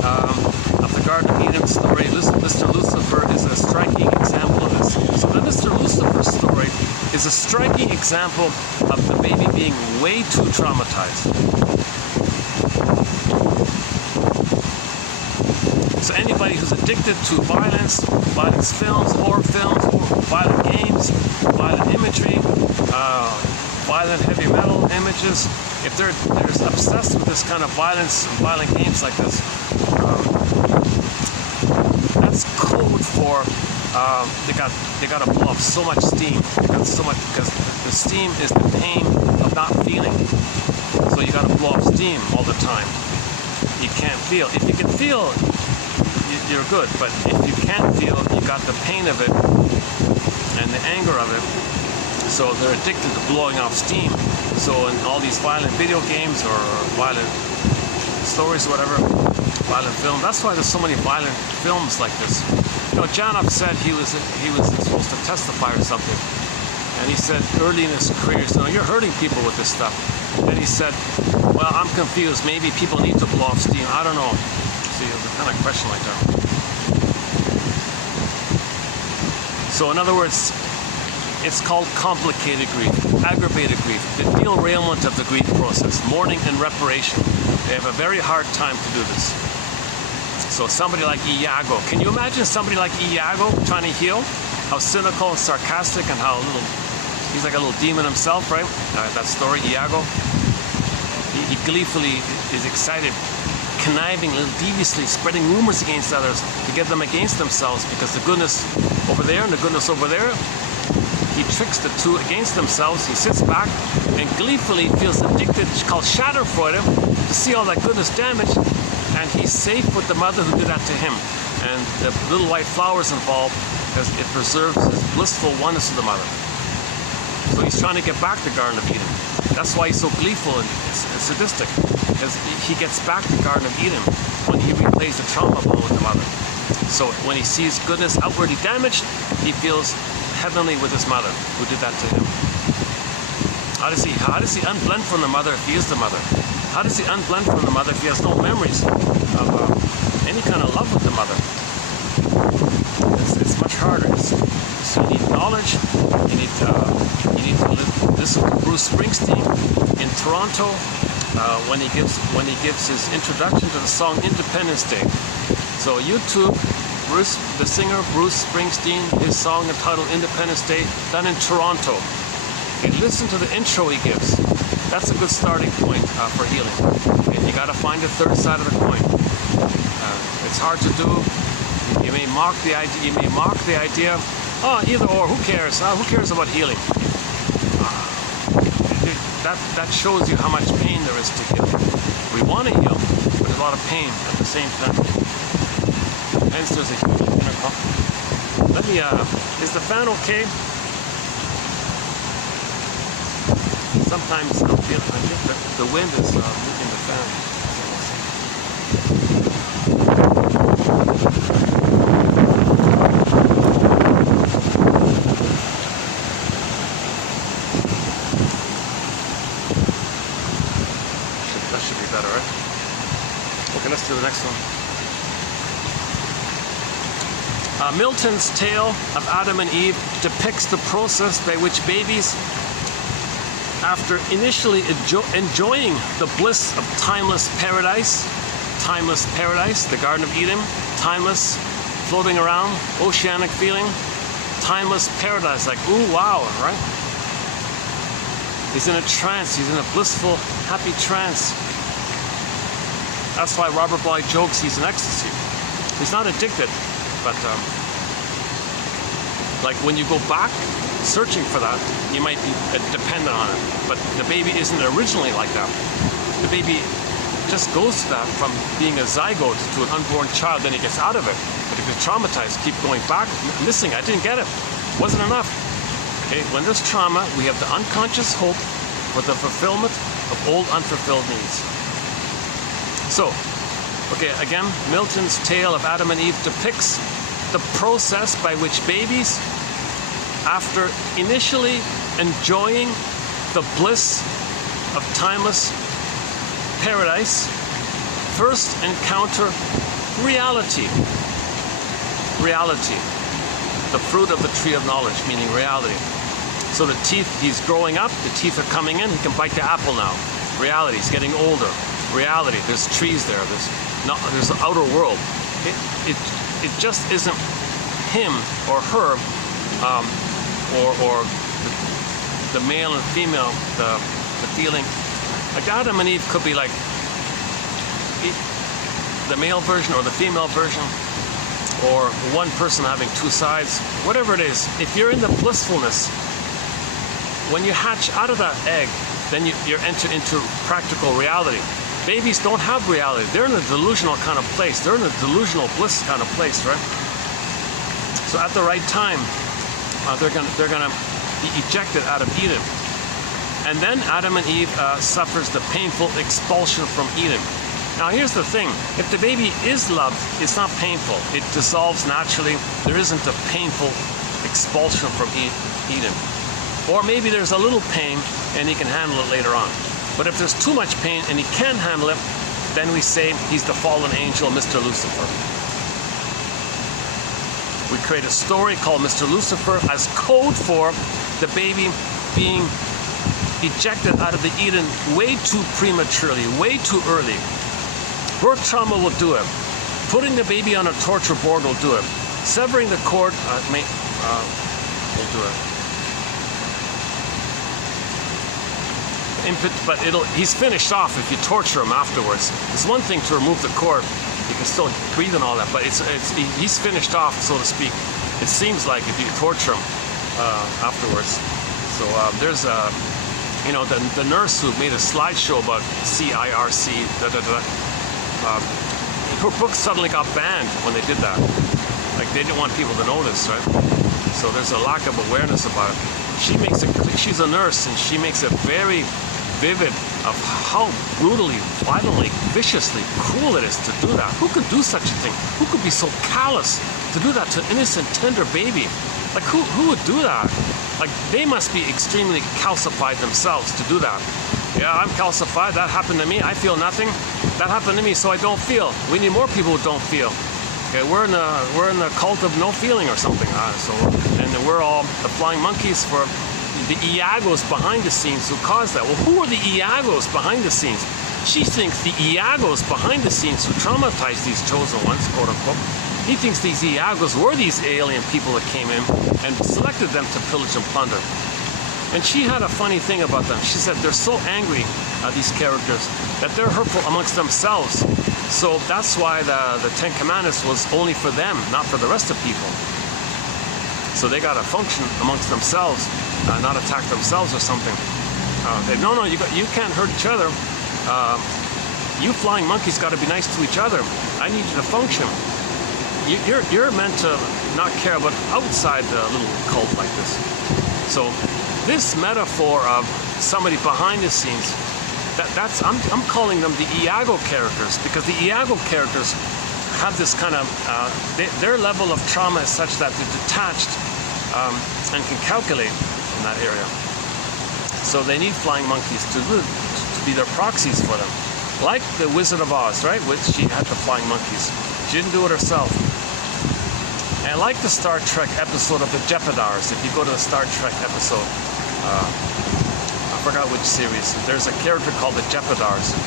of the Garden of Eden story, Mr. Lucifer is a striking example of this. So the Mr. Lucifer story is a striking example of the baby being way too traumatized. So anybody who's addicted to violence films, horror films, violent games, violent imagery, violent heavy metal images, if they're obsessed with this kind of violence and violent games like this, that's code for they got to blow up so much steam. They got so much, because the steam is the pain of not feeling. So you got to blow up steam all the time. You can't feel. If you can feel, you're good. But if you can't feel, you got the pain of it and the anger of it. So they're addicted to blowing off steam. So in all these violent video games or violent stories or whatever, violent film, that's why there's so many violent films like this. You know, Janov said he was supposed to testify or something, and he said early in his career, so you're hurting people with this stuff. Then he said, well, I'm confused, maybe people need to blow off steam, I don't know. See, it was a kind of question like that. So in other words, it's called complicated grief, aggravated grief, the derailment of the grief process, mourning and reparation. They have a very hard time to do this. So somebody like Iago, can you imagine somebody like Iago trying to heal? How cynical and sarcastic, and how he's like a little demon himself, right? That story, Iago. He gleefully is excited, conniving, deviously spreading rumors against others to get them against themselves, because the goodness over there and the goodness over there, he tricks the two against themselves. He sits back and gleefully feels addicted, called Schadenfreude, to see all that goodness damaged, and he's safe with the mother who did that to him. And the little white flowers involved, because it preserves his blissful oneness to the mother. So he's trying to get back to Garden of Eden. That's why he's so gleeful and sadistic, because he gets back to Garden of Eden when he replays the trauma bond with the mother. So when he sees goodness outwardly damaged, he feels heavenly with his mother who did that to him. How does he unblend from the mother if he is the mother? How does he unblend from the mother if he has no memories of any kind of love with the mother? It's much harder. So you need knowledge. You need to listen to Bruce Springsteen in Toronto when he gives his introduction to the song Independence Day. So YouTube, the singer Bruce Springsteen, his song entitled Independence Day, done in Toronto. Okay, listen to the intro he gives. That's a good starting point for healing. Okay, you got to find the third side of the coin. It's hard to do. You may mock the idea. Oh, either or. Who cares? Who cares about healing? That shows you how much pain there is to heal. We want to heal, but there's a lot of pain at the same time. Hence, there's a huge inner conflict. Let me. Is the fan okay? Sometimes I feel the wind is moving the fan. That should be better, right? Okay, let's do the next one. Milton's tale of Adam and Eve depicts the process by which babies after initially enjoying the bliss of timeless paradise, the Garden of Eden, timeless, floating around, oceanic feeling, timeless paradise, like, ooh, wow, right? He's in a trance, he's in a blissful, happy trance. That's why Robert Bly jokes he's in ecstasy. He's not addicted, but like when you go back searching for that, you might be dependent on it. But the baby isn't originally like that. The baby just goes to that from being a zygote to an unborn child, then he gets out of it. But if you're traumatized, keep going back, missing, I didn't get it, wasn't enough. Okay, when there's trauma, we have the unconscious hope for the fulfillment of old unfulfilled needs. So, okay, again, Milton's tale of Adam and Eve depicts the process by which babies, after initially enjoying the bliss of timeless paradise, first encounter reality. Reality. The fruit of the tree of knowledge, meaning reality. So the teeth, he's growing up, the teeth are coming in, he can bite the apple now. Reality, he's getting older. Reality, there's trees there, there's the outer world. It just isn't him or her, or the male and female, the feeling. Like Adam and Eve could be like the male version or the female version, or one person having two sides, whatever it is. If you're in the blissfulness, when you hatch out of that egg, then you're entered into practical reality. Babies don't have reality. They're in a delusional kind of place. They're in a delusional bliss kind of place, right? So at the right time, they're gonna be ejected out of Eden. And then Adam and Eve suffers the painful expulsion from Eden. Now here's the thing, if the baby is loved, it's not painful. It dissolves naturally. There isn't a painful expulsion from Eden. Or maybe there's a little pain and he can handle it later on. But if there's too much pain and he can't handle it, then we say he's the fallen angel, Mr. Lucifer. We create a story called Mr. Lucifer as code for the baby being ejected out of the Eden way too prematurely, way too early. Birth trauma will do it. Putting the baby on a torture board will do it. Severing the cord will do it. But he's finished off if you torture him afterwards. It's one thing to remove the cord, you can still breathe and all that, but he's finished off, so to speak. It seems like if you torture him afterwards. So there's the nurse who made a slideshow about CIRC, her book suddenly got banned when they did that. Like they didn't want people to know this, right? So there's a lack of awareness about it. She's a nurse, and she makes it very vivid of how brutally, violently, viciously cruel it is to do that. Who could do such a thing? Who could be so callous to do that to an innocent, tender baby? Like who would do that? Like they must be extremely calcified themselves to do that. Yeah, I'm calcified. That happened to me. I feel nothing. That happened to me, so I don't feel. We need more people who don't feel. Okay, we're in the cult of no feeling or something. And we're all the flying monkeys for the Iagos behind the scenes who caused that. Well, who are the Iagos behind the scenes? She thinks the Iagos behind the scenes who traumatized these chosen ones, quote unquote. He thinks these Iagos were these alien people that came in and selected them to pillage and plunder. And she had a funny thing about them. She said they're so angry, these characters, that they're hurtful amongst themselves. So that's why the Ten Commandments was only for them, not for the rest of people. So they got to function amongst themselves, not attack themselves or something. No, you can't hurt each other. You flying monkeys got to be nice to each other. I need you to function. You're meant to not care about outside the little cult like this. So this metaphor of somebody behind the scenes, I'm calling them the Iago characters, because the Iago characters have this kind of their level of trauma is such that they're detached and can calculate in that area. So they need flying monkeys to be their proxies for them, like the Wizard of Oz, right? Which she had the flying monkeys. She didn't do it herself. And like the Star Trek episode of the Jeopardars, if you go to the Star Trek episode forgot which series. There's a character called the Jepidars.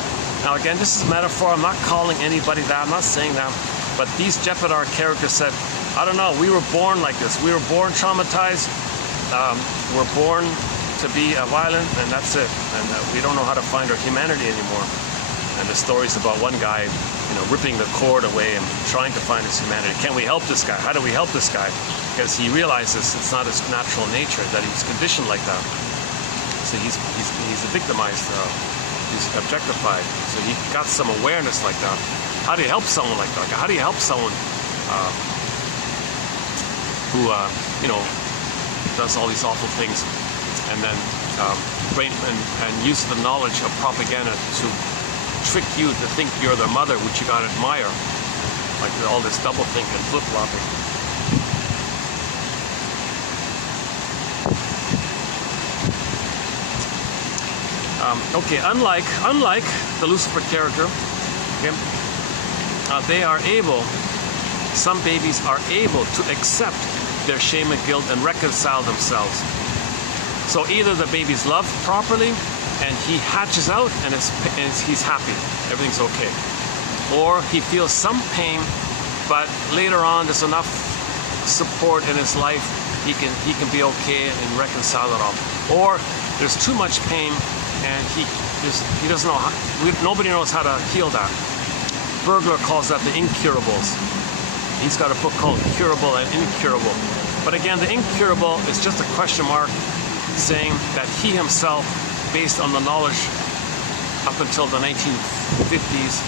Now again, this is a metaphor. I'm not calling anybody that. I'm not saying that. But these Jepidar characters said, I don't know, we were born like this. We were born traumatized. We're born to be violent, and that's it. And we don't know how to find our humanity anymore. And the story's about one guy, you know, ripping the cord away and trying to find his humanity. Can we help this guy? How do we help this guy? Because he realizes it's not his natural nature, that he's conditioned like that. So he's victimized, he's objectified. So he got some awareness like that. How do you help someone like that? How do you help someone who, you know, does all these awful things, and then and use the knowledge of propaganda to trick you to think you're their mother, which you gotta admire, like all this double think and flip-flopping. Okay, unlike the Lucifer character, okay, they are able. Some babies are able to accept their shame and guilt and reconcile themselves. So either the baby's loved properly and he hatches out and he's happy, everything's okay. Or he feels some pain, but later on there's enough support in his life, he can be okay and reconcile it all. Or there's too much pain and he doesn't know how, nobody knows how to heal that. Bergler calls that the incurables. He's got a book called Curable and Incurable. But again, the incurable is just a question mark saying that he himself, based on the knowledge up until the 1950s,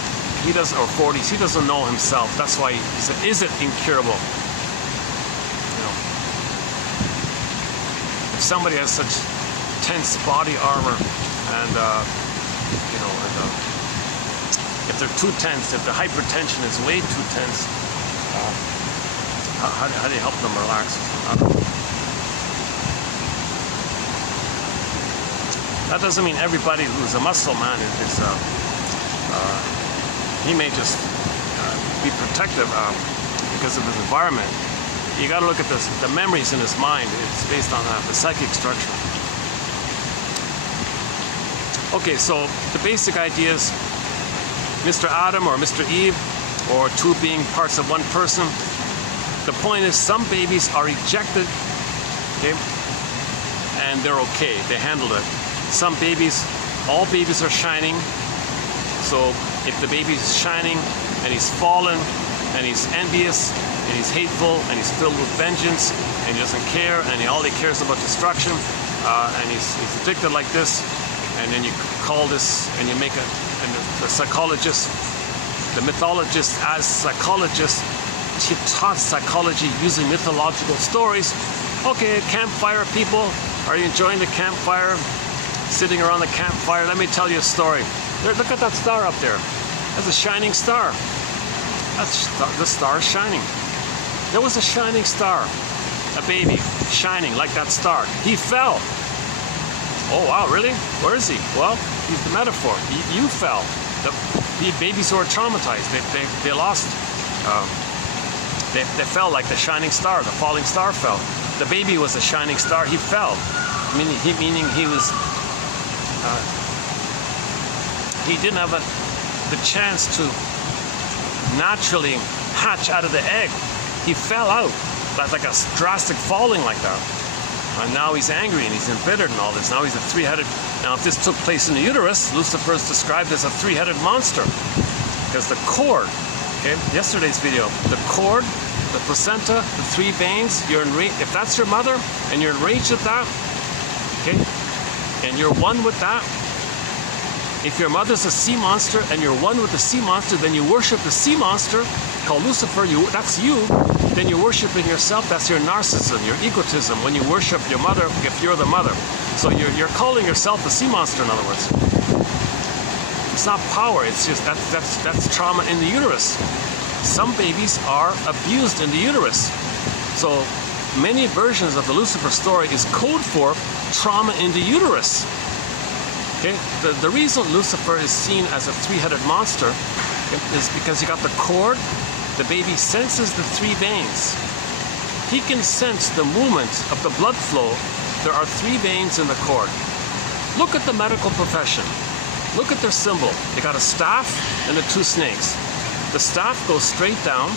or 40s, he doesn't know himself. That's why he said, is it incurable? You know, if somebody has such tense body armor and, you know, if they're too tense, if the hypertension is way too tense, how do you help them relax? That doesn't mean everybody who's a muscle man is he may just be protective because of his environment. You got to look at the memories in his mind. It's based on the psychic structure. Okay, so the basic ideas: Mr. Adam or Mr. Eve, or two being parts of one person. The point is, some babies are ejected, okay, and they're okay. They handled it. Some babies, all babies are shining. So if the baby's shining and he's fallen and he's envious and he's hateful and he's filled with vengeance and he doesn't care and all he cares about destruction, and he's addicted like this, and then you call this and you make the psychologist, the mythologist as psychologist, taught psychology using mythological stories. Okay, campfire people, are you enjoying the campfire? Sitting around the campfire, let me tell you a story. There, look at that star up there. That's a shining star. The star is shining. There was a shining star, a baby, shining like that star. He fell. Oh wow, really? Where is he? Well, he's the metaphor. You fell. The babies who are traumatized, they lost. They fell like the shining star. The falling star fell. The baby was a shining star. He fell. Meaning he was. He didn't have the chance to naturally hatch out of the egg. He fell out. That's like a drastic falling like that. And now he's angry and he's embittered and all this. Now he's a three-headed. Now, if this took place in the uterus, Lucifer is described as a three-headed monster. Because the cord, okay, yesterday's video, the cord, the placenta, the three veins, you're enraged. If that's your mother and you're enraged at that, okay, and you're one with that. If your mother's a sea monster and you're one with the sea monster, then you worship the sea monster called Lucifer. That's you. Then you're worshiping yourself. That's your narcissism, your egotism. When you worship your mother, if you're the mother, so you're calling yourself the sea monster. In other words, it's not power. It's just that's trauma in the uterus. Some babies are abused in the uterus. So many versions of the Lucifer story is code for trauma in the uterus. Okay, the reason Lucifer is seen as a three-headed monster is because you got the cord. The baby senses the three veins. He can sense the movement of the blood flow. There are three veins in the cord. Look at the medical profession. Look at their symbol. They got a staff and the two snakes. The staff goes straight down.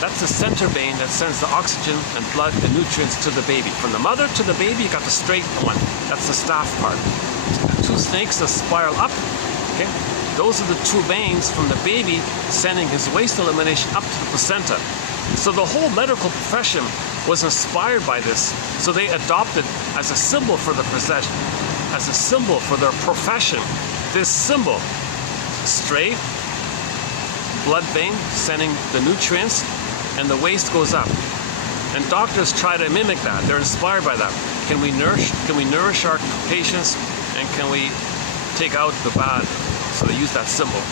That's the center vein that sends the oxygen and blood and nutrients to the baby. From the mother to the baby, you got the straight one. That's the staff part. The two snakes that spiral up. Okay, those are the two veins from the baby sending his waste elimination up to the placenta. So the whole medical profession was inspired by this. So they adopted as a symbol for the procession, as a symbol for their profession, this symbol, straight blood vein sending the nutrients, and the waste goes up. And doctors try to mimic that. They're inspired by that. Can we nourish our patients, and can we take out the bad? So they use that symbol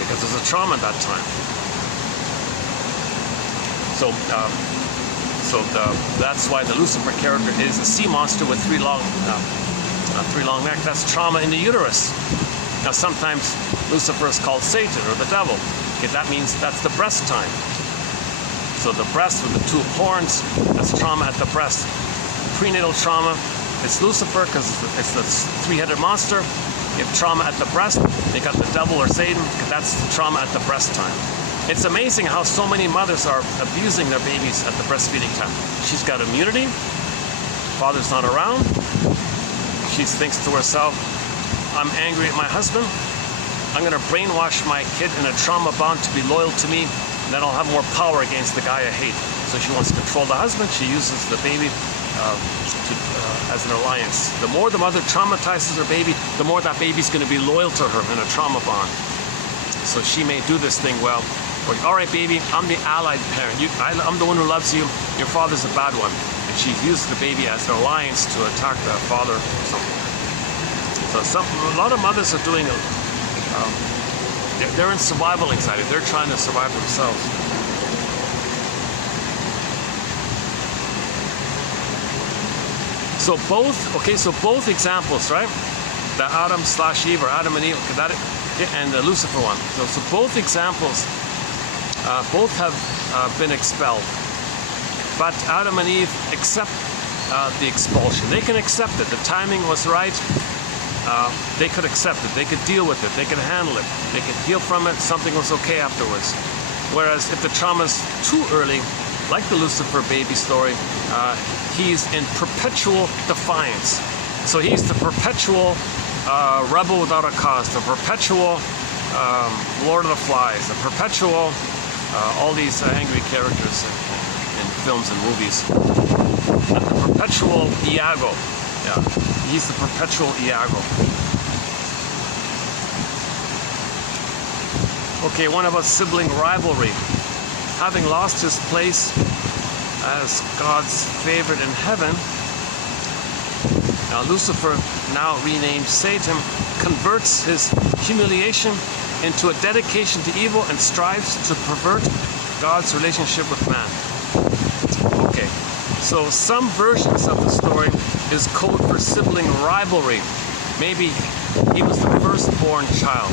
because there's a trauma at that time. That's why the Lucifer character is a sea monster with three long necks. That's trauma in the uterus. Now sometimes Lucifer is called Satan or the devil. Okay, that means that's the breast time. So the breast with the two horns, that's trauma at the breast. Prenatal trauma, it's Lucifer because it's the three-headed monster. If trauma at the breast, they got the devil or Satan, that's the trauma at the breast time. It's amazing how so many mothers are abusing their babies at the breastfeeding time. She's got immunity, father's not around, she thinks to herself, I'm angry at my husband, I'm going to brainwash my kid in a trauma bond to be loyal to me, and then I'll have more power against the guy I hate. So she wants to control the husband, she uses the baby as an alliance. The more the mother traumatizes her baby, the more that baby's going to be loyal to her in a trauma bond. So she may do this thing, well, all right, baby, I'm the allied parent. I'm the one who loves you. Your father's a bad one. And she uses the baby as an alliance to attack the father or something. So a lot of mothers are doing, they're in survival anxiety. They're trying to survive themselves. So both examples, right? The Adam/Eve or Adam and Eve, and the Lucifer one. So both examples, both have been expelled. But Adam and Eve accept the expulsion. They can accept it. The timing was right. They could accept it. They could deal with it. They could handle it. They could heal from it. Something was okay afterwards. Whereas if the trauma's too early, like the Lucifer baby story, he's in perpetual defiance. So he's the perpetual rebel without a cause, the perpetual Lord of the Flies, the perpetual all these angry characters in films and movies. The perpetual Iago. Yeah, he's the perpetual Iago. Okay, one about sibling rivalry. Having lost his place as God's favorite in heaven, now Lucifer, now renamed Satan, converts his humiliation into a dedication to evil and strives to pervert God's relationship with man. Okay, so some versions of the story is code for sibling rivalry. Maybe he was the firstborn child.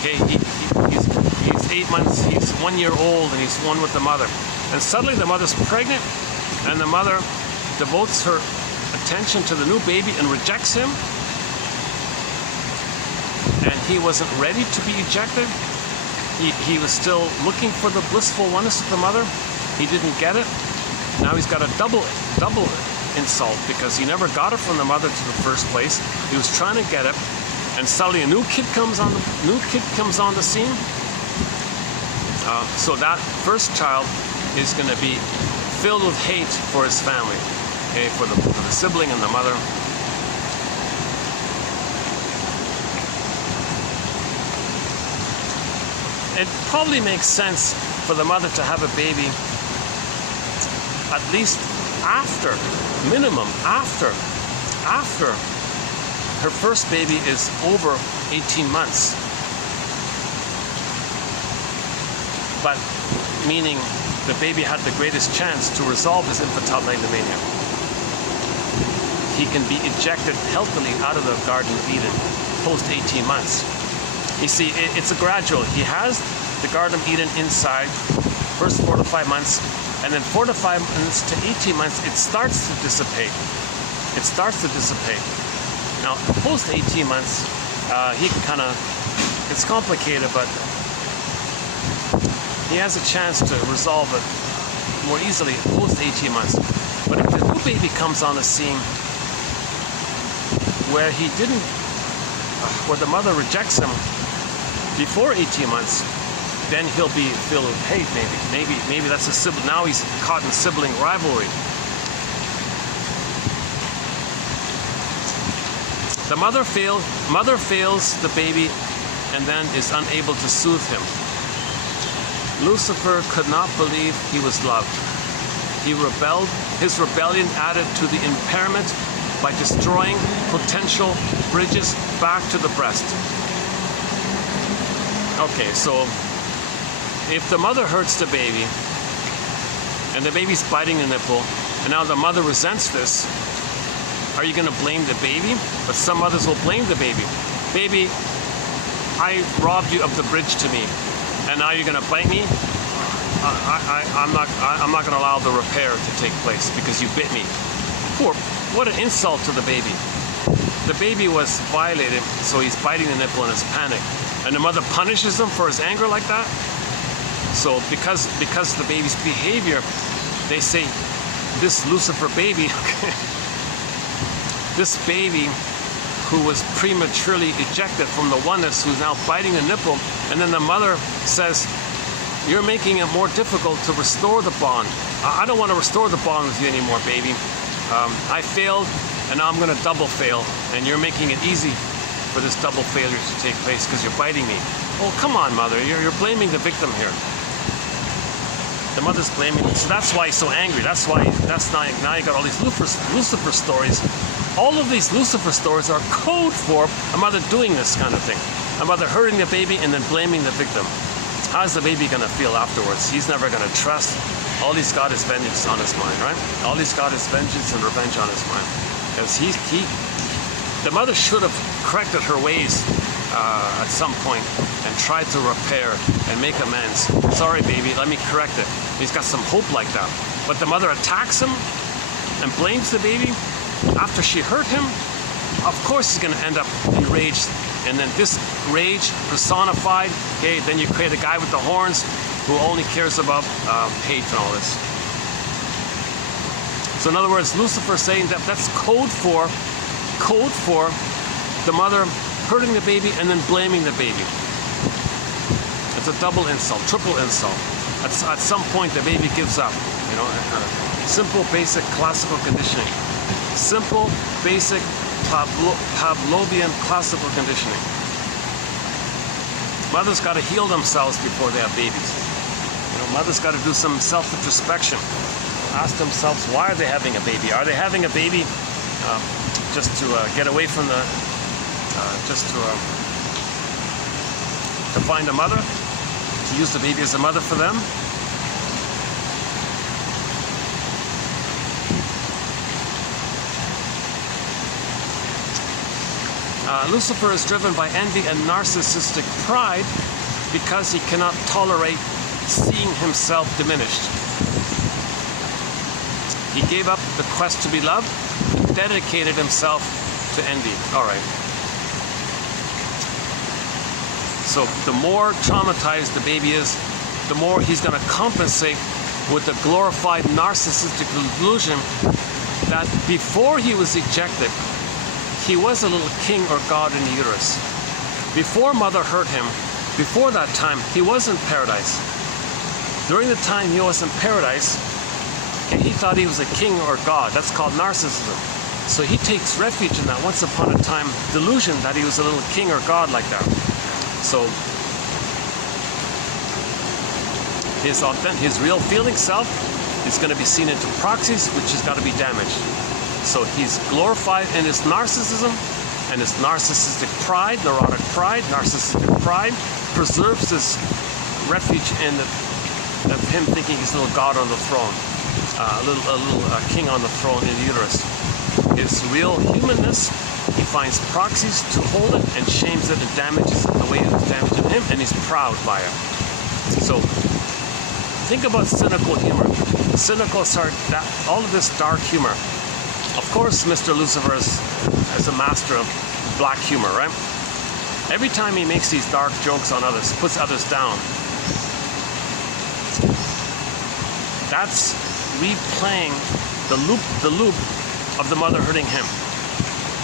Okay, he's 8 months, he's 1 year old, and he's one with the mother. And suddenly the mother's pregnant, and the mother devotes her attention to the new baby and rejects him. And he wasn't ready to be ejected. He was still looking for the blissful oneness of the mother. He didn't get it. Now he's got a double insult because he never got it from the mother to the first place. He was trying to get it, and suddenly a new kid comes on the scene. So that first child is going to be filled with hate for his family, okay, for the sibling and the mother. It probably makes sense for the mother to have a baby at least minimum after her first baby is over 18 months. But meaning the baby had the greatest chance to resolve his infantile megalomania. He can be ejected healthily out of the Garden of Eden post 18 months. You see, it's a gradual. He has the Garden of Eden inside, first 4 to 5 months, and then 4 to 5 months to 18 months, it starts to dissipate. It starts to dissipate. Now, post 18 months, he can kind of, it's complicated, but he has a chance to resolve it more easily post 18 months. But if the new baby comes on the scene where he didn't, where the mother rejects him before 18 months, then he'll be feeling hate. Maybe that's a sibling. Now he's caught in sibling rivalry. The mother fails the baby and then is unable to soothe him. Lucifer could not believe he was loved. He rebelled. His rebellion added to the impairment by destroying potential bridges back to the breast. Okay, so if the mother hurts the baby and the baby's biting the nipple, and now the mother resents this, are you going to blame the baby? But some mothers will blame the baby. Baby, I robbed you of the bridge to me, and now you're going to bite me? I'm not going to allow the repair to take place because you bit me. Poor, what an insult to the baby. The baby was violated, so he's biting the nipple in his panic. And the mother punishes him for his anger like that? So because of the baby's behavior, they say, this Lucifer baby, this baby who was prematurely ejected from the oneness, who's now biting the nipple, and then the mother says, you're making it more difficult to restore the bond. I don't want to restore the bond with you anymore, baby. I failed, and now I'm going to double fail, and you're making it easy for this double failure to take place because you're biting me. Oh, come on, mother. You're blaming the victim here. The mother's blaming him. So that's why he's so angry. That's now you got all these Lucifer stories. All of these Lucifer stories are code for a mother doing this kind of thing. A mother hurting the baby and then blaming the victim. How's the baby going to feel afterwards? He's never going to trust. All he's got is vengeance on his mind, right? All he's got is vengeance and revenge on his mind. Because the mother should have corrected her ways at some point and tried to repair and make amends. Sorry, baby, let me correct it. He's got some hope like that. But the mother attacks him and blames the baby after she hurt him. Of course he's going to end up enraged. And then this rage personified, okay, then you create a guy with the horns who only cares about hate and all this. So in other words, Lucifer saying that that's code for the mother hurting the baby and then blaming the baby. It's a double insult, triple insult. At some point, the baby gives up. You know, simple, basic, classical conditioning. Simple, basic, Pavlovian classical conditioning. Mothers got to heal themselves before they have babies. You know, mothers got to do some self-introspection. Ask themselves, why are they having a baby? Are they having a baby just to get away from the, to find a mother, to use the baby as a mother for them? Lucifer is driven by envy and narcissistic pride because he cannot tolerate seeing himself diminished. He gave up the quest to be loved, dedicated himself to envy. All right. So the more traumatized the baby is, the more he's going to compensate with the glorified narcissistic illusion that before he was ejected, he was a little king or god in the uterus. Before mother hurt him, before that time, he was in paradise. During the time he was in paradise, he thought he was a king or god. That's called narcissism. So he takes refuge in that once upon a time delusion that he was a little king or god like that. So his real feeling self is going to be seen into proxies, which has got to be damaged. So he's glorified in his narcissism and his narcissistic pride, neurotic pride, narcissistic pride preserves this refuge in of him thinking he's a little god on the throne, a little king on the throne in the uterus. His real humanness, he finds proxies to hold it and shames it and damages it the way it's damaging him, and he's proud by it. So think about cynical humor. Cynical, all of this dark humor. Of course, Mr. Lucifer is a master of black humor, right? Every time he makes these dark jokes on others, puts others down, that's replaying the loop of the mother hurting him.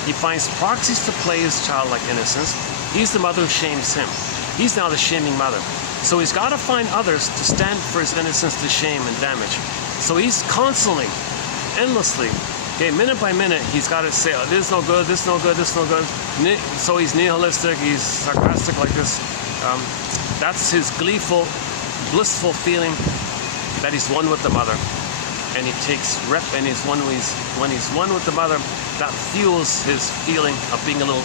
He finds proxies to play his childlike innocence. He's the mother who shames him. He's now the shaming mother. So he's got to find others to stand for his innocence to shame and damage. So he's constantly, endlessly, okay, minute by minute, he's got to say, oh, this is no good, this is no good, this is no good. So he's nihilistic, he's sarcastic like this. That's his gleeful, blissful feeling that he's one with the mother. And he takes rep, and when he's one with the mother, that fuels his feeling of being a little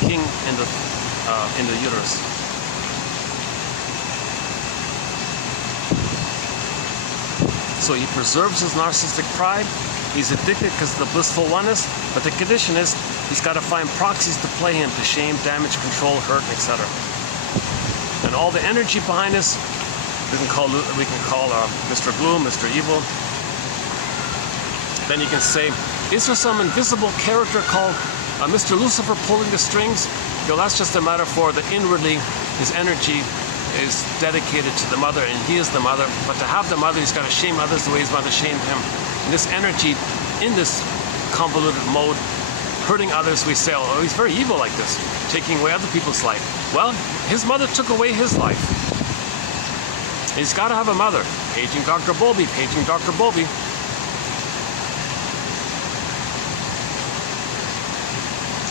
king in the uterus. So he preserves his narcissistic pride. He's addicted because of the blissful oneness, but the condition is he's got to find proxies to play him, to shame, damage, control, hurt, etc. And all the energy behind this, we can call Mr. Gloom, Mr. Evil. Then you can say, is there some invisible character called Mr. Lucifer pulling the strings? You know, that's just a metaphor that inwardly his energy is dedicated to the mother, and he is the mother. But to have the mother, he's got to shame others the way his mother shamed him. And this energy, in this convoluted mode, hurting others, we say, oh, he's very evil like this, taking away other people's life. Well, his mother took away his life. He's got to have a mother. Paging Dr. Bowlby, paging Dr. Bowlby.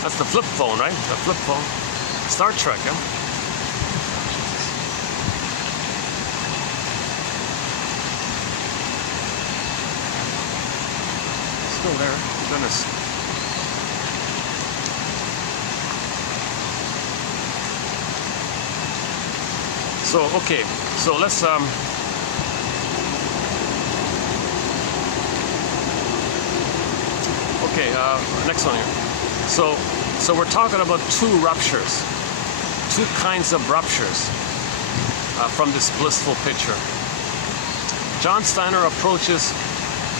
That's the flip phone, right? The flip phone. Star Trek, yeah? Still there. Goodness. So, okay. So let's next one here. So we're talking about two ruptures, two kinds of ruptures from this blissful picture. John Steiner approaches,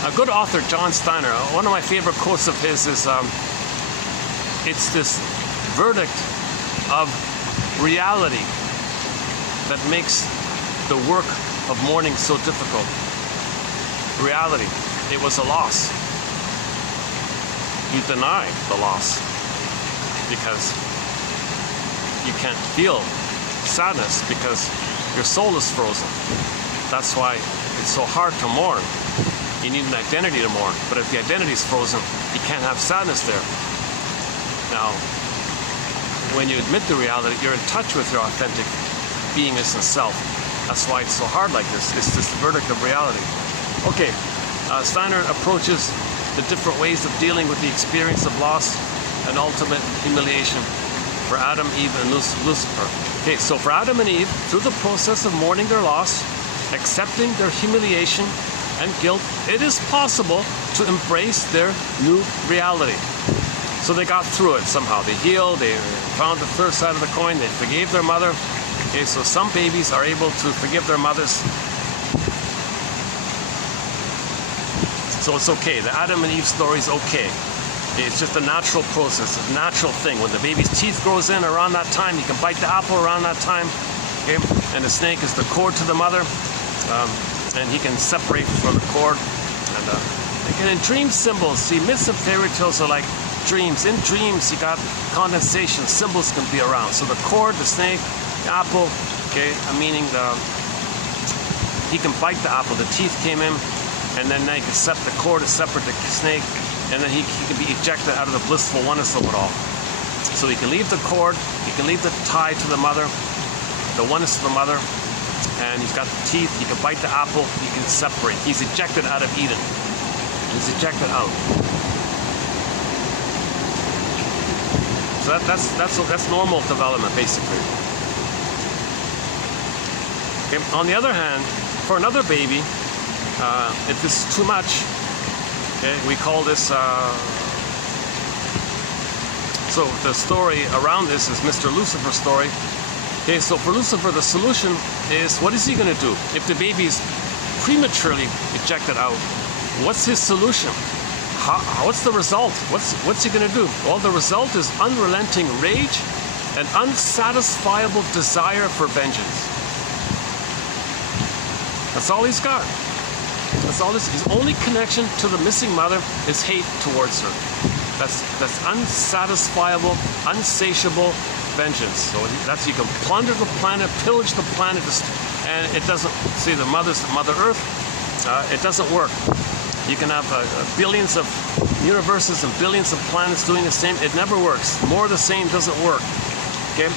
a good author, John Steiner, one of my favorite quotes of his is, it's this verdict of reality that makes the work of mourning so difficult. Reality, it was a loss. You deny the loss because you can't feel sadness because your soul is frozen. That's why it's so hard to mourn. You need an identity to mourn, but if the identity is frozen, you can't have sadness there. Now, when you admit the reality, you're in touch with your authentic beingness and self. That's why it's so hard like this. It's this verdict of reality. Okay, Steiner approaches the different ways of dealing with the experience of loss and ultimate humiliation for Adam, Eve, and Lucifer. Okay, so for Adam and Eve, through the process of mourning their loss, accepting their humiliation and guilt, it is possible to embrace their new reality. So they got through it somehow. They healed, they found the third side of the coin, they forgave their mother. Okay, so some babies are able to forgive their mothers. So it's okay. The Adam and Eve story is okay. It's just a natural process, a natural thing. When the baby's teeth grows in around that time, you can bite the apple around that time. Okay? And the snake is the cord to the mother. And he can separate from the cord. And in dream symbols, see, myths and fairy tales are like dreams. In dreams, you got condensation. Symbols can be around. So the cord, the snake, the apple, okay, meaning he can bite the apple. The teeth came in. And then now you can set the cord to separate the snake, and then he can be ejected out of the blissful oneness of it all. So he can leave the cord, he can leave the tie to the mother, the oneness of the mother, and he's got the teeth, he can bite the apple, he can separate. He's ejected out of Eden. He's ejected out. So that's normal development, basically. Okay. On the other hand, for another baby, if this is too much, okay, we call this, so the story around this is Mr. Lucifer's story. Okay, so for Lucifer, the solution is, what is he going to do? If the baby is prematurely ejected out, what's his solution? what's the result? What's he going to do? Well, the result is unrelenting rage and unsatisfiable desire for vengeance. That's all he's got. That's all this. His only connection to the missing mother is hate towards her. That's unsatisfiable, unsatiable vengeance. So that's, you can plunder the planet, pillage the planet, and it doesn't. See, the Mother Earth, it doesn't work. You can have billions of universes and billions of planets doing the same. It never works. More of the same doesn't work. Okay.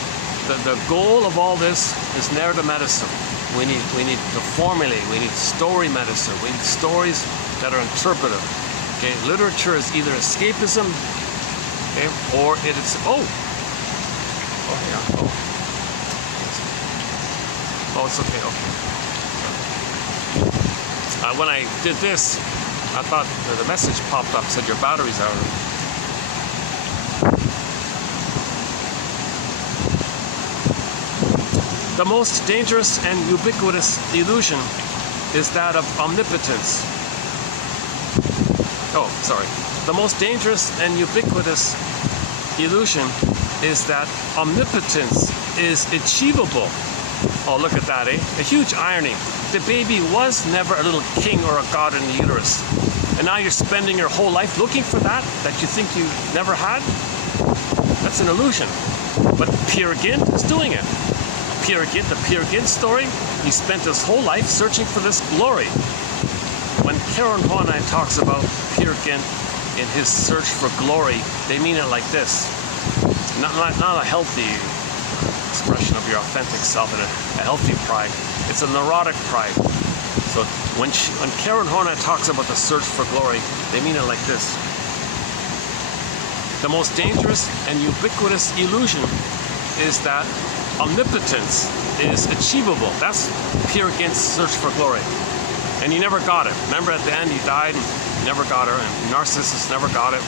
The goal of all this is narrative medicine. We need to formulate. We need story medicine. We need stories that are interpretive. Okay, literature is either escapism, okay, or it's it's okay. When I did this, I thought the message popped up, said your battery's out. The most dangerous and ubiquitous illusion is that of omnipotence. The most dangerous and ubiquitous illusion is that omnipotence is achievable. Oh, look at that, eh? A huge irony. The baby was never a little king or a god in the uterus. And now you're spending your whole life looking for that you think you never had? That's an illusion. But Peer Gynt is doing it. The Peer Gynt story, he spent his whole life searching for this glory. When Karen Horney talks about Peer Gynt in his search for glory, they mean it like this. Not a healthy expression of your authentic self and a healthy pride. It's a neurotic pride. So when Karen Horney talks about the search for glory, they mean it like this. The most dangerous and ubiquitous illusion is that omnipotence is achievable. That's Peer Gynt's search for glory. And he never got it. Remember, at the end he died and never got her, and Narcissus never got it.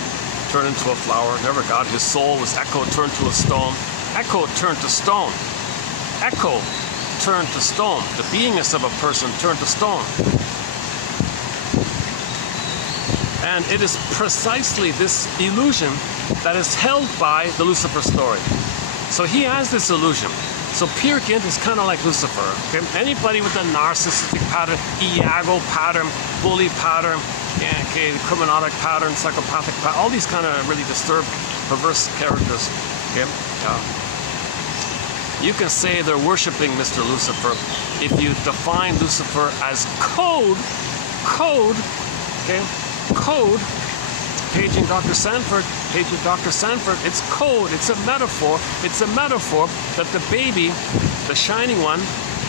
Turned into a flower, never got it. His soul was Echo, turned to a stone. Echo turned to stone. Echo turned to stone. The beingness of a person turned to stone. And it is precisely this illusion that is held by the Lucifer story. So he has this illusion. So Peer Gynt is kind of like Lucifer. Okay? Anybody with a narcissistic pattern, Iago pattern, bully pattern, okay, criminalic pattern, psychopathic pattern, all these kind of really disturbed, perverse characters. Okay? You can say they're worshiping Mr. Lucifer if you define Lucifer as code, paging Dr. Sanford, it's code, it's a metaphor that the baby, the shining one,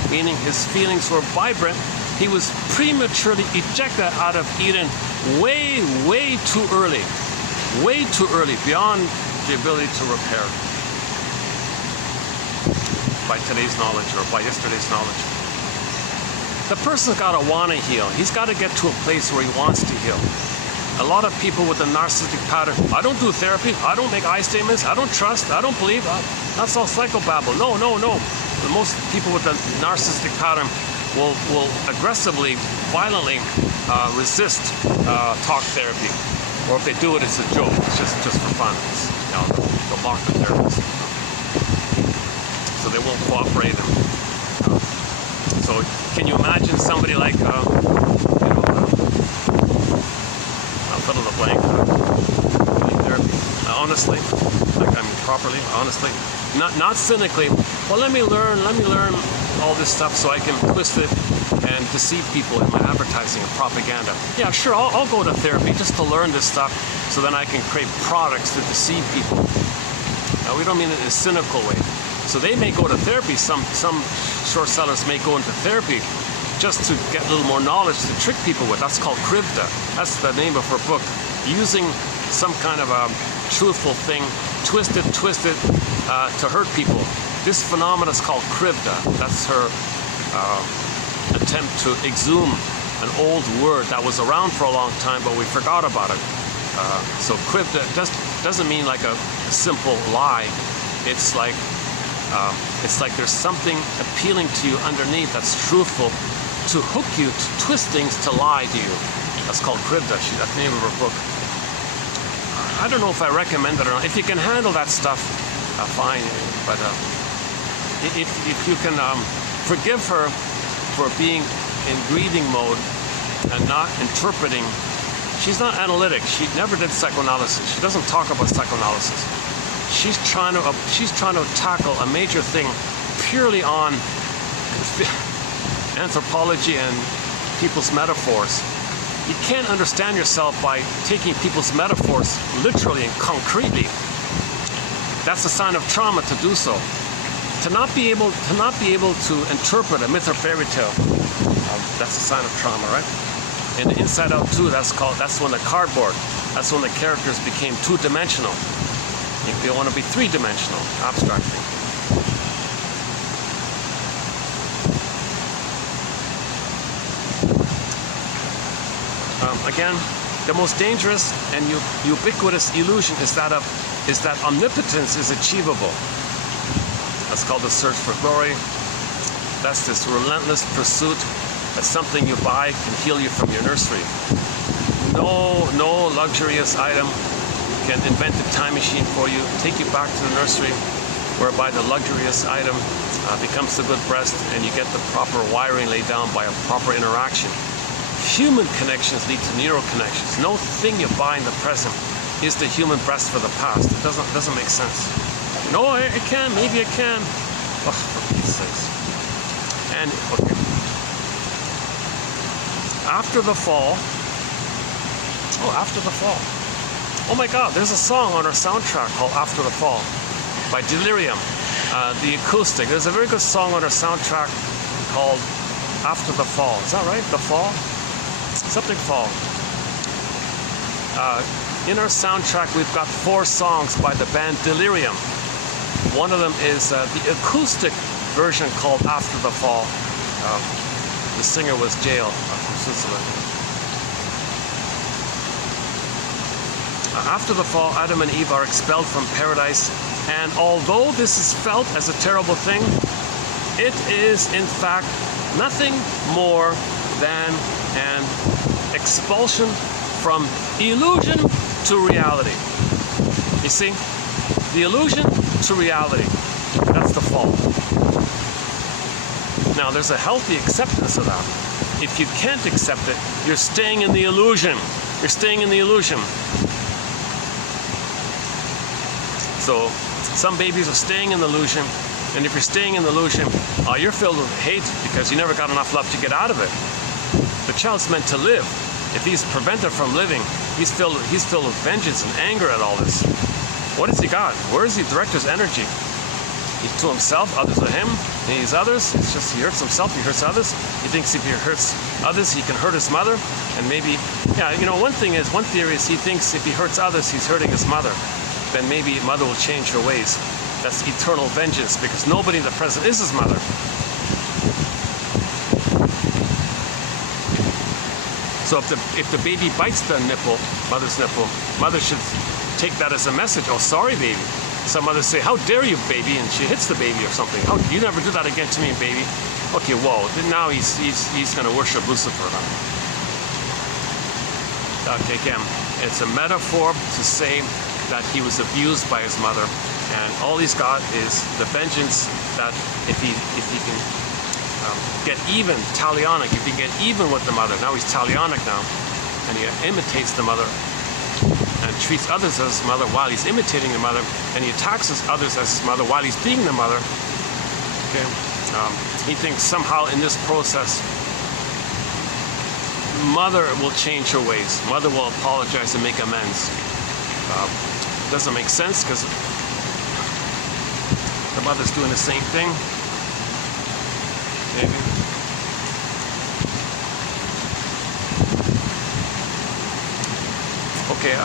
meaning his feelings were vibrant, he was prematurely ejected out of Eden way too early, beyond the ability to repair by today's knowledge or by yesterday's knowledge. The person's got to want to heal. He's got to get to a place where he wants to heal. A lot of people with a narcissistic pattern, I don't do therapy, I don't make I statements, I don't trust, I don't believe, that's all psychobabble. No. Most people with a narcissistic pattern will aggressively, violently resist talk therapy. Or if they do it, it's a joke. It's just for fun. It's, they'll mock the therapist. So they won't cooperate. So can you imagine somebody like, fill in the blank, therapy. Honestly, honestly, not cynically. Well, let me learn all this stuff so I can twist it and deceive people in my advertising and propaganda. Yeah, sure, I'll go to therapy just to learn this stuff so then I can create products to deceive people. Now, we don't mean it in a cynical way. So they may go to therapy, some short sellers may go into therapy just to get a little more knowledge to trick people with. That's called krivda. That's the name of her book. Using some kind of a truthful thing, twisted to hurt people. This phenomenon is called krivda. That's her attempt to exhume an old word that was around for a long time, but we forgot about it. So krivda doesn't mean like a simple lie. It's like there's something appealing to you underneath that's truthful, to hook you, to twist things, to lie to you. That's called krivda. That's the name of her book. I don't know if I recommend it or not. If you can handle that stuff, fine. But if you can forgive her for being in grieving mode and not interpreting. She's not analytic. She never did psychoanalysis. She doesn't talk about psychoanalysis. She's trying to tackle a major thing purely on anthropology and people's metaphors. You can't understand yourself by taking people's metaphors literally and concretely. That's a sign of trauma to do so. To not be able to interpret a myth or fairy tale, that's a sign of trauma, right? In Inside Out 2, that's when the cardboard, that's when the characters became two-dimensional. You want to be three-dimensional, abstract thing. Again, the most dangerous and ubiquitous illusion is that omnipotence is achievable. That's called the search for glory. That's this relentless pursuit that something you buy can heal you from your nursery. No luxurious item can invent a time machine for you, take you back to the nursery, whereby the luxurious item becomes the good breast and you get the proper wiring laid down by a proper interaction. Human connections lead to neural connections. No thing you buy in the present is the human breast for the past. It doesn't make sense. No, I can, maybe I can. Oh, for Pete's sakes. And, okay. After the fall. After the fall. Oh my God, there's a song on our soundtrack called After the Fall by Delirium. The acoustic. There's a very good song on our soundtrack called After the Fall. Is that right? The Fall? Something Fall. In our soundtrack, we've got 4 songs by the band Delirium. One of them is the acoustic version called After the Fall. The singer was Jael from Switzerland. After the fall, Adam and Eve are expelled from paradise, and although this is felt as a terrible thing, it is in fact nothing more than an expulsion from illusion to reality. You see? The illusion to reality. That's the fall. Now, there's a healthy acceptance of that. If you can't accept it, you're staying in the illusion. You're staying in the illusion. So, some babies are staying in the illusion, and if you're staying in the illusion, you're filled with hate because you never got enough love to get out of it. The child's meant to live. If he's prevented from living, he's filled with vengeance and anger at all this. What has he got? Where does he direct his energy? He's to himself, others to him. He's others. It's just he hurts himself, he hurts others. He thinks if he hurts others, he can hurt his mother. And maybe, one theory is he thinks if he hurts others, he's hurting his mother. Then maybe mother will change her ways. That's eternal vengeance because nobody in the present is his mother. So if the baby bites the nipple, mother's nipple, mother should take that as a message. Oh, sorry, baby. Some mothers say, how dare you, baby, and she hits the baby or something. Oh, you never do that again to me, baby. Okay, whoa. Now he's going to worship Lucifer. Okay, again, it's a metaphor to say that he was abused by his mother, and all he's got is the vengeance that if he can get even, talionic, if he can get even with the mother. Now he's talionic now, and he imitates the mother and treats others as his mother while he's imitating the mother, and he attacks others as his mother while he's being the mother. Okay, he thinks somehow in this process mother will change her ways. Mother will apologize and make amends. Doesn't make sense because the mother's doing the same thing. Maybe. Okay,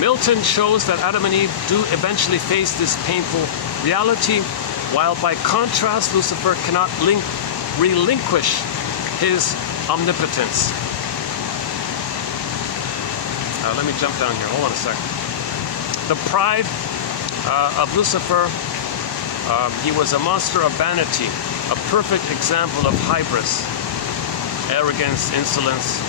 Milton shows that Adam and Eve do eventually face this painful reality, while by contrast, Lucifer cannot relinquish his omnipotence. Let me jump down here. Hold on a second. The pride of Lucifer, he was a monster of vanity, a perfect example of hybris, arrogance, insolence.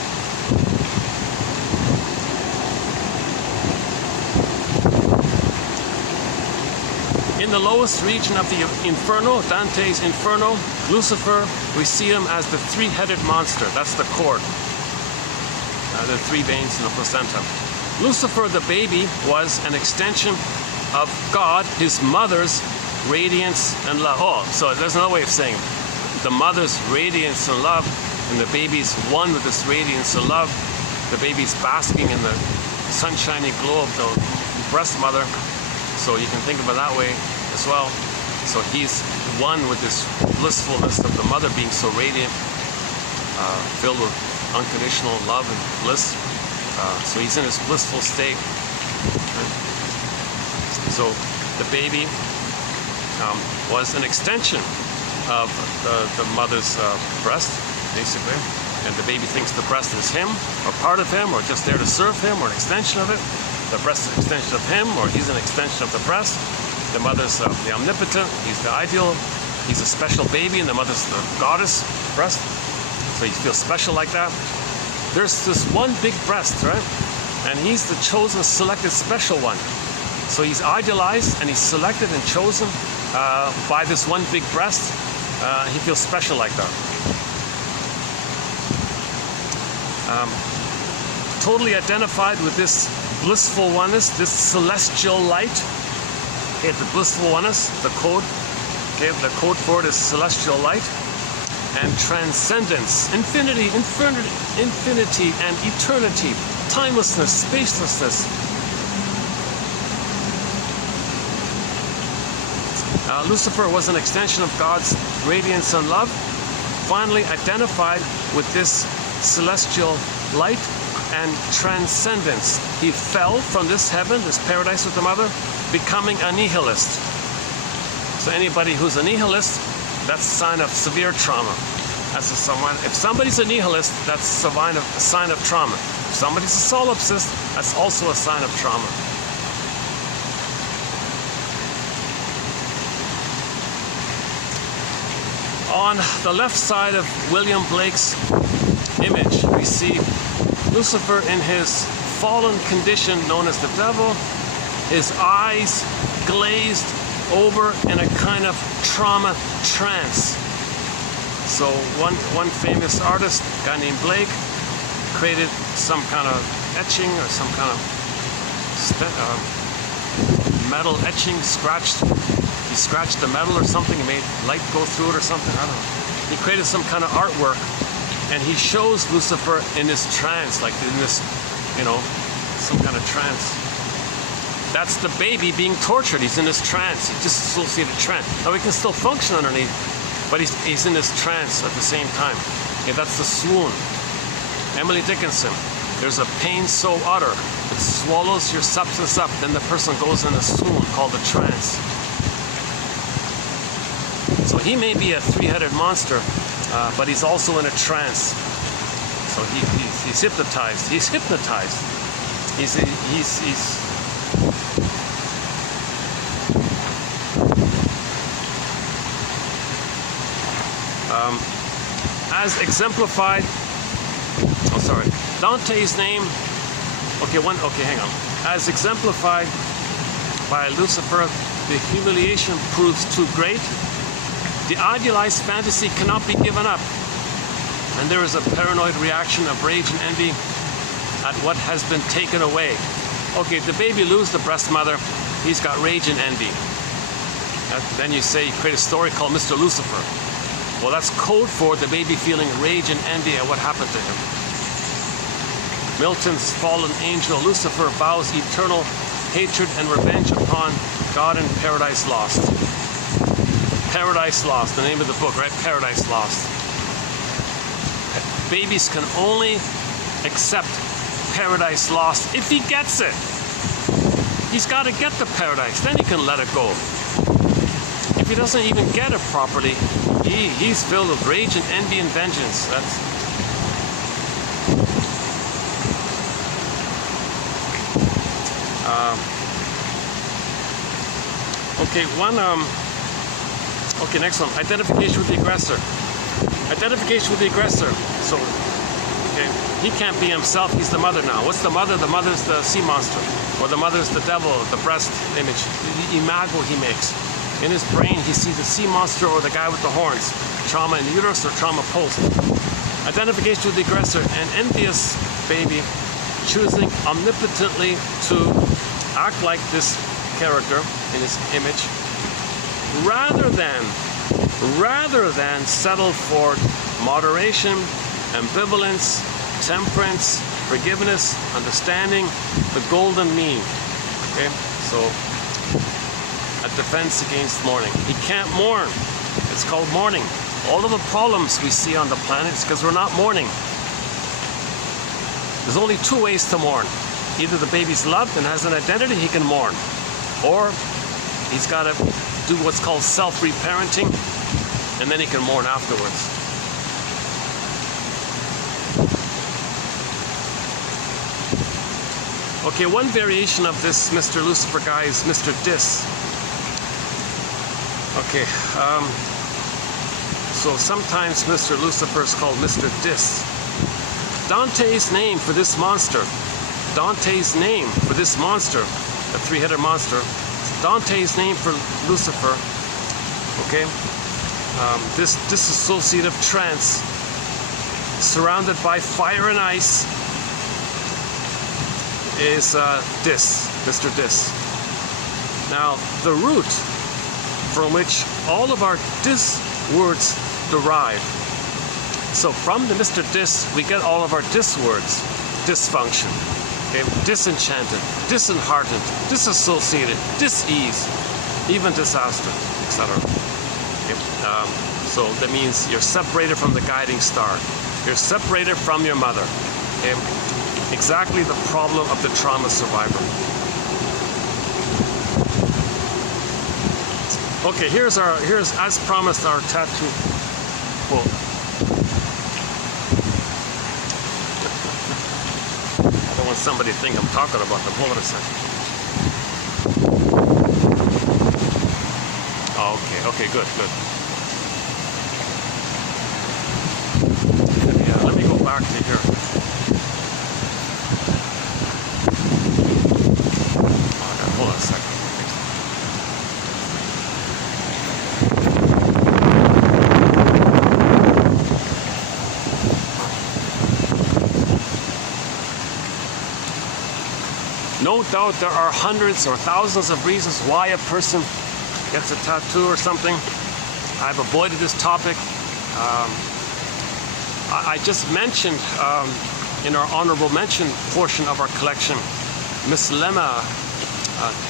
In the lowest region of the Inferno, Dante's Inferno, Lucifer, we see him as the three-headed monster. That's the cord. The three veins in the placenta. Lucifer, the baby, was an extension of God, his mother's radiance and love. Oh, so there's another way of saying it. The mother's radiance and love, and the baby's one with this radiance and love. The baby's basking in the sunshiny glow of the breast mother. So you can think of it that way as well. So he's one with this blissfulness of the mother being so radiant, filled with unconditional love and bliss. So he's in his blissful state. So the baby was an extension of the mother's breast, basically. And the baby thinks the breast is him, or part of him, or just there to serve him, or an extension of it. The breast is an extension of him, or he's an extension of the breast. The mother's the omnipotent, he's the ideal, he's a special baby, and the mother's the goddess breast. So he feels special like that. There's this one big breast, right? And he's the chosen, selected, special one. So he's idealized, and he's selected and chosen by this one big breast. He feels special like that. Totally identified with this blissful oneness, this celestial light. Okay, the blissful oneness, the code. Okay, the code for it is celestial light and transcendence, infinity and eternity, timelessness, spacelessness. Lucifer was an extension of God's radiance and love, finally identified with this celestial light and transcendence. He fell from this heaven, this paradise with the mother, becoming a nihilist. So anybody who's a nihilist, that's a sign of severe trauma. If somebody's a nihilist, that's a sign of trauma. If somebody's a solipsist, that's also a sign of trauma. On the left side of William Blake's image, we see Lucifer in his fallen condition known as the devil, his eyes glazed over in a kind of trauma trance. So one famous artist, a guy named Blake, created some kind of etching or some kind of metal etching, he scratched the metal or something, he made light go through it or something, I don't know. He created some kind of artwork, and he shows Lucifer in this trance, like in this, some kind of trance. That's the baby being tortured. He's in this trance. He just associated trance. Now he can still function underneath, but he's in this trance at the same time. Okay, that's the swoon. Emily Dickinson. There's a pain so utter it swallows your substance up. Then the person goes in a swoon called the trance. So he may be a three-headed monster, but he's also in a trance. So he's hypnotized. He's hypnotized. As exemplified. Oh, sorry. Dante's name. Okay, hang on. As exemplified by Lucifer, the humiliation proves too great. The idealized fantasy cannot be given up, and there is a paranoid reaction of rage and envy at what has been taken away. Okay, the baby loses the breast mother, he's got rage and envy. Then you create a story called Mr. Lucifer. Well, that's code for the baby feeling rage and envy at what happened to him. Milton's fallen angel Lucifer vows eternal hatred and revenge upon God in Paradise Lost. Paradise Lost, the name of the book, right? Paradise Lost. Babies can only accept Paradise Lost if he gets it. He's got to get the paradise, then he can let it go. If he doesn't even get it properly, he's filled with rage and envy and vengeance. Okay, next one. Identification with the aggressor. Identification with the aggressor. So, okay, he can't be himself. He's the mother now. What's the mother? The mother's the sea monster, or the mother's the devil. The breast image, the imago he makes. In his brain, he sees the sea monster or the guy with the horns, trauma in the uterus or trauma post. Identification with the aggressor, an envious baby choosing omnipotently to act like this character in his image, rather than settle for moderation, ambivalence, temperance, forgiveness, understanding, the golden mean. Okay, so a defense against mourning. He can't mourn. It's called mourning. All of the problems we see on the planet is because we're not mourning. There's only two ways to mourn. Either the baby's loved and has an identity, he can mourn. Or he's got to do what's called self-reparenting, and then he can mourn afterwards. Okay, one variation of this Mr. Lucifer guy is Mr. Dis. Okay, so sometimes Mr. Lucifer is called Mr. Dis. Dante's name for this monster, a three-headed monster, Dante's name for Lucifer, okay, this dissociative trance, surrounded by fire and ice, is Mr. Dis. Now, the root from which all of our dis words derive. So from the Mr. Dis, we get all of our dis words. Dysfunction, okay? Disenchanted, disheartened, disassociated, dis-ease, even disaster, etc. Okay? So that means you're separated from the guiding star. You're separated from your mother. Okay? Exactly the problem of the trauma survivor. Okay, here's as promised our tattoo quote. I don't want somebody to think I'm talking about them. Hold on a second. Oh, okay, good. Yeah, let me go back to here. Hold on a second. No doubt there are hundreds or thousands of reasons why a person gets a tattoo or something. I've avoided this topic. I just mentioned in our honorable mention portion of our collection, Miss Lemma,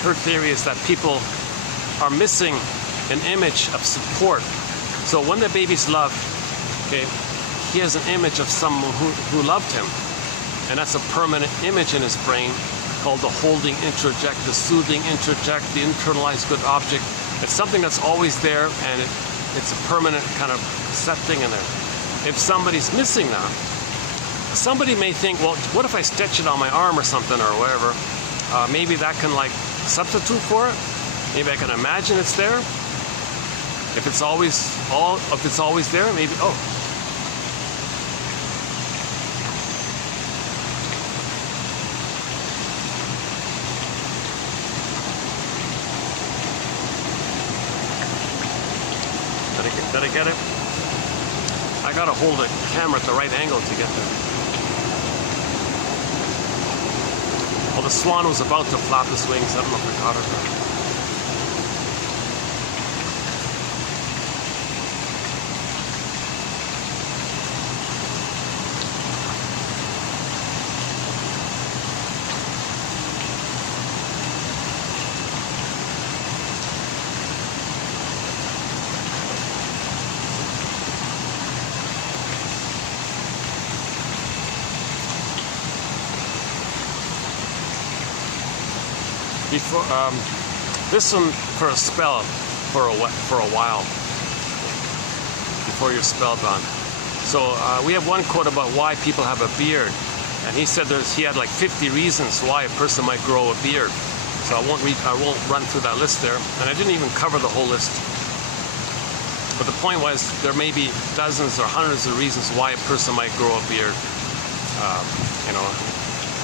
her theory is that people are missing an image of support. So when the baby's loved, okay, he has an image of someone who loved him. And that's a permanent image in his brain called the holding introject, the soothing introject, the internalized good object. It's something that's always there, and it's a permanent kind of set thing in there. If somebody's missing that, somebody may think, well, what if I stitch it on my arm or something or whatever? Maybe that can like substitute for it. Maybe I can imagine it's there. If it's always there, maybe, oh. Did I get it? I gotta hold the camera at the right angle to get there. Well, the swan was about to flap his wings. I don't know if I caught it. Before, this one for a spell, for a while, before you're spellbound. So we have one quote about why people have a beard, and he said he had like 50 reasons why a person might grow a beard. So I won't run through that list there, and I didn't even cover the whole list. But the point was, there may be dozens or hundreds of reasons why a person might grow a beard. You know,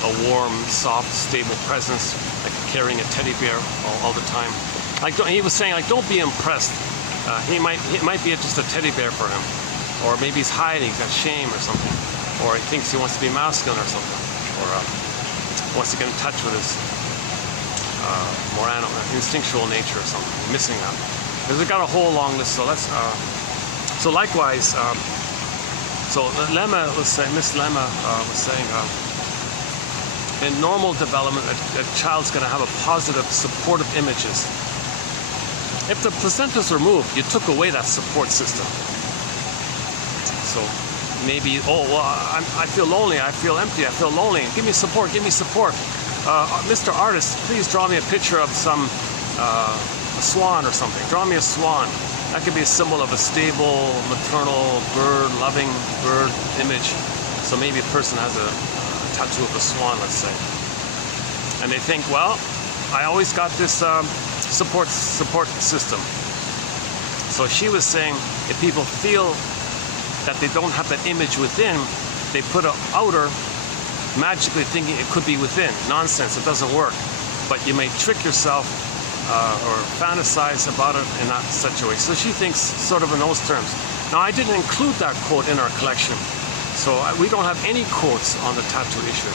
a warm, soft, stable presence, like carrying a teddy bear all the time. Like he was saying, like, don't be impressed. It might be just a teddy bear for him, or maybe he's hiding, he's got shame or something, or he thinks he wants to be masculine or something, or wants to get in touch with his more animal, instinctual nature or something. Missing that. Because we've got a whole long list. So let's. So likewise. So Lemma was saying, Miss Lemma was saying, in normal development, a child's going to have a positive, supportive images. If the placenta is removed, you took away that support system. So maybe, oh, well, I feel lonely, I feel empty, I feel lonely. Give me support, give me support. Mr. Artist, please draw me a picture of some a swan or something. Draw me a swan. That could be a symbol of a stable, maternal, bird, loving bird image. So maybe a person has a tattoo of a swan, let's say. And they think, well, I always got this support system. So she was saying, if people feel that they don't have that image within, they put an outer, magically thinking it could be within. Nonsense, it doesn't work. But you may trick yourself or fantasize about it in that such a way. So she thinks sort of in those terms. Now, I didn't include that quote in our collection, so we don't have any quotes on the tattoo issue.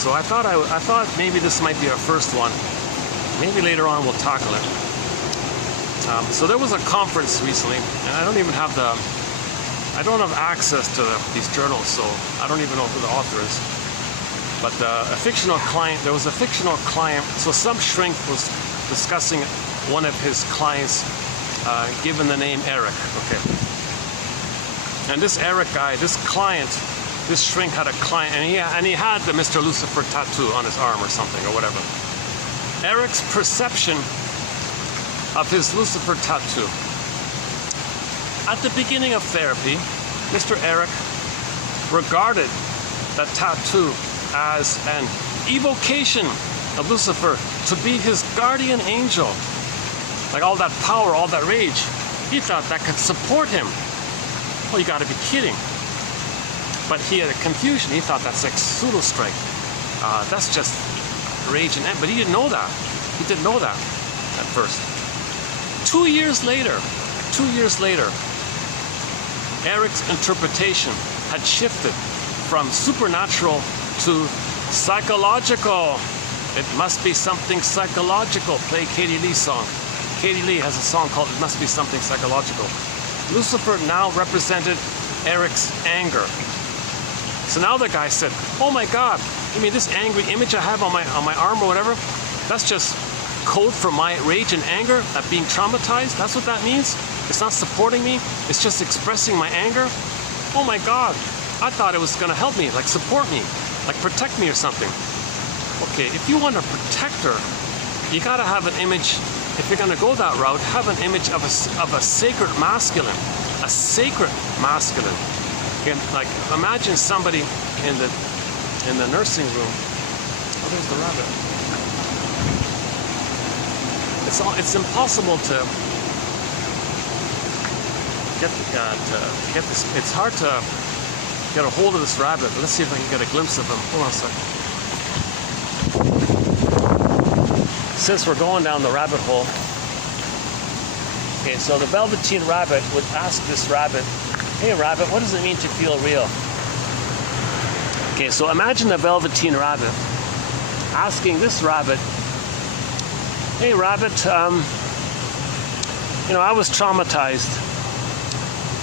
So I thought maybe this might be our first one. Maybe later on we'll tackle it. So there was a conference recently, and I don't have access to these journals, so I don't even know who the author is. But a fictional client, there was a fictional client, so some shrink was discussing one of his clients, given the name Eric, okay. And this Eric guy, this client, this shrink had a client, and he had the Mr. Lucifer tattoo on his arm or something, or whatever. Eric's perception of his Lucifer tattoo. At the beginning of therapy, Mr. Eric regarded that tattoo as an evocation of Lucifer to be his guardian angel. Like all that power, all that rage, he thought that could support him. Well, you gotta be kidding. But he had a confusion. He thought that's like pseudo strength. That's just rage and but he didn't know that. He didn't know that at first. 2 years later, Eric's interpretation had shifted from supernatural to psychological. It must be something psychological. Play Katie Lee's song. Katie Lee has a song called It Must Be Something Psychological. Lucifer now represented Eric's anger. So now the guy said, oh my God, you mean this angry image I have on my arm or whatever? That's just code for my rage and anger at being traumatized? That's what that means? It's not supporting me? It's just expressing my anger? Oh my God, I thought it was gonna help me, like support me, like protect me or something. Okay, if you want a protector, you gotta have an image. If you're gonna go that route, have an image of a sacred masculine, a sacred masculine. And like imagine somebody in the nursing room. Oh, there's the rabbit. It's impossible to get this. It's hard to get a hold of this rabbit. Let's see if I can get a glimpse of him. Hold on a second. Since we're going down the rabbit hole, okay, so the Velveteen Rabbit would ask this rabbit, hey rabbit, what does it mean to feel real? Okay, so imagine the Velveteen Rabbit asking this rabbit, hey rabbit, I was traumatized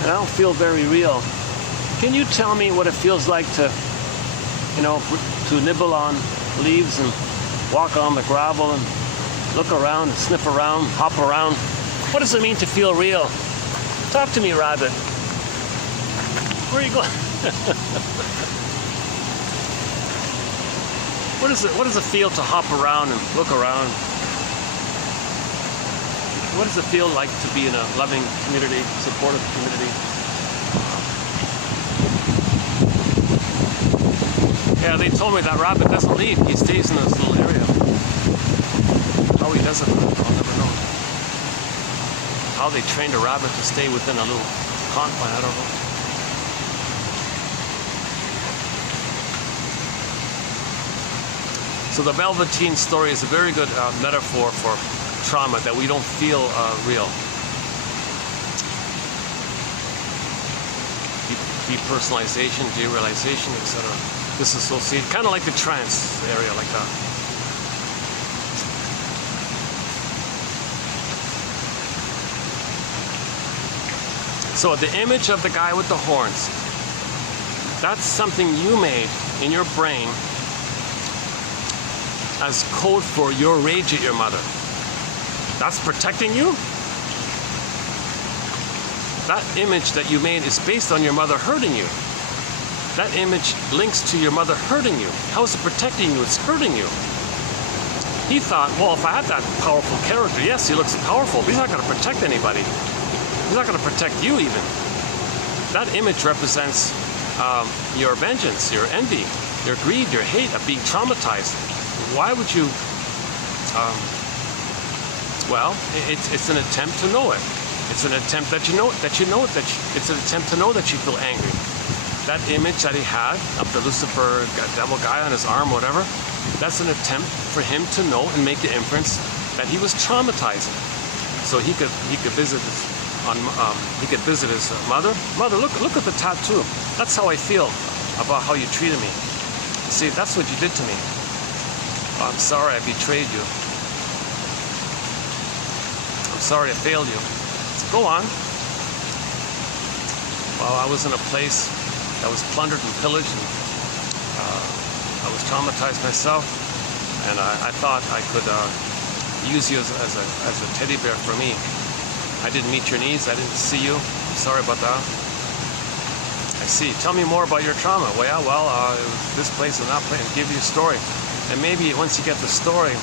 and I don't feel very real. Can you tell me what it feels like to nibble on leaves and walk on the gravel and look around, and sniff around, hop around? What does it mean to feel real? Talk to me, rabbit. Where are you going? What does it feel to hop around and look around? What does it feel like to be in a loving community, supportive community? Yeah, they told me that rabbit doesn't leave. He stays in this little area. How he does it, I'll never know. How they trained a rabbit to stay within a little confine, I don't know. So the Velveteen story is a very good metaphor for trauma, that we don't feel real. Depersonalization, derealization, etc. Disassociate, kind of like the trance area, like that. So the image of the guy with the horns, that's something you made in your brain as code for your rage at your mother. That's protecting you? That image that you made is based on your mother hurting you. That image links to your mother hurting you. How is it protecting you? It's hurting you. He thought, well, if I had that powerful character, yes, he looks powerful, but he's not going to protect anybody. He's not going to protect you even. That image represents your vengeance, your envy, your greed, your hate of being traumatized. Why would you? Well, it's an attempt to know it. It's an attempt it's an attempt to know that you feel angry. That image that he had of the Lucifer devil guy on his arm, whatever, that's an attempt for him to know and make the inference that he was traumatized. So he could visit his mother. Mother, look at the tattoo. That's how I feel about how you treated me. See, that's what you did to me. Oh, I'm sorry I betrayed you. I'm sorry I failed you. Go on. Well, I was in a place that was plundered and pillaged, and I was traumatized myself, and I thought I could use you as a teddy bear for me. I didn't meet your needs. I didn't see you. I'm sorry about that. I see. Tell me more about your trauma. Well, yeah, well, it was this place and that place, and give you a story. And maybe once you get the story, you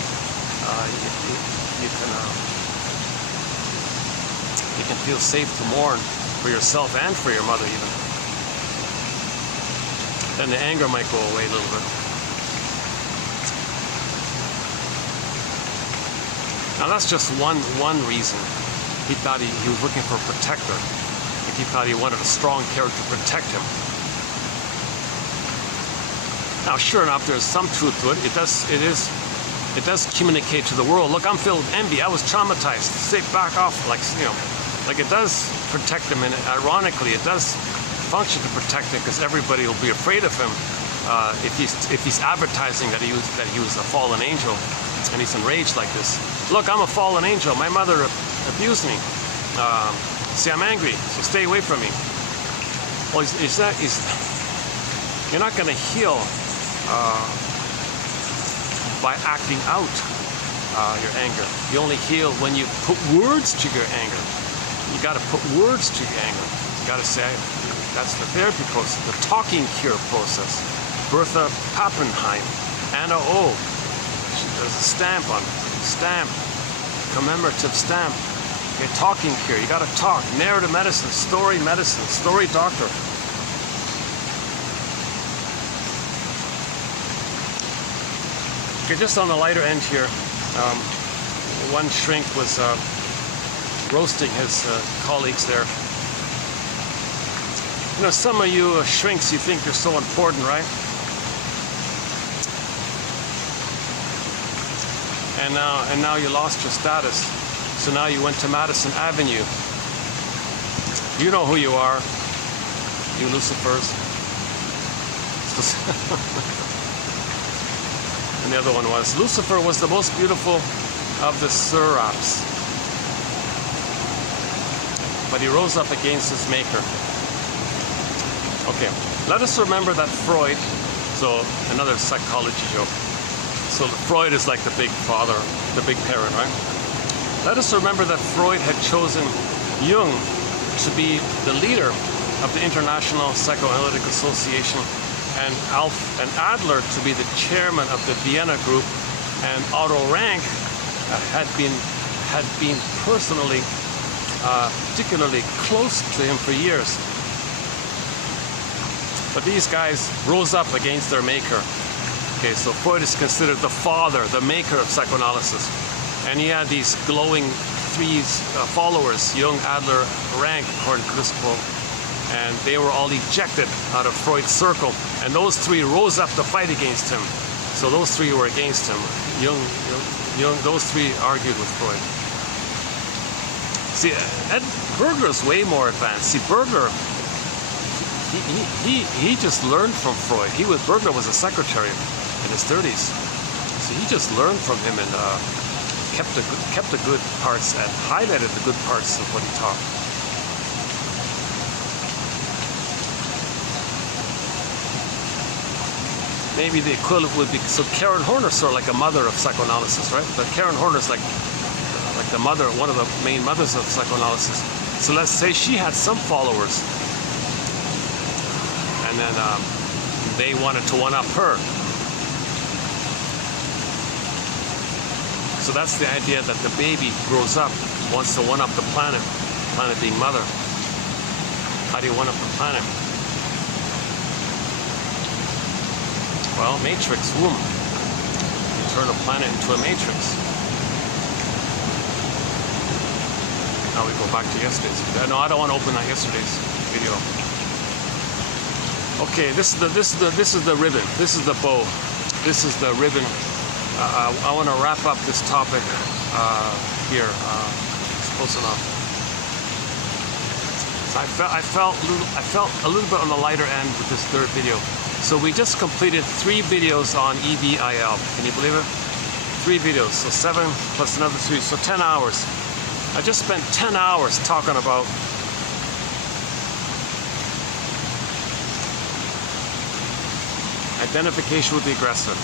can feel safe to mourn for yourself and for your mother even. Then the anger might go away a little bit. Now that's just one reason. He thought he was looking for a protector. He thought he wanted a strong character to protect him. Now, sure enough, there's some truth to it. It does communicate to the world. Look, I'm filled with envy. I was traumatized. Stay back off, like it does protect him, and ironically, it does function to protect him because everybody will be afraid of him if he's advertising that he was a fallen angel, and he's enraged like this. Look, I'm a fallen angel. My mother abused me. See, I'm angry, so stay away from me. Well, you're not going to heal by acting out your anger. You only heal when you put words to your anger. You got to put words to your anger. You got to say, that's the therapy process, the talking cure process. Bertha Pappenheim, Anna O. She does a stamp, commemorative stamp. Okay, talking cure. You got to talk. Narrative medicine, story doctor. Okay, just on the lighter end here, one shrink was roasting his colleagues there. You know, some of you shrinks, you think you're so important, right? And now you lost your status. So now you went to Madison Avenue. You know who you are, you Lucifers. And the other one was, Lucifer was the most beautiful of the seraphs, but he rose up against his maker. Okay, let us remember that Freud, so another psychology joke. So Freud is like the big father, the big parent, right? Let us remember that Freud had chosen Jung to be the leader of the International Psychoanalytic Association, and Adler to be the chairman of the Vienna group, and Otto Rank had been personally, particularly close to him for years. But these guys rose up against their maker. Okay, so Freud is considered the father, the maker of psychoanalysis. And he had these glowing three followers, Jung, Adler, Rank, according to this quote. And they were all ejected out of Freud's circle. And those three rose up to fight against him. So those three were against him. Those three argued with Freud. See, Berger's way more advanced. See, Berger, he just learned from Freud. Berger was a secretary in his 30s. So he just learned from him and kept the good parts and highlighted the good parts of what he taught. Maybe the equivalent would be, so Karen Horner's sort of like a mother of psychoanalysis, right? But Karen Horner's like the mother, one of the main mothers of psychoanalysis. So let's say she had some followers, and then they wanted to one-up her. So that's the idea that the baby grows up, wants to one-up the planet being mother. How do you one-up the planet? Well, matrix, womb. You turn a planet into a matrix. Now we go back to yesterday's video. No, I don't want to open that yesterday's video. Okay, this is the ribbon. This is the bow. This is the ribbon. I want to wrap up this topic here. Close enough. So I felt a little bit on the lighter end with this third video. So we just completed 3 videos on EBIL. Can you believe it? 3 videos. So 7 plus another 3. So 10 hours. I just spent 10 hours talking about identification with the aggressor,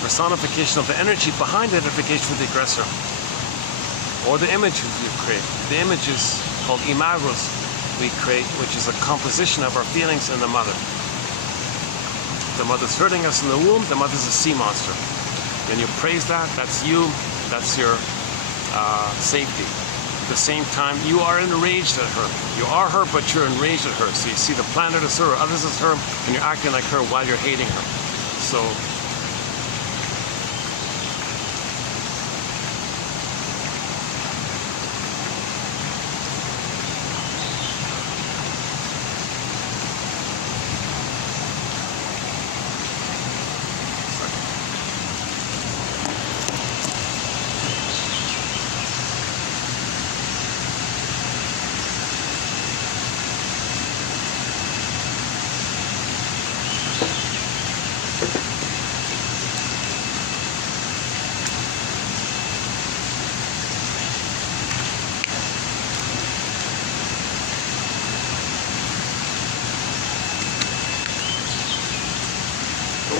personification of the energy behind identification with the aggressor, or the images you create. The images called imagos we create, which is a composition of our feelings in the mother. The mother's hurting us in the womb, the mother's a sea monster. When you praise that, that's you, that's your safety. At the same time, you are enraged at her. You are her, but you're enraged at her. So you see the planet as her, or others as her, and you're acting like her while you're hating her. So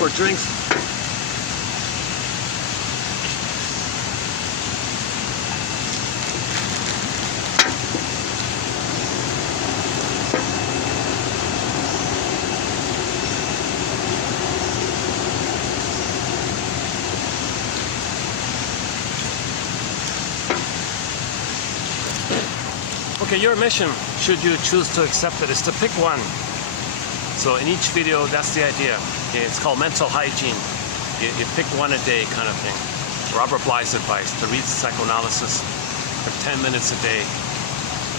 more drinks. Okay, your mission, should you choose to accept it, is to pick one. So in each video, that's the idea. Okay, it's called mental hygiene. You pick one a day kind of thing. Robert Bly's advice, to read psychoanalysis for 10 minutes a day.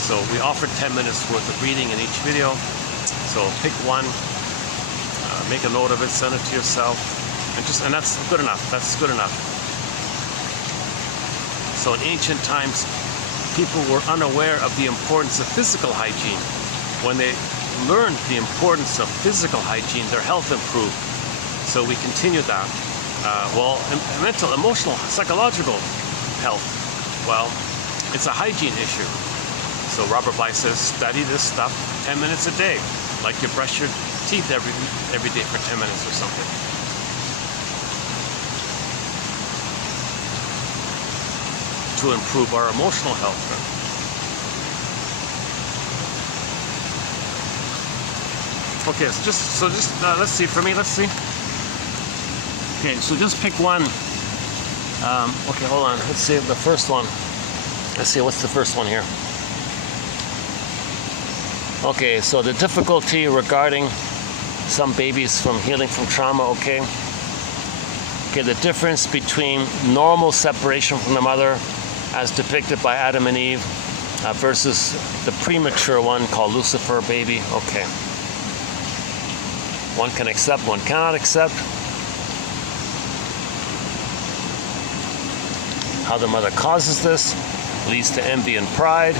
So we offered 10 minutes worth of reading in each video. So pick one, make a note of it, send it to yourself, and that's good enough. That's good enough. So in ancient times, people were unaware of the importance of physical hygiene. When they learned the importance of physical hygiene, their health improved. So we continued that. Mental, emotional, psychological health, well, it's a hygiene issue. So Robert Bly says, study this stuff 10 minutes a day, like you brush your teeth every day for 10 minutes or something. To improve our emotional health. Okay, so just let's see. For me, let's see. Okay, so just pick one. Okay, hold on. Let's see the first one. Let's see, what's the first one here? Okay, so the difficulty regarding some babies from healing from trauma. Okay, the difference between normal separation from the mother, as depicted by Adam and Eve, versus the premature one called Lucifer baby. Okay. One can accept, one cannot accept. how the mother causes this, leads to envy and pride.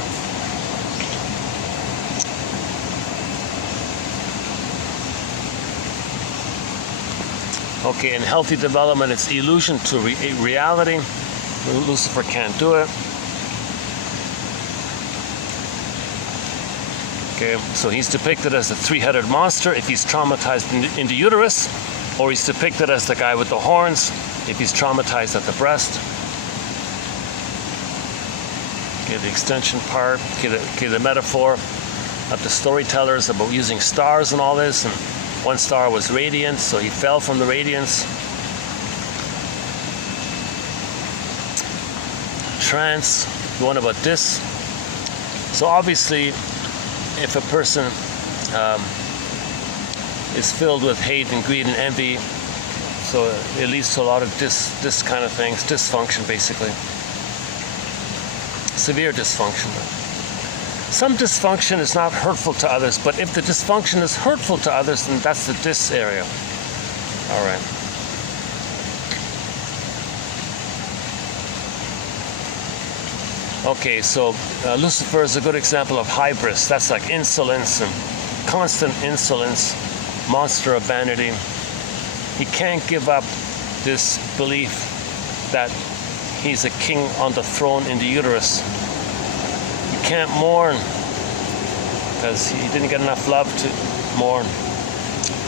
Okay, in healthy development, it's illusion to reality. Lucifer can't do it. Okay, so he's depicted as the three-headed monster if he's traumatized in the uterus, or he's depicted as the guy with the horns if he's traumatized at the breast. Okay, the extension part, okay, the metaphor of the storytellers about using stars and all this, and one star was radiant, so he fell from the radiance. Trance, the one about this. So obviously, if a person is filled with hate and greed and envy, so it leads to a lot of this kind of things, dysfunction basically. Severe dysfunction. Some dysfunction is not hurtful to others, but if the dysfunction is hurtful to others, then that's the dis area. All right. Okay, so Lucifer is a good example of hybris. That's like insolence and constant insolence, monster of vanity. He can't give up this belief that he's a king on the throne in the uterus. He can't mourn because he didn't get enough love to mourn.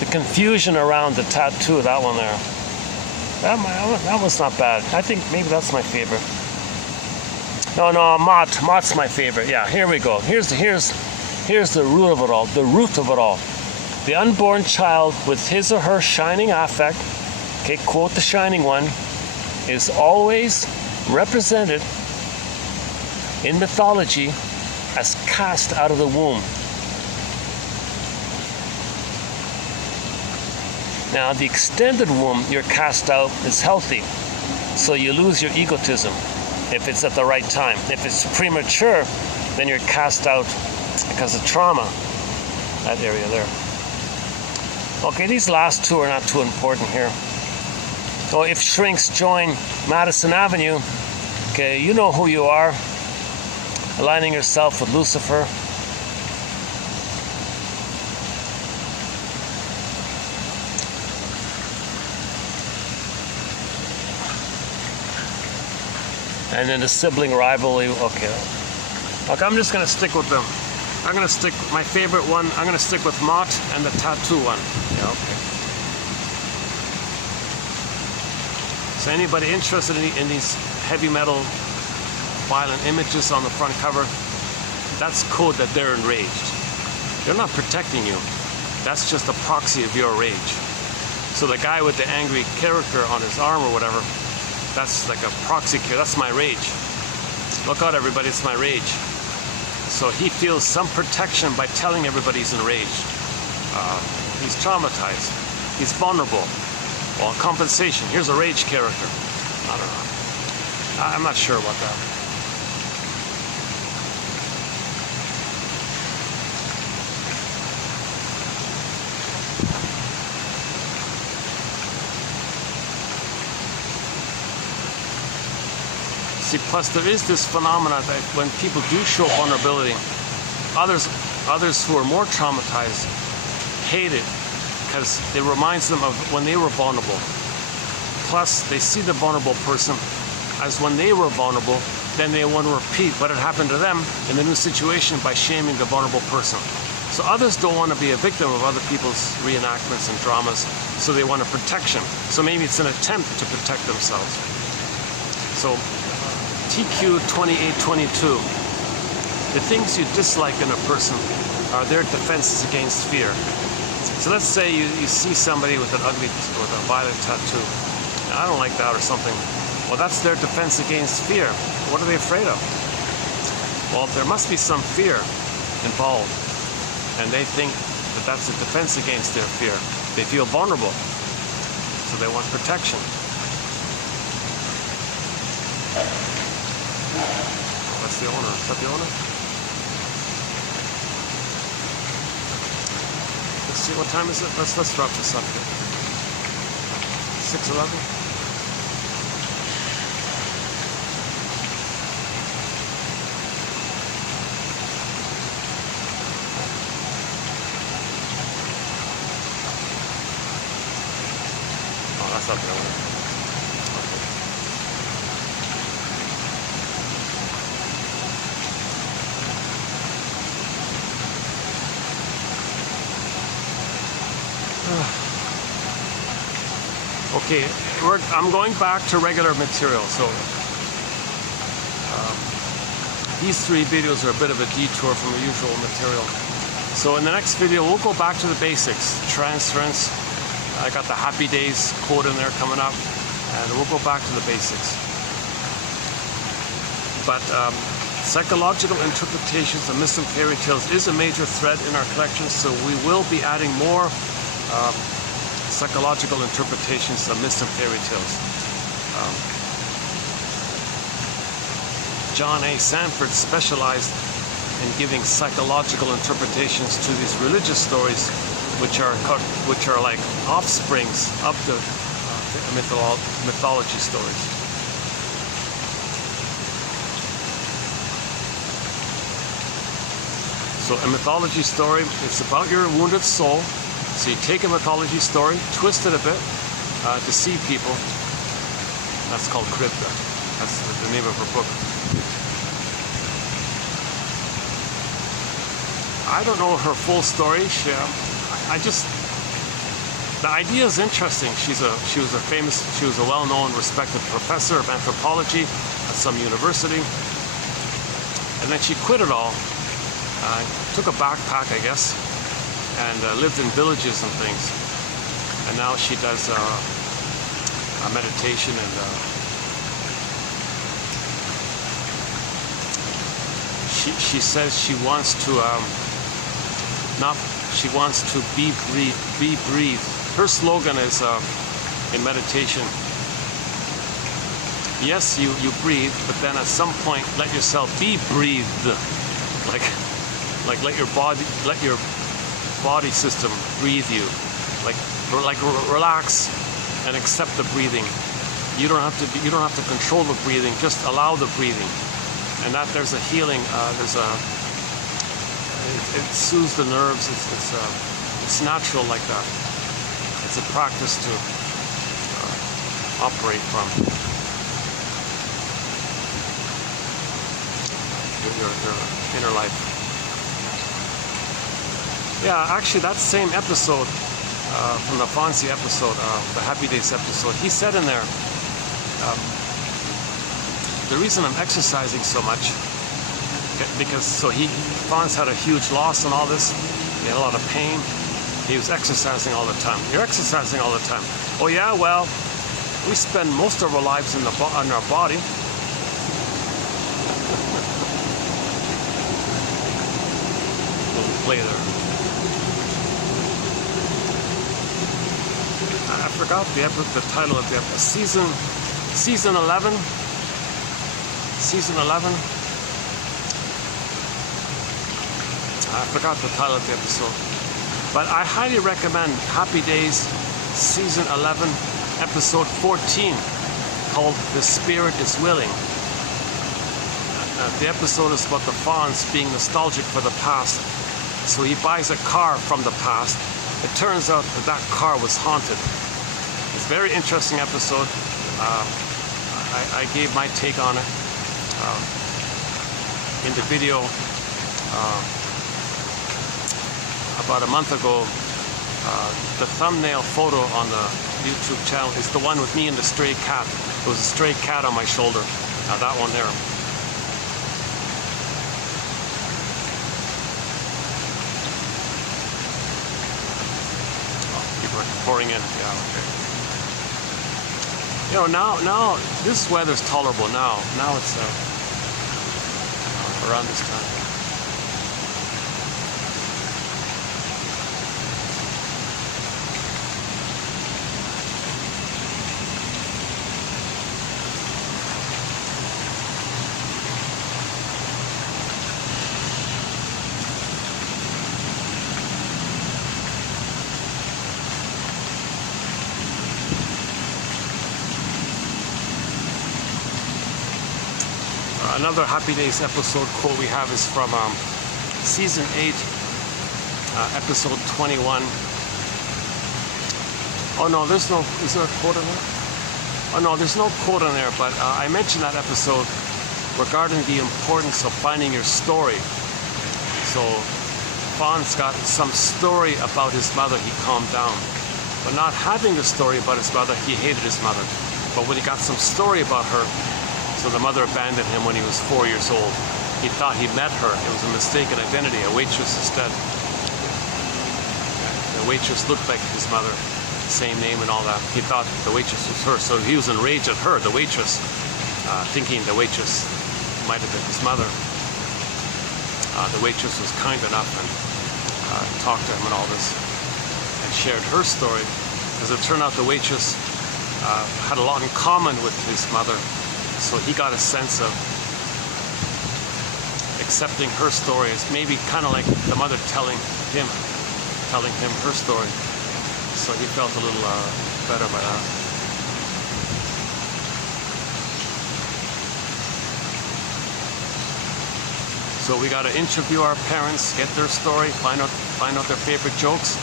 The confusion around the tattoo, that one there, that one's not bad. I think maybe that's my favorite. No, Mott's my favorite. Yeah, here we go. Here's the root of it all. The root of it all. The unborn child with his or her shining affect, okay, quote the shining one, is always represented in mythology as cast out of the womb. Now, the extended womb, you're cast out, is healthy. So you lose your egotism if it's at the right time. If it's premature, then you're cast out because of trauma, that area there. Okay, these last two are not too important here. So if shrinks join Madison Avenue, okay, you know who you are, aligning yourself with Lucifer. And then the sibling rivalry, okay, I'm just going to stick with them. I'm going to stick, my favorite one, I'm going to stick with Mott and the tattoo one. Yeah, okay. So anybody interested in these heavy metal violent images on the front cover, that's code that they're enraged. They're not protecting you. That's just a proxy of your rage. So the guy with the angry character on his arm or whatever, that's like a proxy character. That's my rage. Look out, everybody, it's my rage. So he feels some protection by telling everybody he's enraged. He's traumatized. He's vulnerable. Well, compensation. Here's a rage character. I don't know. I'm not sure about that. See, plus there is this phenomena that when people do show vulnerability, others who are more traumatized hate it because it reminds them of when they were vulnerable. Plus, they see the vulnerable person as when they were vulnerable, then they want to repeat what had happened to them in the new situation by shaming the vulnerable person. So others don't want to be a victim of other people's reenactments and dramas, so they want a protection. So maybe it's an attempt to protect themselves. So TQ 2822. The things you dislike in a person are their defenses against fear. So let's say you see somebody with a violent tattoo. Now, I don't like that or something. Well, that's their defense against fear. What are they afraid of? Well, there must be some fear involved. And they think that that's a defense against their fear. They feel vulnerable. So they want protection. That's the owner. Is that the owner? Let's see, what time is it? Let's drop this up here. 6:11. something. Okay. Okay, I'm going back to regular material, so these 3 videos are a bit of a detour from the usual material. So in the next video, we'll go back to the basics, transference. I got the happy days quote in there coming up, and we'll go back to the basics. But psychological interpretations of myths and fairy tales is a major thread in our collection, so we will be adding more psychological interpretations of myths and fairy tales. John A. Sanford specialized in giving psychological interpretations to these religious stories, which are like offsprings of the mythology stories. So a mythology story, it's about your wounded soul. So you take a mythology story, twist it a bit, deceive people. That's called Crypta. That's the name of her book. I don't know her full story. The idea is interesting. She was a well-known, respected professor of anthropology at some university, and then she quit it all. Took a backpack, I guess, and lived in villages and things. And now she does a meditation and she says she wants to be breathed. Her slogan is in meditation, yes, you breathe, but then at some point let yourself be breathed. Like let your body system breathe you. Like relax and accept the breathing. You don't have to control the breathing, just allow the breathing. And that there's a healing, it soothes the nerves, it's natural like that. It's a practice to operate from. Your inner life. Yeah, actually that same episode, from the Fonzie episode, the Happy Days episode, he said in there, the reason I'm exercising so much, because Fonz had a huge loss and all this, he had a lot of pain, he was exercising all the time. You're exercising all the time. Oh yeah, well, we spend most of our lives in our body. Little play there. I forgot the title of the episode. Season 11. Season 11. I forgot the title of the episode. But I highly recommend Happy Days, Season 11, Episode 14, called The Spirit is Willing. The episode is about the Fonz being nostalgic for the past. So he buys a car from the past. It turns out that car was haunted. It's a very interesting episode. I gave my take on it in the video about a month ago. The thumbnail photo on the YouTube channel is the one with me and the stray cat. There was a stray cat on my shoulder. That one there. Oh, people are pouring in. Yeah, okay. You know, now this weather's tolerable now. Now it's around this time. Another Happy Days episode quote we have is from Season 8, Episode 21. Oh no, is there a quote in there? Oh no, there's no quote in there, but I mentioned that episode regarding the importance of finding your story. So Fawn's got some story about his mother, he calmed down. But not having the story about his mother, he hated his mother. But when he got some story about her, so the mother abandoned him when he was 4 years old. He thought he met her. It was a mistaken identity, a waitress instead. The waitress looked like his mother, same name and all that. He thought the waitress was her, so he was enraged at her, the waitress, thinking the waitress might have been his mother. The waitress was kind enough and talked to him and all this, and shared her story. As it turned out, the waitress had a lot in common with his mother, so he got a sense of accepting her story as maybe kind of like the mother telling him her story. So he felt a little better by that. So we got to interview our parents, get their story, find out their favorite jokes.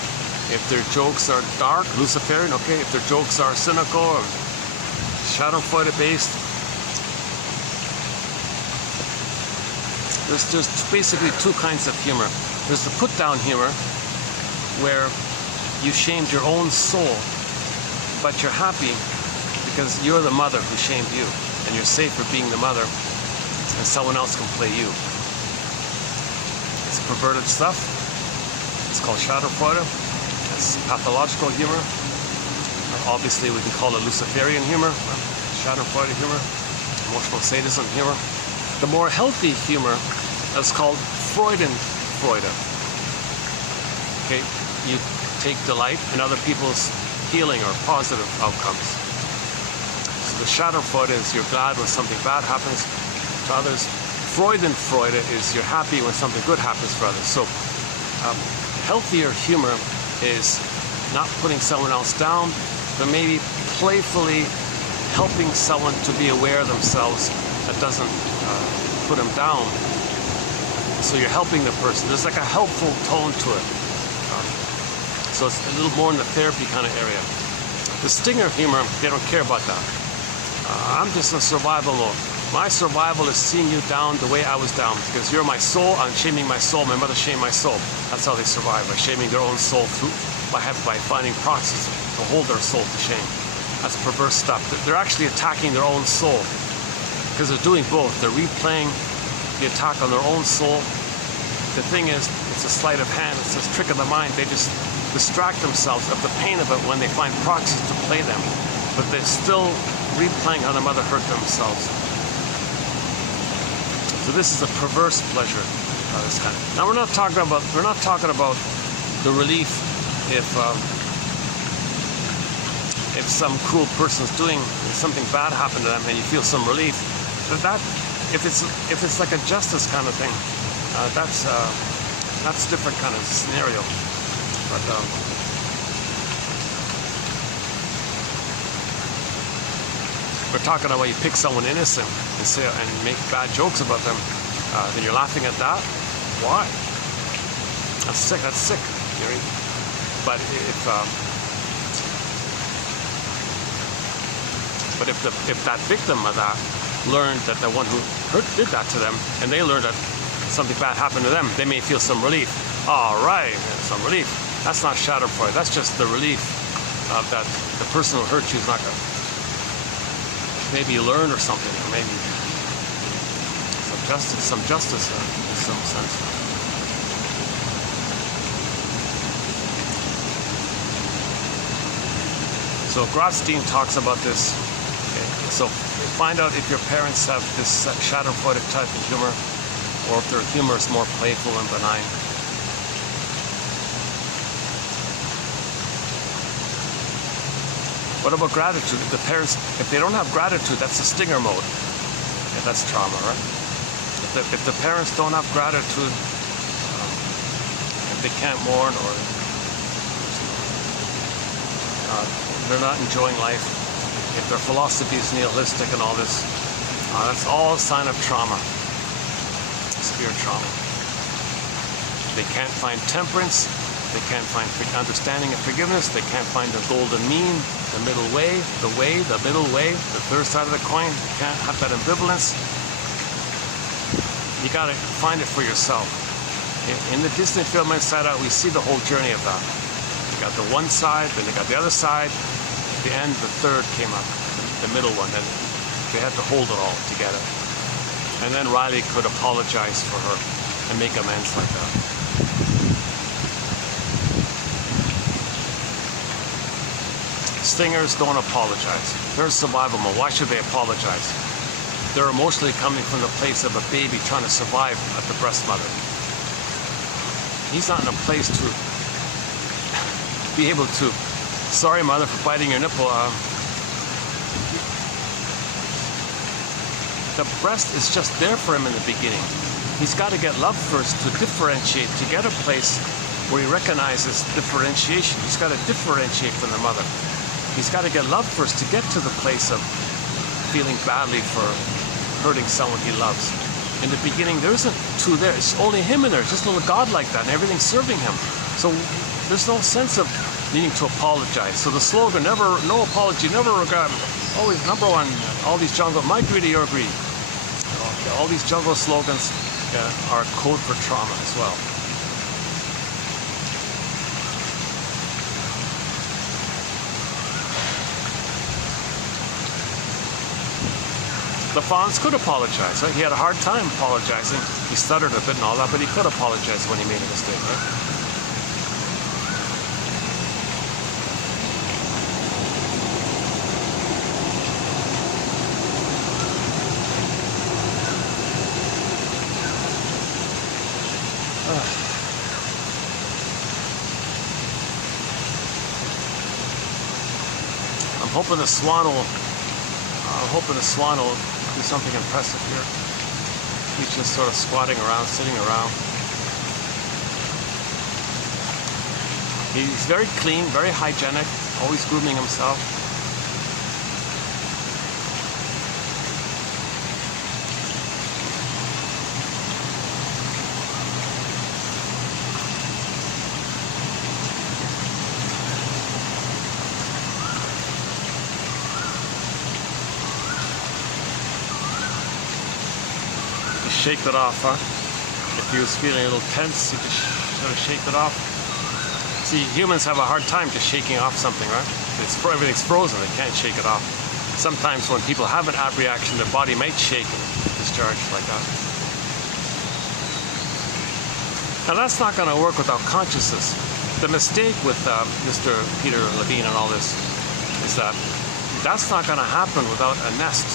If their jokes are dark, Luciferian, okay. If their jokes are cynical or Schadenfreude based, there's basically two kinds of humor. There's the put-down humor, where you shamed your own soul, but you're happy because you're the mother who shamed you, and you're safe for being the mother, and someone else can play you. It's perverted stuff. It's called Schadenfreude. It's pathological humor. Obviously, we can call it Luciferian humor, Schadenfreude humor, emotional sadism humor. The more healthy humor is called Freudenfreude. Okay, you take delight in other people's healing or positive outcomes. So the Schadenfreude is you're glad when something bad happens to others. Freudenfreude is you're happy when something good happens for others. So healthier humor is not putting someone else down, but maybe playfully helping someone to be aware of themselves that doesn't put them down. So you're helping the person. There's like a helpful tone to it. So it's a little more in the therapy kind of area. The stinger humor, they don't care about that. I'm just in survival mode. My survival is seeing you down the way I was down, because you're my soul, I'm shaming my soul, my mother shamed my soul. That's how they survive, by shaming their own soul through, by finding proxies to hold their soul to shame. That's perverse stuff. They're actually attacking their own soul, because they're doing both. They're replaying the attack on their own soul. The thing is, it's a sleight of hand, it's a trick of the mind. They just distract themselves of the pain of it when they find proxies to play them, but they're still replaying how their mother hurt themselves. So this is a perverse pleasure, this kind of. Now we're not talking about the relief if some cruel person's doing something bad happened to them and you feel some relief. But that if it's like a justice kind of thing, that's a different kind of scenario. But we're talking about you pick someone innocent and say and make bad jokes about them, then you're laughing at that. Why? That's sick. That's sick, Gary. But if that victim of that learned that the one who did that to them, and they learned that something bad happened to them, they may feel some relief. All right, some relief. That's not Schadenfreude. That's just the relief of that the person who hurt you is not going to. Maybe you learn or something, or maybe some justice in some sense. So Grotstein talks about this. Okay. So find out if your parents have this Schadenfreude type of humor, or if their humor is more playful and benign. What about gratitude? If the parents, if they don't have gratitude, that's the stinger mode. Yeah, that's trauma, right? If the parents don't have gratitude, if they can't mourn, or they're not enjoying life, if their philosophy is nihilistic and all this, that's all a sign of trauma, severe trauma. They can't find temperance, They can't find understanding and forgiveness. They can't find the golden mean, the middle way, the middle way, the third side of the coin. They can't have that ambivalence. You got to find it for yourself. In the Disney film Inside Out, we see the whole journey of that. You got the one side, then they got the other side. At the end, the third came up, the middle one, and they had to hold it all together. And then Riley could apologize for her and make amends like that. Stingers don't apologize. They're survival mode. Why should they apologize? They're emotionally coming from the place of a baby trying to survive at the breast mother. He's not in a place to be able to, sorry mother for biting your nipple. The breast is just there for him in the beginning. He's got to get love first to differentiate, to get a place where he recognizes differentiation. He's got to differentiate from the mother. He's got to get love first to get to the place of feeling badly for hurting someone he loves. In the beginning, there isn't two there. It's only him in there. It's just a little God like that, and everything's serving him. So there's no sense of needing to apologize. So the slogan, never, no apology, never regret. Always number one, all these jungle, my greedy, your greed. All these jungle slogans are a code for trauma as well. The Fonz could apologize, right? He had a hard time apologizing. He stuttered a bit and all that, but he could apologize when he made a mistake, right? I'm hoping the swan will do something impressive here. He's just sort of squatting around, sitting around. He's very clean, very hygienic, always grooming himself. Shake it off, huh? If he was feeling a little tense, he just sort of shake it off. See, humans have a hard time just shaking off something, right? Everything's frozen, they can't shake it off. Sometimes when people have an abreaction, their body might shake and discharge like that. Now that's not going to work without consciousness. The mistake with Mr. Peter Levine and all this is that that's not going to happen without a nest.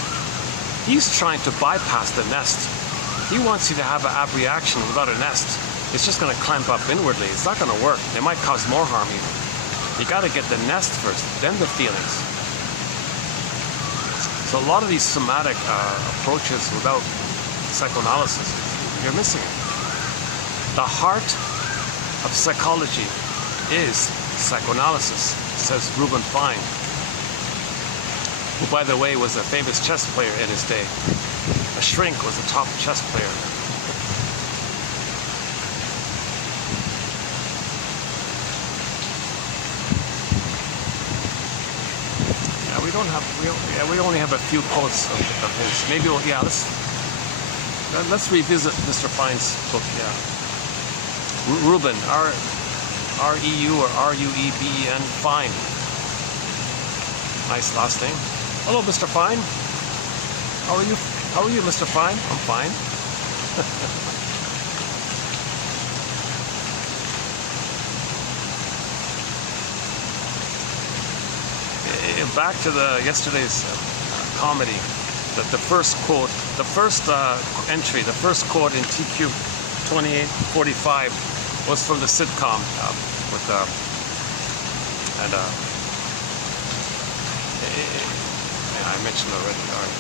He's trying to bypass the nest. He wants you to have an abreaction without a nest. It's just going to clamp up inwardly. It's not going to work. It might cause more harm even. You got to get the nest first, then the feelings. So a lot of these somatic approaches without psychoanalysis, you're missing it. The heart of psychology is psychoanalysis, says Reuben Fine, who, by the way, was a famous chess player in his day. A shrink was a top chess player. Yeah, we only have a few quotes of his. Maybe we'll, yeah, let's revisit Mr. Fine's book. Yeah, Reuben, R-E-U or R-U-E-B-E-N, Fine. Nice last name. Hello, Mr. Fine. How are you? How are you, Mr. Fine? I'm fine. Back to yesterday's comedy. That the first quote, the first entry, the first quote in TQ 2845 was from the sitcom I mentioned already. All right.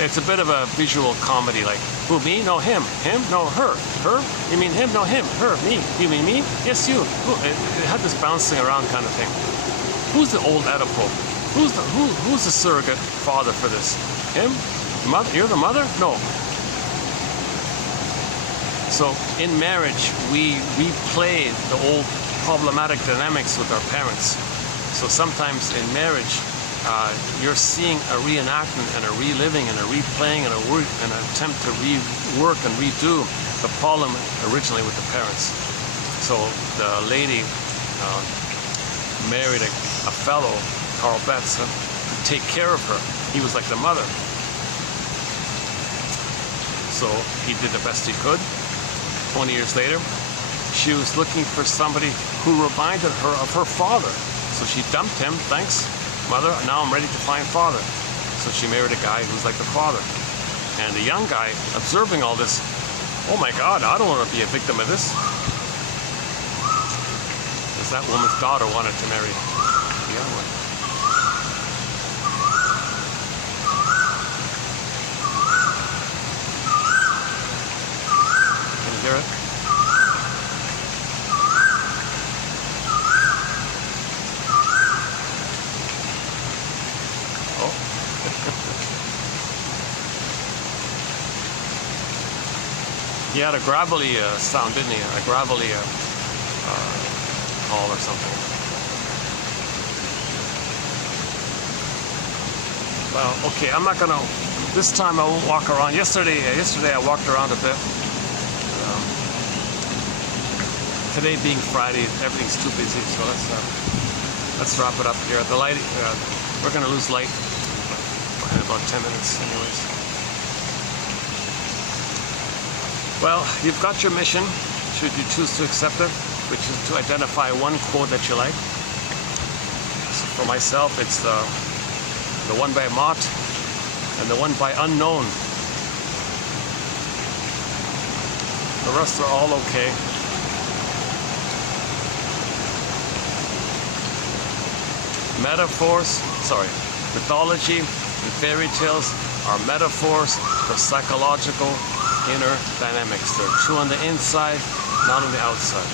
It's a bit of a visual comedy, like, who, me? No, him. Him? No, her. Her? You mean him? No, him. Her. Me. You mean me? Yes, you. It had this bouncing around kind of thing. Who's the old Oedipal? Who's the surrogate father for this? Him? Mother? You're the mother? No. So in marriage, we replay the old problematic dynamics with our parents. So sometimes in marriage, you're seeing a reenactment and a reliving and a replaying and an attempt to rework and redo the problem originally with the parents. So the lady married a fellow, Carl Betts, to take care of her. He was like the mother. So he did the best he could. 20 years later, she was looking for somebody who reminded her of her father. So she dumped him. Thanks, mother. Now I'm ready to find father. So she married a guy who's like the father. And the young guy, observing all this, oh my God, I don't want to be a victim of this. Because that woman's daughter wanted to marry the young one. Can you hear it? He had a gravelly sound, didn't he? A gravelly call or something. Well, okay, I'm not gonna. This time I won't walk around. Yesterday I walked around a bit. Today being Friday, everything's too busy, so let's wrap it up here. The light, we're gonna lose light in about 10 minutes, anyways. Well, you've got your mission, should you choose to accept it, which is to identify one quote that you like. So for myself, it's the one by Mott and the one by Unknown. The rest are all okay. Mythology and fairy tales are metaphors for psychological inner dynamics. They're true on the inside, not on the outside.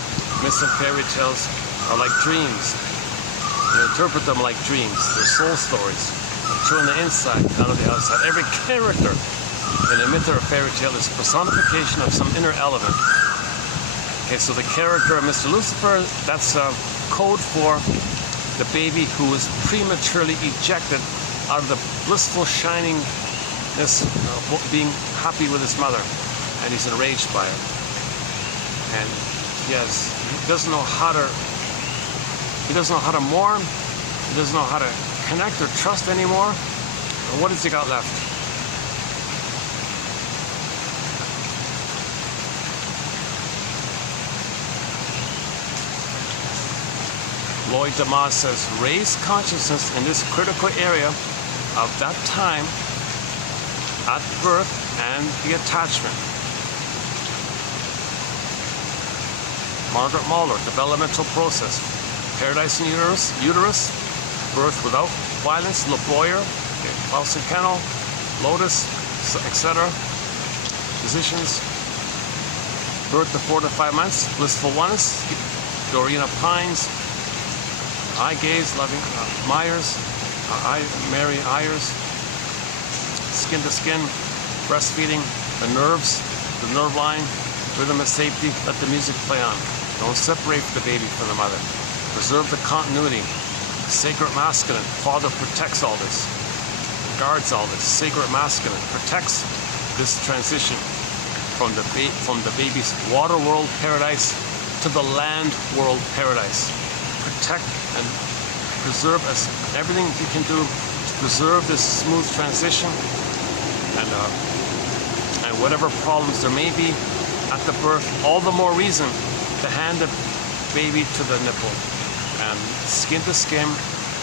Myths and fairy tales are like dreams. You interpret them like dreams. They're soul stories. They're true on the inside, not on the outside. Every character in a myth or a fairy tale is a personification of some inner element. Okay, so the character of Mr. Lucifer, that's a code for the baby who was prematurely ejected out of the blissful shiningness of being happy with his mother, and he's enraged by it. And yes, he doesn't know how to mourn, he doesn't know how to connect or trust anymore. And what has he got left? Lloyd DeMause says, raise consciousness in this critical area of that time at birth and the attachment. Margaret Muller, developmental process. Paradise in uterus, birth without violence. Le Boyer, Wolson Kennel, Lotus, etc. Physicians, birth to 4 to 5 months. Blissful oneness. Dorina Pines, Eye Gaze, Loving Myers, Mary Ayers, skin to skin, breastfeeding, the nerves, the nerve line, rhythm of safety, let the music play on. Don't separate the baby from the mother. Preserve the continuity. Sacred masculine, father protects all this, guards all this. Sacred masculine protects this transition from the baby's water world paradise to the land world paradise. Protect and preserve as everything you can do to preserve this smooth transition, and whatever problems there may be at the birth, all the more reason to hand the baby to the nipple. And skin to skin,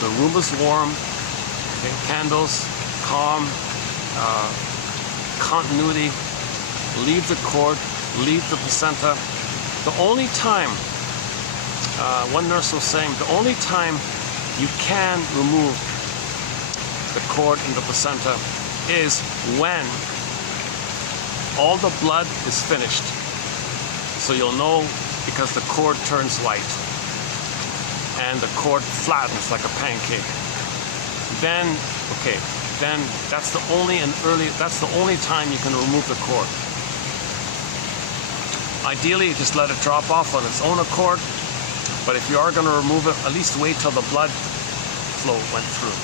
the room is warm, okay, candles, calm, continuity, leave the cord, leave the placenta. The only time, one nurse was saying, the only time you can remove the cord and the placenta is when all the blood is finished. So you'll know because the cord turns white and the cord flattens like a pancake. Then, okay, then that's the only time you can remove the cord. Ideally, just let it drop off on its own accord. But if you are going to remove it, at least wait till the blood flow went through.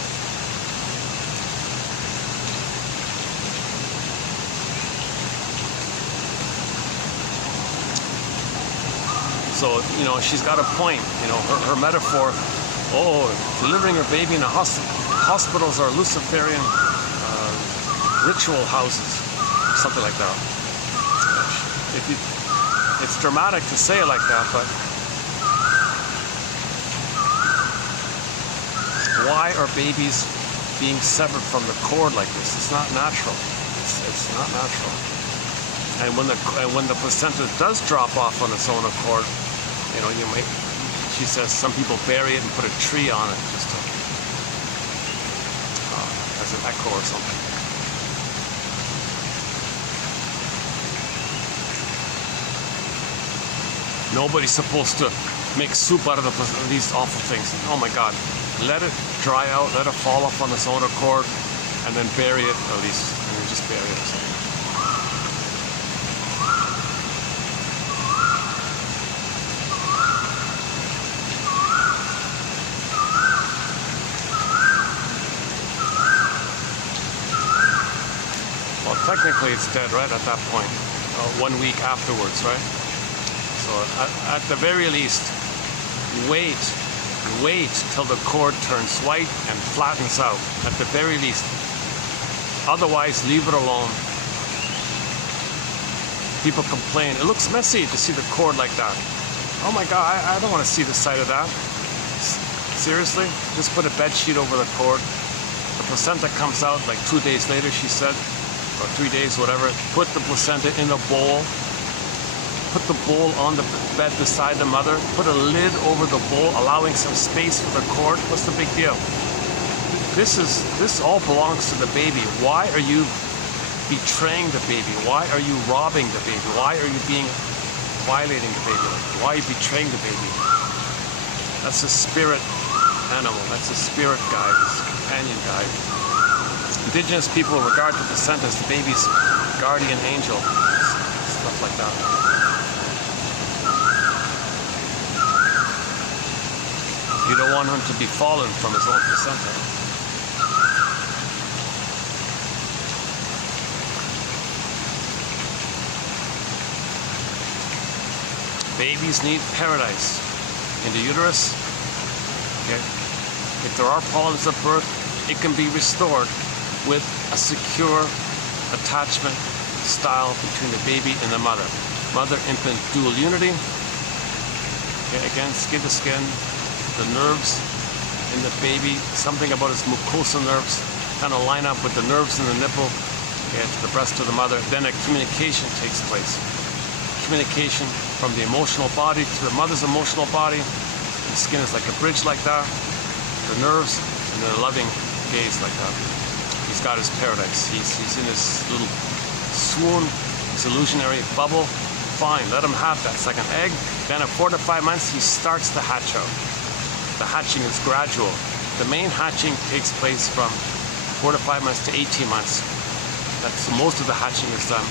So, you know, she's got a point. You know, her metaphor, oh, delivering her baby in a hospitals are Luciferian ritual houses, something like that. It's dramatic to say it like that, but why are babies being severed from the cord like this? It's not natural. It's not natural. And when the placenta does drop off on its own accord, you know, she says some people bury it and put a tree on it just to, as an echo or something. Nobody's supposed to make soup out of these awful things. Oh my God. Let it dry out, let it fall off on its own accord, and then bury it at least. And then just bury it or something. Well, technically it's dead right at that point. 1 week afterwards, right? So at the very least, wait till the cord turns white and flattens out, at the very least. Otherwise, leave it alone. People complain, it looks messy to see the cord like that. Oh my God, I don't want to see the side of that. Seriously? Just put a bed sheet over the cord. The placenta comes out like 2 days later, she said, or 3 days, whatever. Put the placenta in a bowl. Put the bowl on the bed beside the mother. Put a lid over the bowl, allowing some space for the cord. What's the big deal? This all belongs to the baby. Why are you betraying the baby? Why are you robbing the baby? Why are you violating the baby? Why are you betraying the baby? That's a spirit animal. That's a spirit guide. It's a companion guide. Indigenous people regard the placenta as the baby's guardian angel. Stuff like that. You don't want him to be fallen from his own placenta. Babies need paradise in the uterus. Okay. If there are problems at birth, it can be restored with a secure attachment style between the baby and the mother. Mother-infant dual unity. Okay, again, skin to skin. The nerves in the baby, something about his mucosa nerves kind of line up with the nerves in the nipple, okay, to the breast of the mother. Then a communication takes place. Communication from the emotional body to the mother's emotional body. The skin is like a bridge like that. The nerves and the loving gaze like that. He's got his paradise. He's in his little swoon, his illusionary bubble. Fine, let him have that second egg. Then at 4 to 5 months, he starts to hatch out. The hatching is gradual. The main hatching takes place from 4 to 5 months to 18 months. That's most of the hatching is done.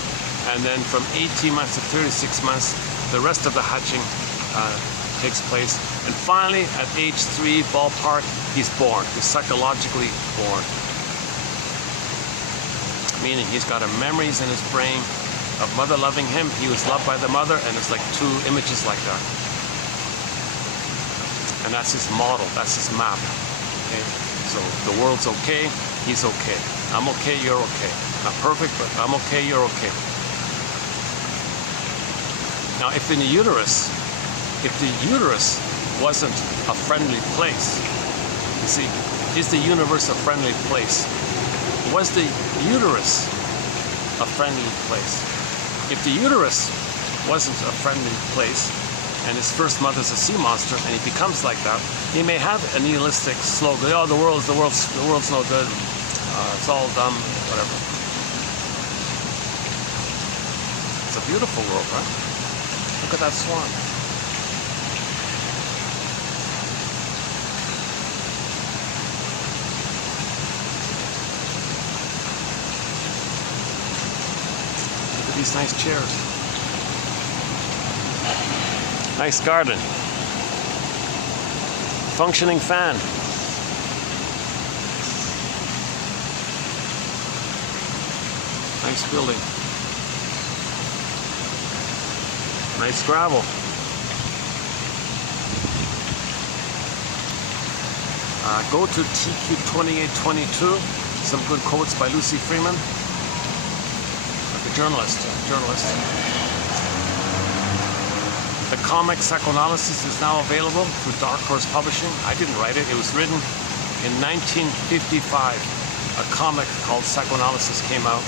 And then from 18 months to 36 months, the rest of the hatching takes place. And finally, at age 3, ballpark, he's born. He's psychologically born. Meaning he's got memories in his brain of mother loving him. He was loved by the mother, and it's like 2 images like that. And that's his model, that's his map. Okay? So the world's okay, he's okay. I'm okay, you're okay. Not perfect, but I'm okay, you're okay. Now, if the uterus wasn't a friendly place, you see, is the universe a friendly place? Was the uterus a friendly place? If the uterus wasn't a friendly place, and his first mother's a sea monster, and he becomes like that, he may have a nihilistic slogan, oh, the world's no good, it's all dumb, whatever. It's a beautiful world, right? Look at that swan. Look at these nice chairs. Nice garden. Functioning fan. Nice building. Nice gravel. Go to TQ2822. Some good quotes by Lucy Freeman, the journalist. The comic Psychoanalysis is now available through Dark Horse Publishing. I didn't write it. It was written in 1955. A comic called Psychoanalysis came out.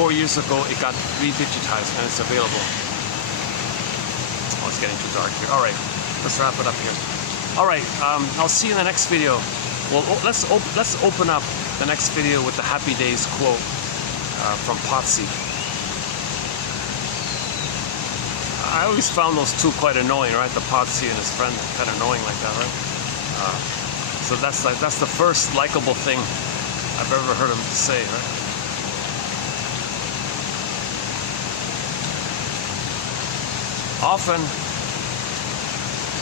4 years ago, it got redigitized and it's available. Oh, it's getting too dark here. All right, let's wrap it up here. All right, I'll see you in the next video. Well, let's open up the next video with the Happy Days quote from Potsy. I always found those two quite annoying, right? The Potsy and his friend, kind of annoying like that, right? So that's the first likable thing I've ever heard him say, right? Often,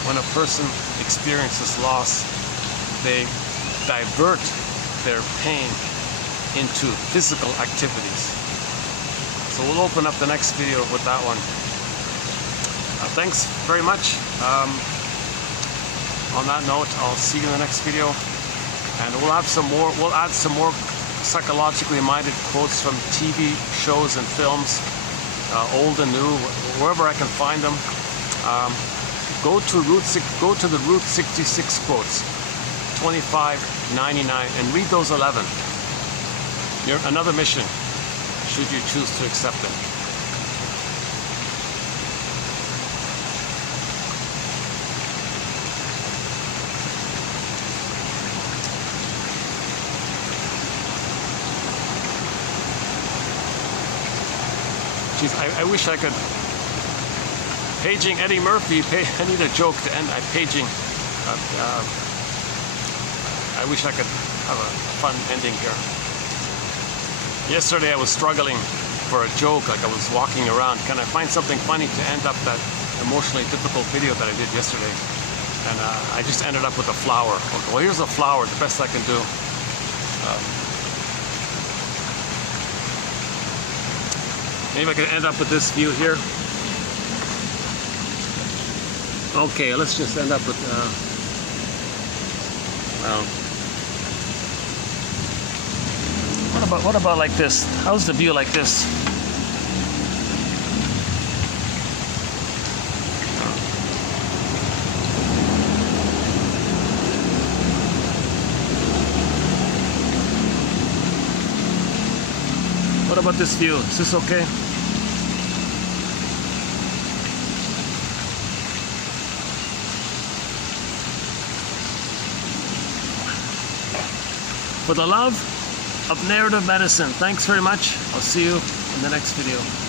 when a person experiences loss, they divert their pain into physical activities. So we'll open up the next video with that one. Thanks very much. On that note, I'll see you in the next video, and we'll add some more psychologically minded quotes from TV shows and films, old and new, wherever I can find them. Go to the Route 66 quotes, 25.99, and read those 11. You're another mission, should you choose to accept them. Jeez, I wish I could. Paging Eddie Murphy. I need a joke to end. I'm paging. I wish I could have a fun ending here. Yesterday I was struggling for a joke, like I was walking around. Can I find something funny to end up that emotionally difficult video that I did yesterday? And I just ended up with a flower. Okay, well, here's a flower, the best I can do. Maybe I can end up with this view here. Okay, let's just end up with, what about like this? How's the view like this? What about this view? Is this okay? For the love of narrative medicine. Thanks very much. I'll see you in the next video.